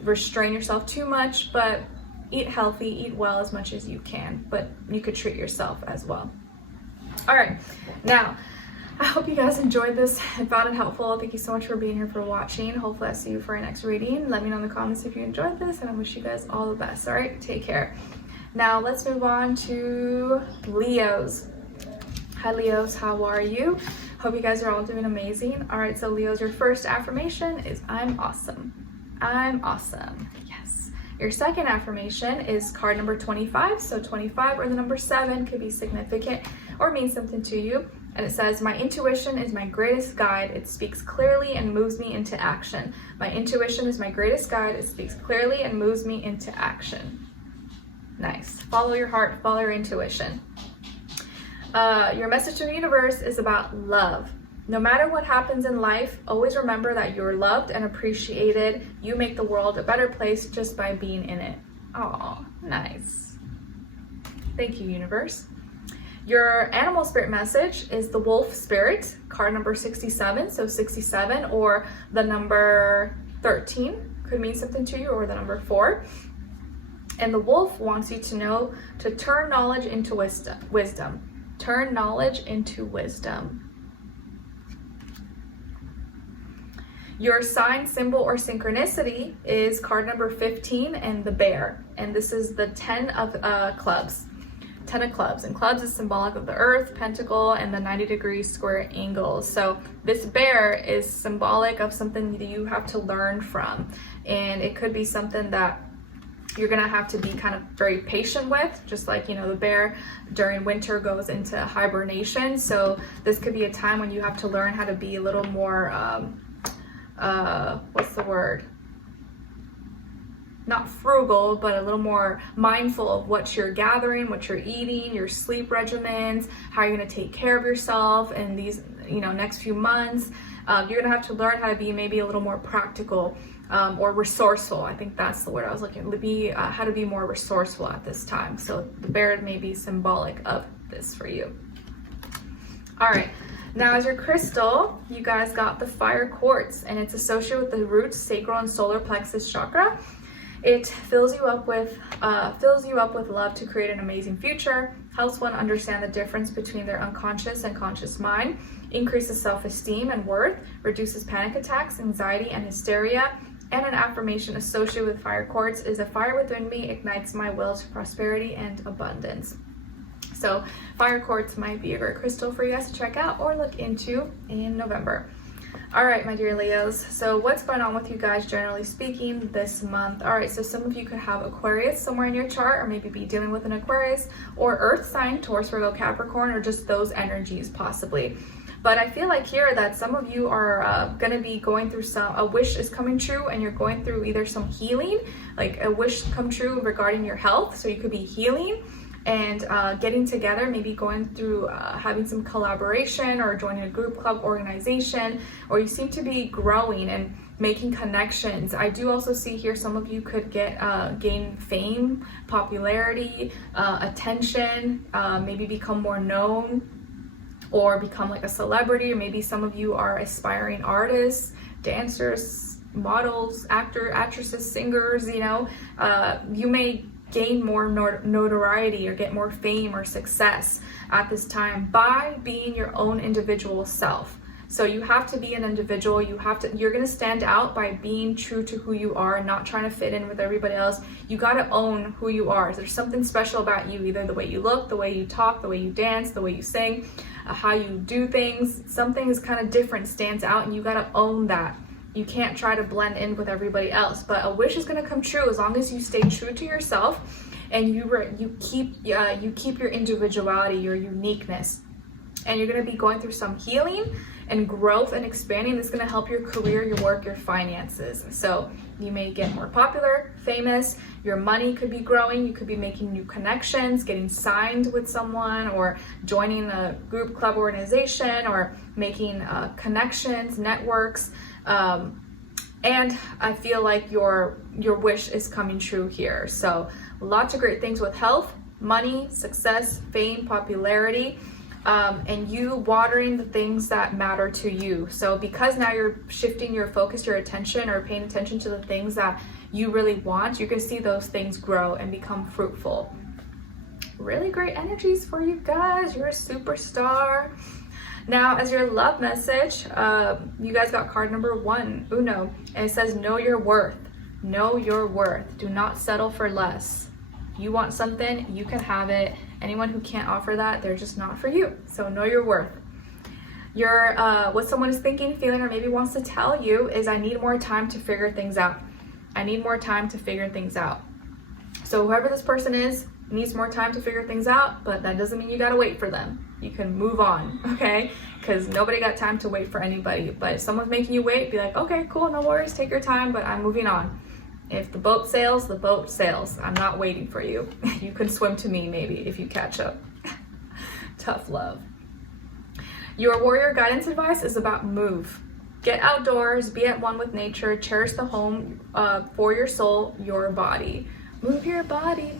restrain yourself too much, but eat healthy, eat well as much as you can, but you could treat yourself as well. All right, now, I hope you guys enjoyed this and found it helpful. Thank you so much for being here, for watching. Hopefully I see you for our next reading. Let me know in the comments if you enjoyed this, and I wish you guys all the best. All right, take care. Now let's move on to Leos. Hi Leos, how are you? Hope you guys are all doing amazing. All right, so Leos, your first affirmation is I'm awesome. I'm awesome. Yes. Your second affirmation is card number 25. So 25 or the number 7 could be significant or mean something to you. And it says, my intuition is my greatest guide. It speaks clearly and moves me into action. My intuition is my greatest guide. It speaks clearly and moves me into action. Nice. Follow your heart, follow your intuition. Your message to the universe is about love. No matter what happens in life, always remember that you're loved and appreciated. You make the world a better place just by being in it. Oh, nice. Thank you, universe. Your animal spirit message is the wolf spirit, card number 67. So 67 or the number 13 could mean something to you, or the number 4. And the wolf wants you to know to turn knowledge into wisdom. Turn knowledge into wisdom. Your sign, symbol, or synchronicity is card number 15 and the bear. And this is the 10 of clubs. 10 of clubs. And clubs is symbolic of the earth, pentacle, and the 90-degree square angle. So this bear is symbolic of something that you have to learn from. And it could be something that you're gonna have to be kind of very patient with, just like, you know, the bear during winter goes into hibernation. So this could be a time when you have to learn how to be a little more, what's the word? Not frugal, but a little more mindful of what you're gathering, what you're eating, your sleep regimens, how you're gonna take care of yourself in these, you know, next few months. You're gonna have to learn how to be maybe a little more practical or resourceful. I think that's the word I was looking at. How to be more resourceful at this time. So the bear may be symbolic of this for you. All right, now as your crystal, you guys got the fire quartz, and it's associated with the roots, sacral, and solar plexus chakra. It fills you up with love to create an amazing future, helps one understand the difference between their unconscious and conscious mind, increases self-esteem and worth, reduces panic attacks, anxiety, and hysteria. And an affirmation associated with fire quartz is, a fire within me ignites my will to prosperity and abundance. So fire quartz might be a great crystal for you guys to check out or look into in November. All right, my dear Leos, so what's going on with you guys generally speaking this month? All right, so some of you could have Aquarius somewhere in your chart, or maybe be dealing with an Aquarius or earth sign, Taurus, Virgo, Capricorn, or just those energies possibly. But I feel like here that some of you are going to be going through a wish is coming true, and you're going through either some healing, like a wish come true regarding your health. So you could be healing and getting together, maybe going through having some collaboration or joining a group, club, organization, or you seem to be growing and making connections. I do also see here some of you could gain fame, popularity, attention, maybe become more known, or become like a celebrity, or maybe some of you are aspiring artists, dancers, models, actresses, singers, you know. You may gain more notoriety or get more fame or success at this time by being your own individual self. So you have to be an individual. You're going to stand out by being true to who you are and not trying to fit in with everybody else. You got to own who you are. There's something special about you, either the way you look, the way you talk, the way you dance, the way you sing, how you do things. Something is kind of different, stands out, and you got to own that. You can't try to blend in with everybody else, but a wish is going to come true as long as you stay true to yourself and you keep your individuality, your uniqueness. And you're going to be going through some healing and growth and expanding. This is going to help your career, your work, your finances. So you may get more popular, famous, your money could be growing, you could be making new connections, getting signed with someone, or joining a group, club, organization, or making connections, networks. And I feel like your wish is coming true here. So lots of great things with health, money, success, fame, popularity. And you watering the things that matter to you. So because now you're shifting your focus, your attention, or paying attention to the things that you really want, you're going to see those things grow and become fruitful. Really great energies for you guys. You're a superstar. Now, as your love message, you guys got card number 1, Uno, and it says, know your worth. Know your worth. Do not settle for less. You want something, you can have it. Anyone who can't offer that, they're just not for you. So know your worth. What someone is thinking, feeling, or maybe wants to tell you is, I need more time to figure things out. I need more time to figure things out. So whoever this person is needs more time to figure things out, but that doesn't mean you gotta wait for them. You can move on, okay? Because nobody got time to wait for anybody. But if someone's making you wait, be like, okay, cool, no worries, take your time, but I'm moving on. If the boat sails, the boat sails. I'm not waiting for you. You can swim to me maybe if you catch up. Tough love. Your warrior guidance advice is about move. Get outdoors, be at one with nature, cherish the home for your soul, your body. Move your body,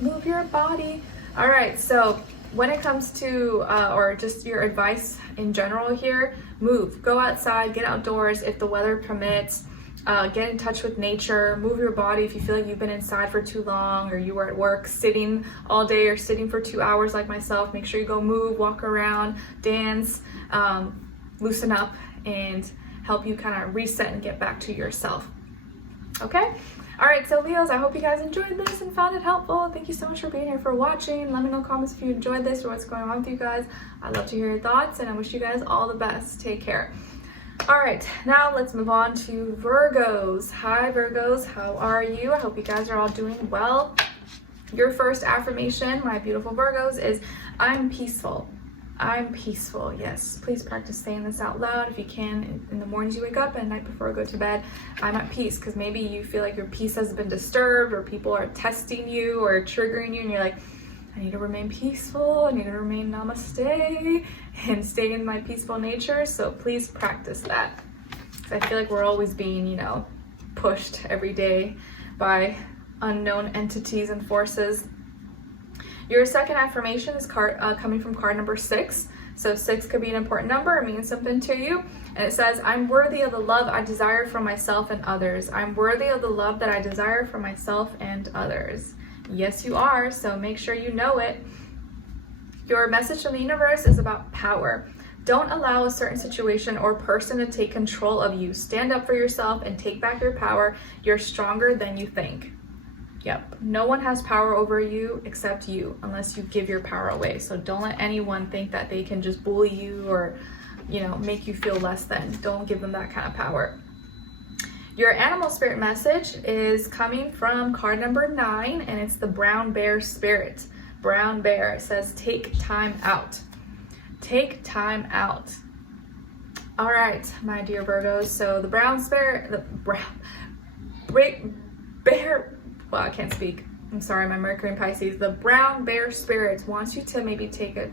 move your body. All right, so when it comes to, or just your advice in general here, move, go outside, get outdoors if the weather permits, get in touch with nature, move your body if you feel like you've been inside for too long, or you were at work sitting all day or sitting for 2 hours like myself. Make sure you go move, walk around, dance, loosen up, and help you kind of reset and get back to yourself. Okay? All right, so Leos, I hope you guys enjoyed this and found it helpful. Thank you so much for being here, for watching. Let me know in the comments if you enjoyed this or what's going on with you guys. I'd love to hear your thoughts, and I wish you guys all the best. Take care. All right, now let's move on to Virgos. Hi, Virgos. How are you? I hope you guys are all doing well. Your first affirmation, my beautiful Virgos, is I'm peaceful. I'm peaceful. Yes, please practice saying this out loud if you can in the mornings you wake up and night before you go to bed. I'm at peace, because maybe you feel like your peace has been disturbed, or people are testing you or triggering you, and you're like, I need to remain peaceful. I need to remain namaste and stay in my peaceful nature. So please practice that, because I feel like we're always being, you know, pushed every day by unknown entities and forces. Your second affirmation is coming from card number 6. So 6 could be an important number. It means something to you. And it says, I'm worthy of the love I desire for myself and others. I'm worthy of the love that I desire for myself and others. Yes, you are. So make sure you know it. Your message from the universe is about power. Don't allow a certain situation or person to take control of you. Stand up for yourself and take back your power. You're stronger than you think. Yep. No one has power over you except you, unless you give your power away. So don't let anyone think that they can just bully you or, you know, make you feel less than. Don't give them that kind of power. Your animal spirit message is coming from card number 9, and it's the brown bear spirit. Brown bear. It says, take time out. Take time out. All right, my dear Virgos. So the brown spirit, the bear, well, I can't speak. I'm sorry, my Mercury in Pisces. The brown bear spirit wants you to maybe take a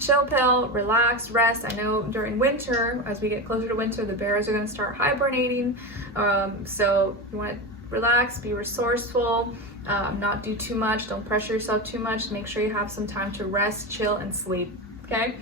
chill pill, relax, rest. I know during winter, as we get closer to winter, the bears are going to start hibernating. So you want to relax, be resourceful, not do too much. Don't pressure yourself too much. Make sure you have some time to rest, chill, and sleep. Okay?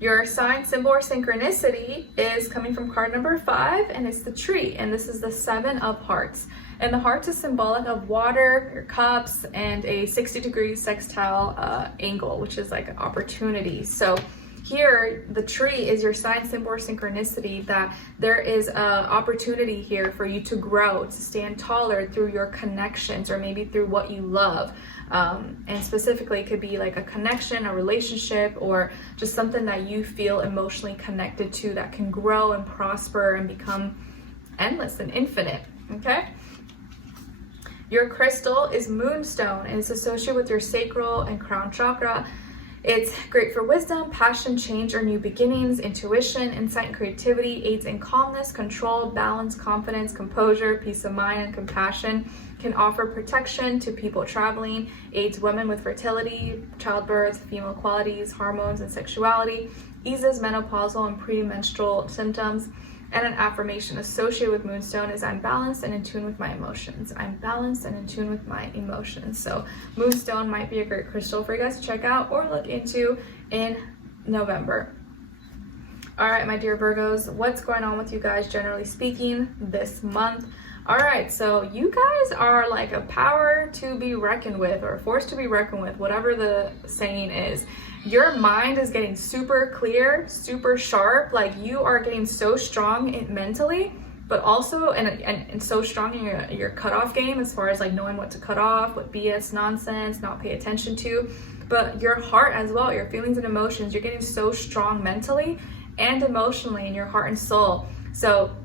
Your sign, symbol, or synchronicity is coming from card number 5, and it's the tree, and this is the 7 of hearts. And the hearts is symbolic of water, your cups, and a 60-degree sextile angle, which is like an opportunity. So here, the tree is your sign, symbol, or synchronicity, that there is an opportunity here for you to grow, to stand taller through your connections, or maybe through what you love. And specifically, it could be like a connection, a relationship, or just something that you feel emotionally connected to that can grow and prosper and become endless and infinite, okay? Your crystal is moonstone, and it's associated with your sacral and crown chakra. It's great for wisdom, passion, change, or new beginnings, intuition, insight, and creativity. Aids in calmness, control, balance, confidence, composure, peace of mind, and compassion. Can offer protection to people traveling. Aids women with fertility, childbirth, female qualities, hormones, and sexuality. Eases menopausal and premenstrual symptoms. And an affirmation associated with moonstone is, I'm balanced and in tune with my emotions. I'm balanced and in tune with my emotions. So moonstone might be a great crystal for you guys to check out or look into in November. All right, my dear Virgos, what's going on with you guys generally speaking this month? All right, so you guys are like a power to be reckoned with, or a force to be reckoned with, whatever the saying is. Your mind is getting super clear, super sharp. Like you are getting so strong mentally, but also and so strong in your cutoff game, as far as like knowing what to cut off, what BS nonsense not pay attention to. But your heart as well, your feelings and emotions, you're getting so strong mentally and emotionally in your heart and soul. So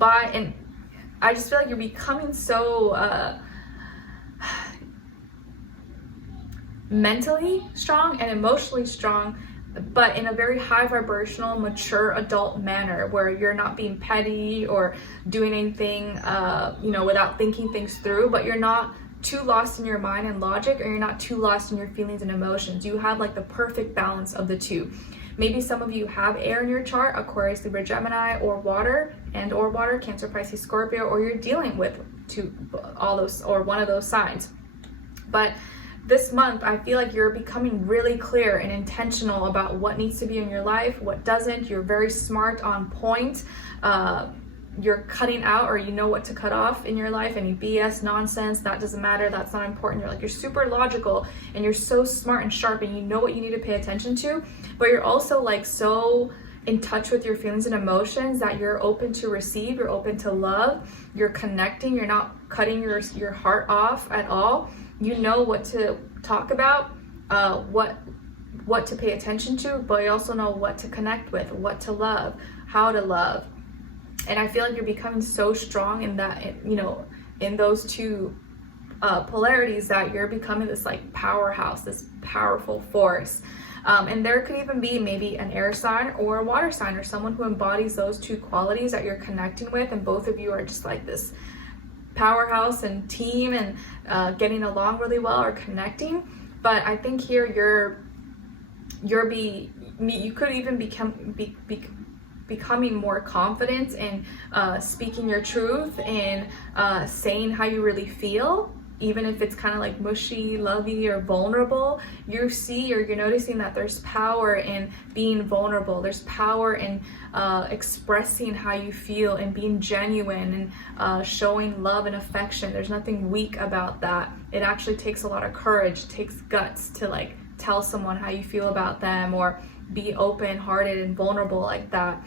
I just feel like you're becoming so mentally strong and emotionally strong, but in a very high vibrational, mature adult manner, where you're not being petty or doing anything, without thinking things through, but you're not too lost in your mind and logic, or you're not too lost in your feelings and emotions. You have like the perfect balance of the two. Maybe some of you have air in your chart, Aquarius, Libra, Gemini, or water, Cancer, Pisces, Scorpio, or you're dealing with all those or one of those signs. But this month, I feel like you're becoming really clear and intentional about what needs to be in your life, what doesn't. You're very smart, on point. You're cutting out, or you know what to cut off in your life. Any BS nonsense, that doesn't matter, that's not important. You're super logical, and you're so smart and sharp, and you know what you need to pay attention to, but you're also like so in touch with your feelings and emotions that you're open to receive, you're open to love, you're connecting, you're not cutting your heart off at all. You know what to talk about, what to pay attention to, but you also know what to connect with, what to love, how to love. And I feel like you're becoming so strong in that, in those two polarities, that you're becoming this like powerhouse, this powerful force. And there could even be maybe an air sign or a water sign, or someone who embodies those two qualities that you're connecting with, and both of you are just like this powerhouse and team, and getting along really well, or connecting. But I think here you could even becoming more confident in speaking your truth and saying how you really feel, even if it's kind of like mushy, lovey, or vulnerable. You're noticing that there's power in being vulnerable. There's power in expressing how you feel and being genuine and showing love and affection. There's nothing weak about that. It actually takes a lot of courage, takes guts to like tell someone how you feel about them, or be open-hearted and vulnerable like that.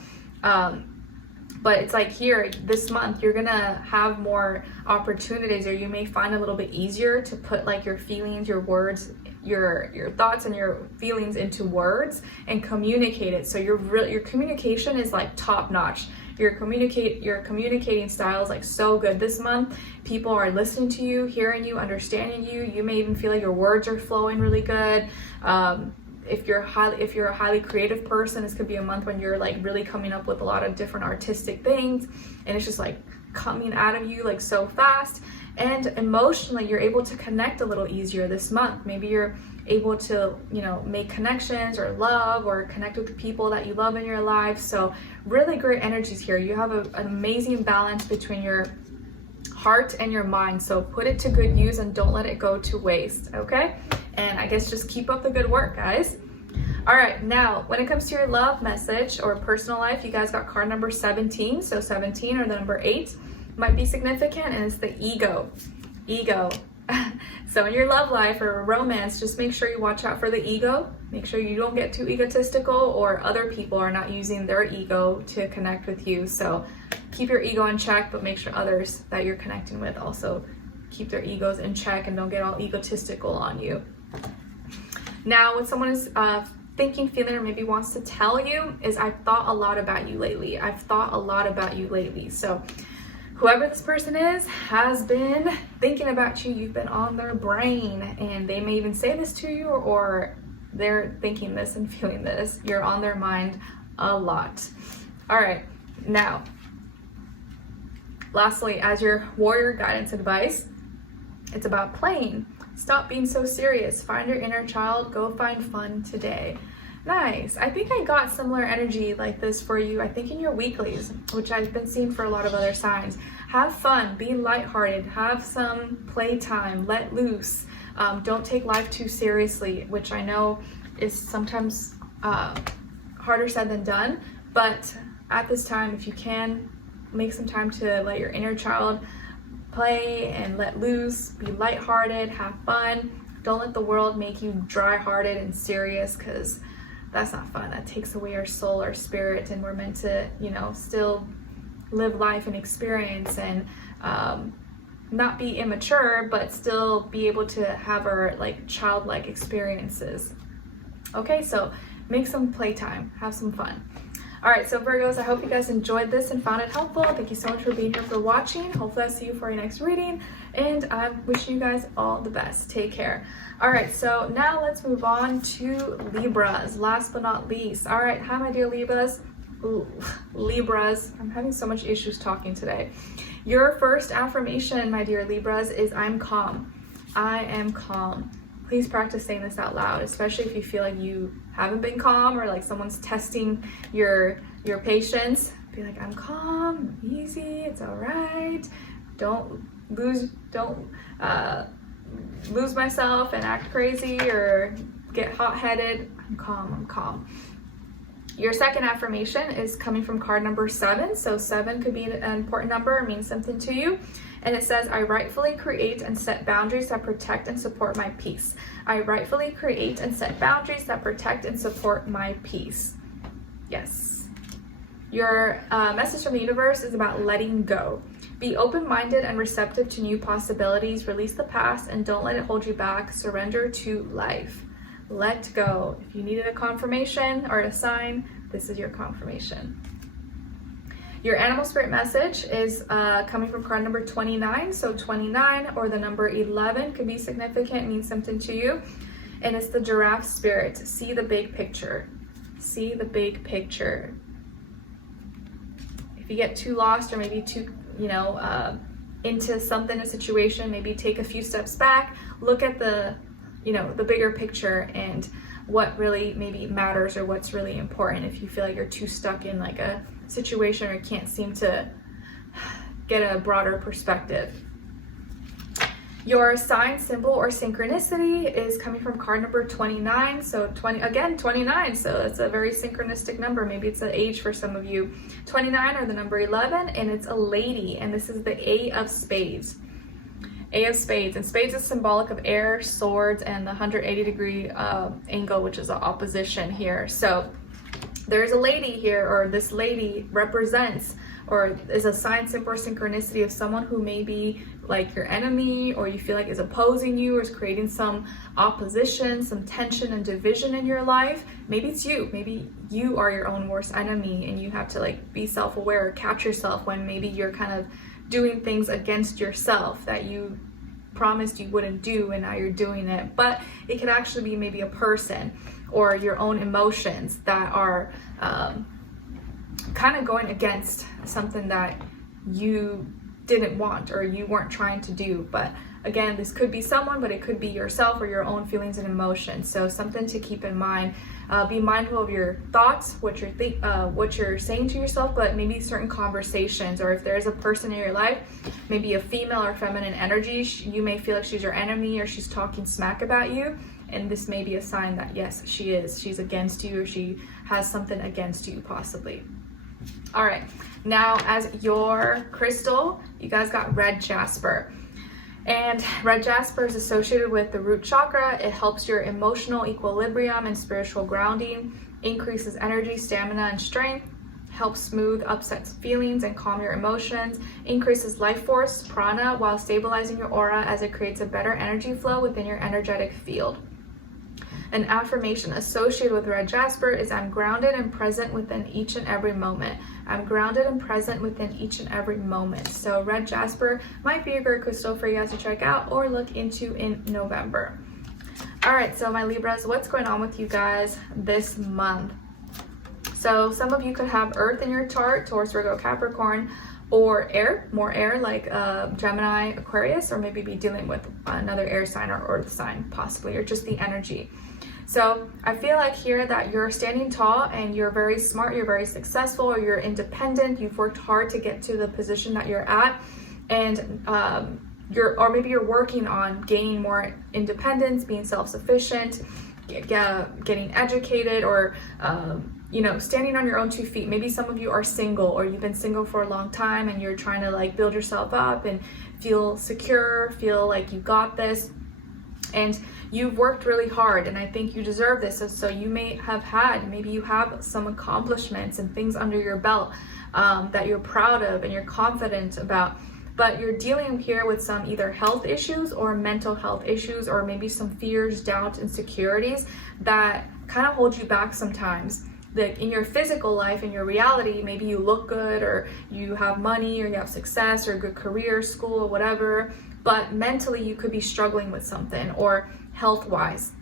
But it's like here, this month, you're gonna have more opportunities, or you may find a little bit easier to put like your feelings, your words, your thoughts and your feelings into words and communicate it. So your communication is like top notch. Your communicating style is like so good this month. People are listening to you, hearing you, understanding you. You may even feel like your words are flowing really good. If you're a highly creative person, this could be a month when you're like really coming up with a lot of different artistic things, and it's just like coming out of you like so fast. And emotionally, you're able to connect a little easier this month. Maybe you're able to, make connections or love, or connect with the people that you love in your life. So really great energies here. You have an amazing balance between your heart and your mind. So put it to good use and don't let it go to waste, okay? And I guess just keep up the good work, guys. All right, now when it comes to your love message or personal life, you guys got card number 17. So 17, or the number 8, might be significant, and it's the ego. So in your love life or romance, just make sure you watch out for the ego. Make sure you don't get too egotistical, or other people are not using their ego to connect with you. So keep your ego in check, but make sure others that you're connecting with also keep their egos in check and don't get all egotistical on you. Now, what someone is thinking, feeling, or maybe wants to tell you is, I've thought a lot about you lately. So whoever this person is has been thinking about you. You've been on their brain, and they may even say this to you, or they're thinking this and feeling this. You're on their mind a lot. All right, now, lastly, as your warrior guidance advice, it's about playing. Stop being so serious. Find your inner child. Go find fun today. Nice. I think I got similar energy like this for you, I think in your weeklies, which I've been seeing for a lot of other signs. Have fun. Be lighthearted. Have some playtime. Let loose. Don't take life too seriously, which I know is sometimes harder said than done. But at this time, if you can, make some time to let your inner child play and let loose, be lighthearted, have fun. Don't let the world make you dry-hearted and serious, because that's not fun. That takes away our soul, our spirit, and we're meant to, you know, still live life and experience and not be immature, but still be able to have our like childlike experiences. Okay, so make some playtime, have some fun. All right, so Virgos, I hope you guys enjoyed this and found it helpful. Thank you so much for being here, for watching. Hopefully I'll see you for your next reading, and I'm wishing you guys all the best. Take care. All right, so now let's move on to Libras, last but not least. All right, hi my dear Libras. Ooh, Libras, I'm having so much issues talking today. Your first affirmation, my dear Libras, is I'm calm. I am calm. Please practice saying this out loud, especially if you feel like you haven't been calm or like someone's testing your patience. Be like, I'm calm, I'm easy, it's all right. Don't lose myself and act crazy or get hot-headed. I'm calm, I'm calm. Your second affirmation is coming from card number 7. So 7 could be an important number, or mean something to you. And it says, I rightfully create and set boundaries that protect and support my peace. I rightfully create and set boundaries that protect and support my peace. Yes. Your message from the universe is about letting go. Be open-minded and receptive to new possibilities. Release the past and don't let it hold you back. Surrender to life. Let go. If you needed a confirmation or a sign, this is your confirmation. Your animal spirit message is coming from card number 29. So 29 or the number 11 could be significant, mean something to you. And it's the giraffe spirit. See the big picture. See the big picture. If you get too lost or maybe too, into something, a situation, maybe take a few steps back, look at the bigger picture and what really maybe matters or what's really important. If you feel like you're too stuck in like a situation or can't seem to get a broader perspective. Your sign, symbol, or synchronicity is coming from card number 29. So 29. So it's a very synchronistic number. Maybe it's an age for some of you. 29 or the number 11, and it's a lady, and this is the A of Spades. A of Spades, and Spades is symbolic of air, swords, and the 180-degree angle, which is the opposition here. So there's a lady here, or this lady represents or is a sign, symbol, or synchronicity of someone who may be like your enemy, or you feel like is opposing you or is creating some opposition, some tension and division in your life. Maybe it's you. Maybe you are your own worst enemy and you have to like be self-aware, catch yourself when maybe you're kind of doing things against yourself that you promised you wouldn't do and now you're doing it. But it could actually be maybe a person or your own emotions that are kind of going against something that you didn't want or you weren't trying to do. But again, this could be someone, but it could be yourself or your own feelings and emotions. So something to keep in mind. Be mindful of your thoughts, what you're saying to yourself, but maybe certain conversations, or if there's a person in your life, maybe a female or feminine energy, you may feel like she's your enemy or she's talking smack about you. And this may be a sign that yes, she's against you, or she has something against you possibly. All right, now as your crystal, you guys got red jasper. And red jasper is associated with the root chakra. It helps your emotional equilibrium and spiritual grounding, increases energy, stamina, and strength, helps smooth upset feelings and calm your emotions, increases life force, prana, while stabilizing your aura as it creates a better energy flow within your energetic field. An affirmation associated with red jasper is I'm grounded and present within each and every moment. I'm grounded and present within each and every moment. So red jasper might be a great crystal for you guys to check out or look into in November. All right, so my Libras, what's going on with you guys this month? So some of you could have Earth in your chart, Taurus, Virgo, Capricorn, or air, more air like Gemini, Aquarius, or maybe be dealing with another air sign or earth sign possibly, or just the energy. So I feel like here that you're standing tall and you're very smart, you're very successful, or you're independent, you've worked hard to get to the position that you're at, and or maybe you're working on gaining more independence, being self-sufficient, getting educated, or you know, standing on your own 2 feet. Maybe some of you are single, or you've been single for a long time and you're trying to like build yourself up and feel secure, feel like you got this, and you've worked really hard, and I think you deserve this. So you may have had, maybe you have some accomplishments and things under your belt that you're proud of and you're confident about, but you're dealing here with some either health issues or mental health issues, or maybe some fears, doubts, insecurities that kind of hold you back sometimes. Like in your physical life, in your reality, maybe you look good, or you have money, or you have success, or a good career, school, or whatever, but mentally you could be struggling with something, or health-wise.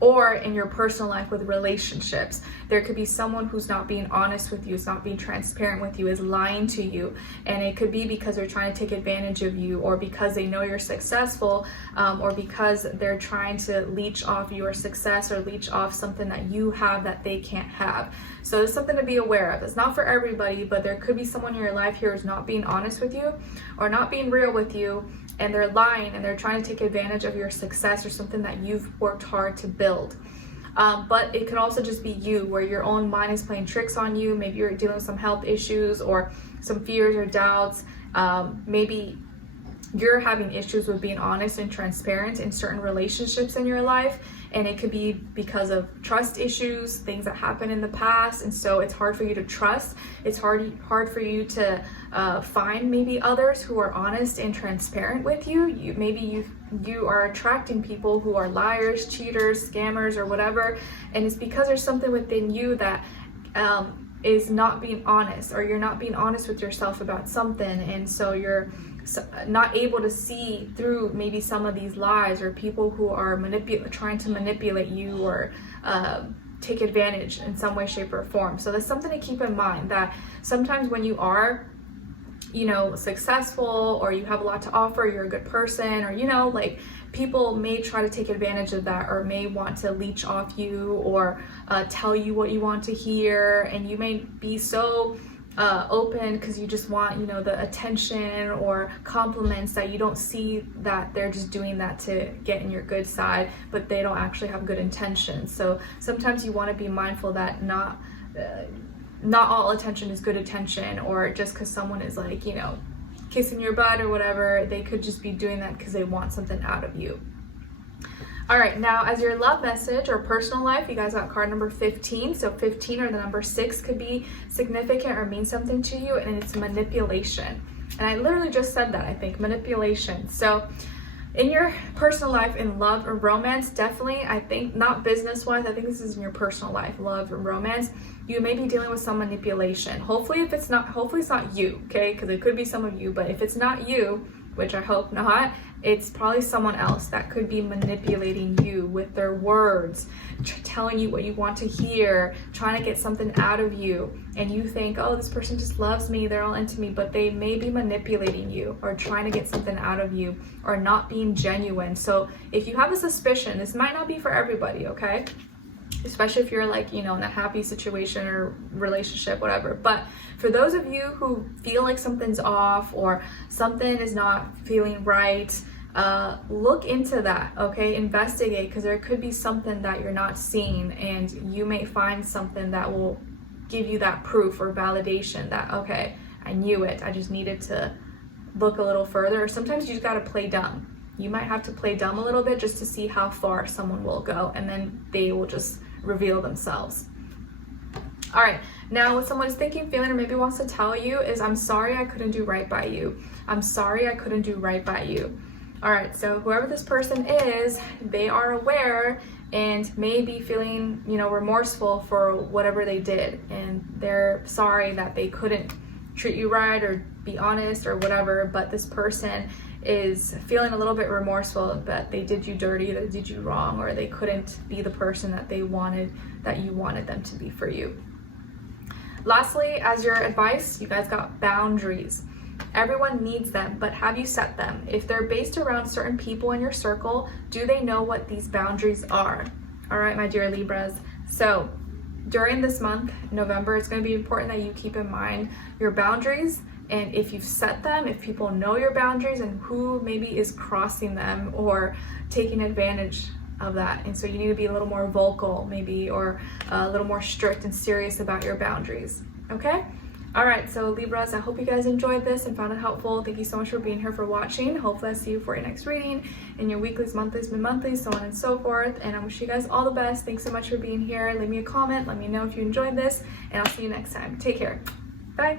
Or in your personal life with relationships, there could be someone who's not being honest with you, is not being transparent with you, is lying to you, and it could be because they're trying to take advantage of you, or because they know you're successful, or because they're trying to leech off your success, or leech off something that you have that they can't have. So there's something to be aware of. It's not for everybody, but there could be someone in your life here who's not being honest with you, or not being real with you, and they're lying, and they're trying to take advantage of your success or something that you've worked hard to build. But it could also just be you, where your own mind is playing tricks on you. Maybe you're dealing with some health issues or some fears or doubts. Maybe you're having issues with being honest and transparent in certain relationships in your life, and it could be because of trust issues, things that happened in the past, and so it's hard for you to trust. It's hard for you to find maybe others who are honest and transparent with you. Maybe you are attracting people who are liars, cheaters, scammers, or whatever, and it's because there's something within you that is not being honest, or you're not being honest with yourself about something, and so you're not able to see through maybe some of these lies, or people who are trying to manipulate you, or take advantage in some way, shape, or form. So that's something to keep in mind, that sometimes when you are, you know, successful, or you have a lot to offer, you're a good person, or, you know, like, people may try to take advantage of that, or may want to leech off you, or tell you what you want to hear, and you may be so open because you just want, you know, the attention or compliments, that you don't see that they're just doing that to get in your good side, but they don't actually have good intentions. So sometimes you want to be mindful that not all attention is good attention, or just because someone is like, you know, kissing your butt or whatever, they could just be doing that because they want something out of you. All right, now as your love message or personal life, you guys got card number 15. So 15 or the number 6 could be significant or mean something to you, and it's manipulation. And I literally just said that, I think, manipulation. So in your personal life, in love or romance, definitely, I think, not business-wise, I think this is in your personal life, love and romance, you may be dealing with some manipulation. Hopefully it's not you, okay? Because it could be some of you, but if it's not you, which I hope not, it's probably someone else that could be manipulating you with their words, telling you what you want to hear, trying to get something out of you, and you think, oh, this person just loves me, they're all into me, but they may be manipulating you, or trying to get something out of you, or not being genuine. So if you have a suspicion, this might not be for everybody, okay? Especially if you're like, you know, in a happy situation or relationship, whatever. But for those of you who feel like something's off, or something is not feeling right, look into that, okay? Investigate, because there could be something that you're not seeing, and you may find something that will give you that proof or validation that, okay, I knew it, I just needed to look a little further. Or sometimes you just got to play dumb. You might have to play dumb a little bit just to see how far someone will go, and then they will just reveal themselves. All right, now what someone is thinking, feeling, or maybe wants to tell you is, I'm sorry I couldn't do right by you. I'm sorry I couldn't do right by you. All right, so whoever this person is, they are aware and may be feeling, you know, remorseful for whatever they did, and they're sorry that they couldn't treat you right or be honest or whatever, but this person is feeling a little bit remorseful that they did you dirty, they did you wrong, or they couldn't be the person that they wanted, that you wanted them to be for you. Lastly, as your advice, you guys got boundaries. Everyone needs them, but have you set them? If they're based around certain people in your circle, do they know what these boundaries are? All right, my dear Libras. So during this month, November, it's going to be important that you keep in mind your boundaries, and if you've set them, if people know your boundaries and who maybe is crossing them or taking advantage of that. And so you need to be a little more vocal maybe, or a little more strict and serious about your boundaries. Okay? All right, so Libras, I hope you guys enjoyed this and found it helpful. Thank you so much for being here, for watching. Hopefully I see you for your next reading, in your weeklies, monthlies, mid-monthlies, so on and so forth. And I wish you guys all the best. Thanks so much for being here. Leave me a comment. Let me know if you enjoyed this, and I'll see you next time. Take care. Bye.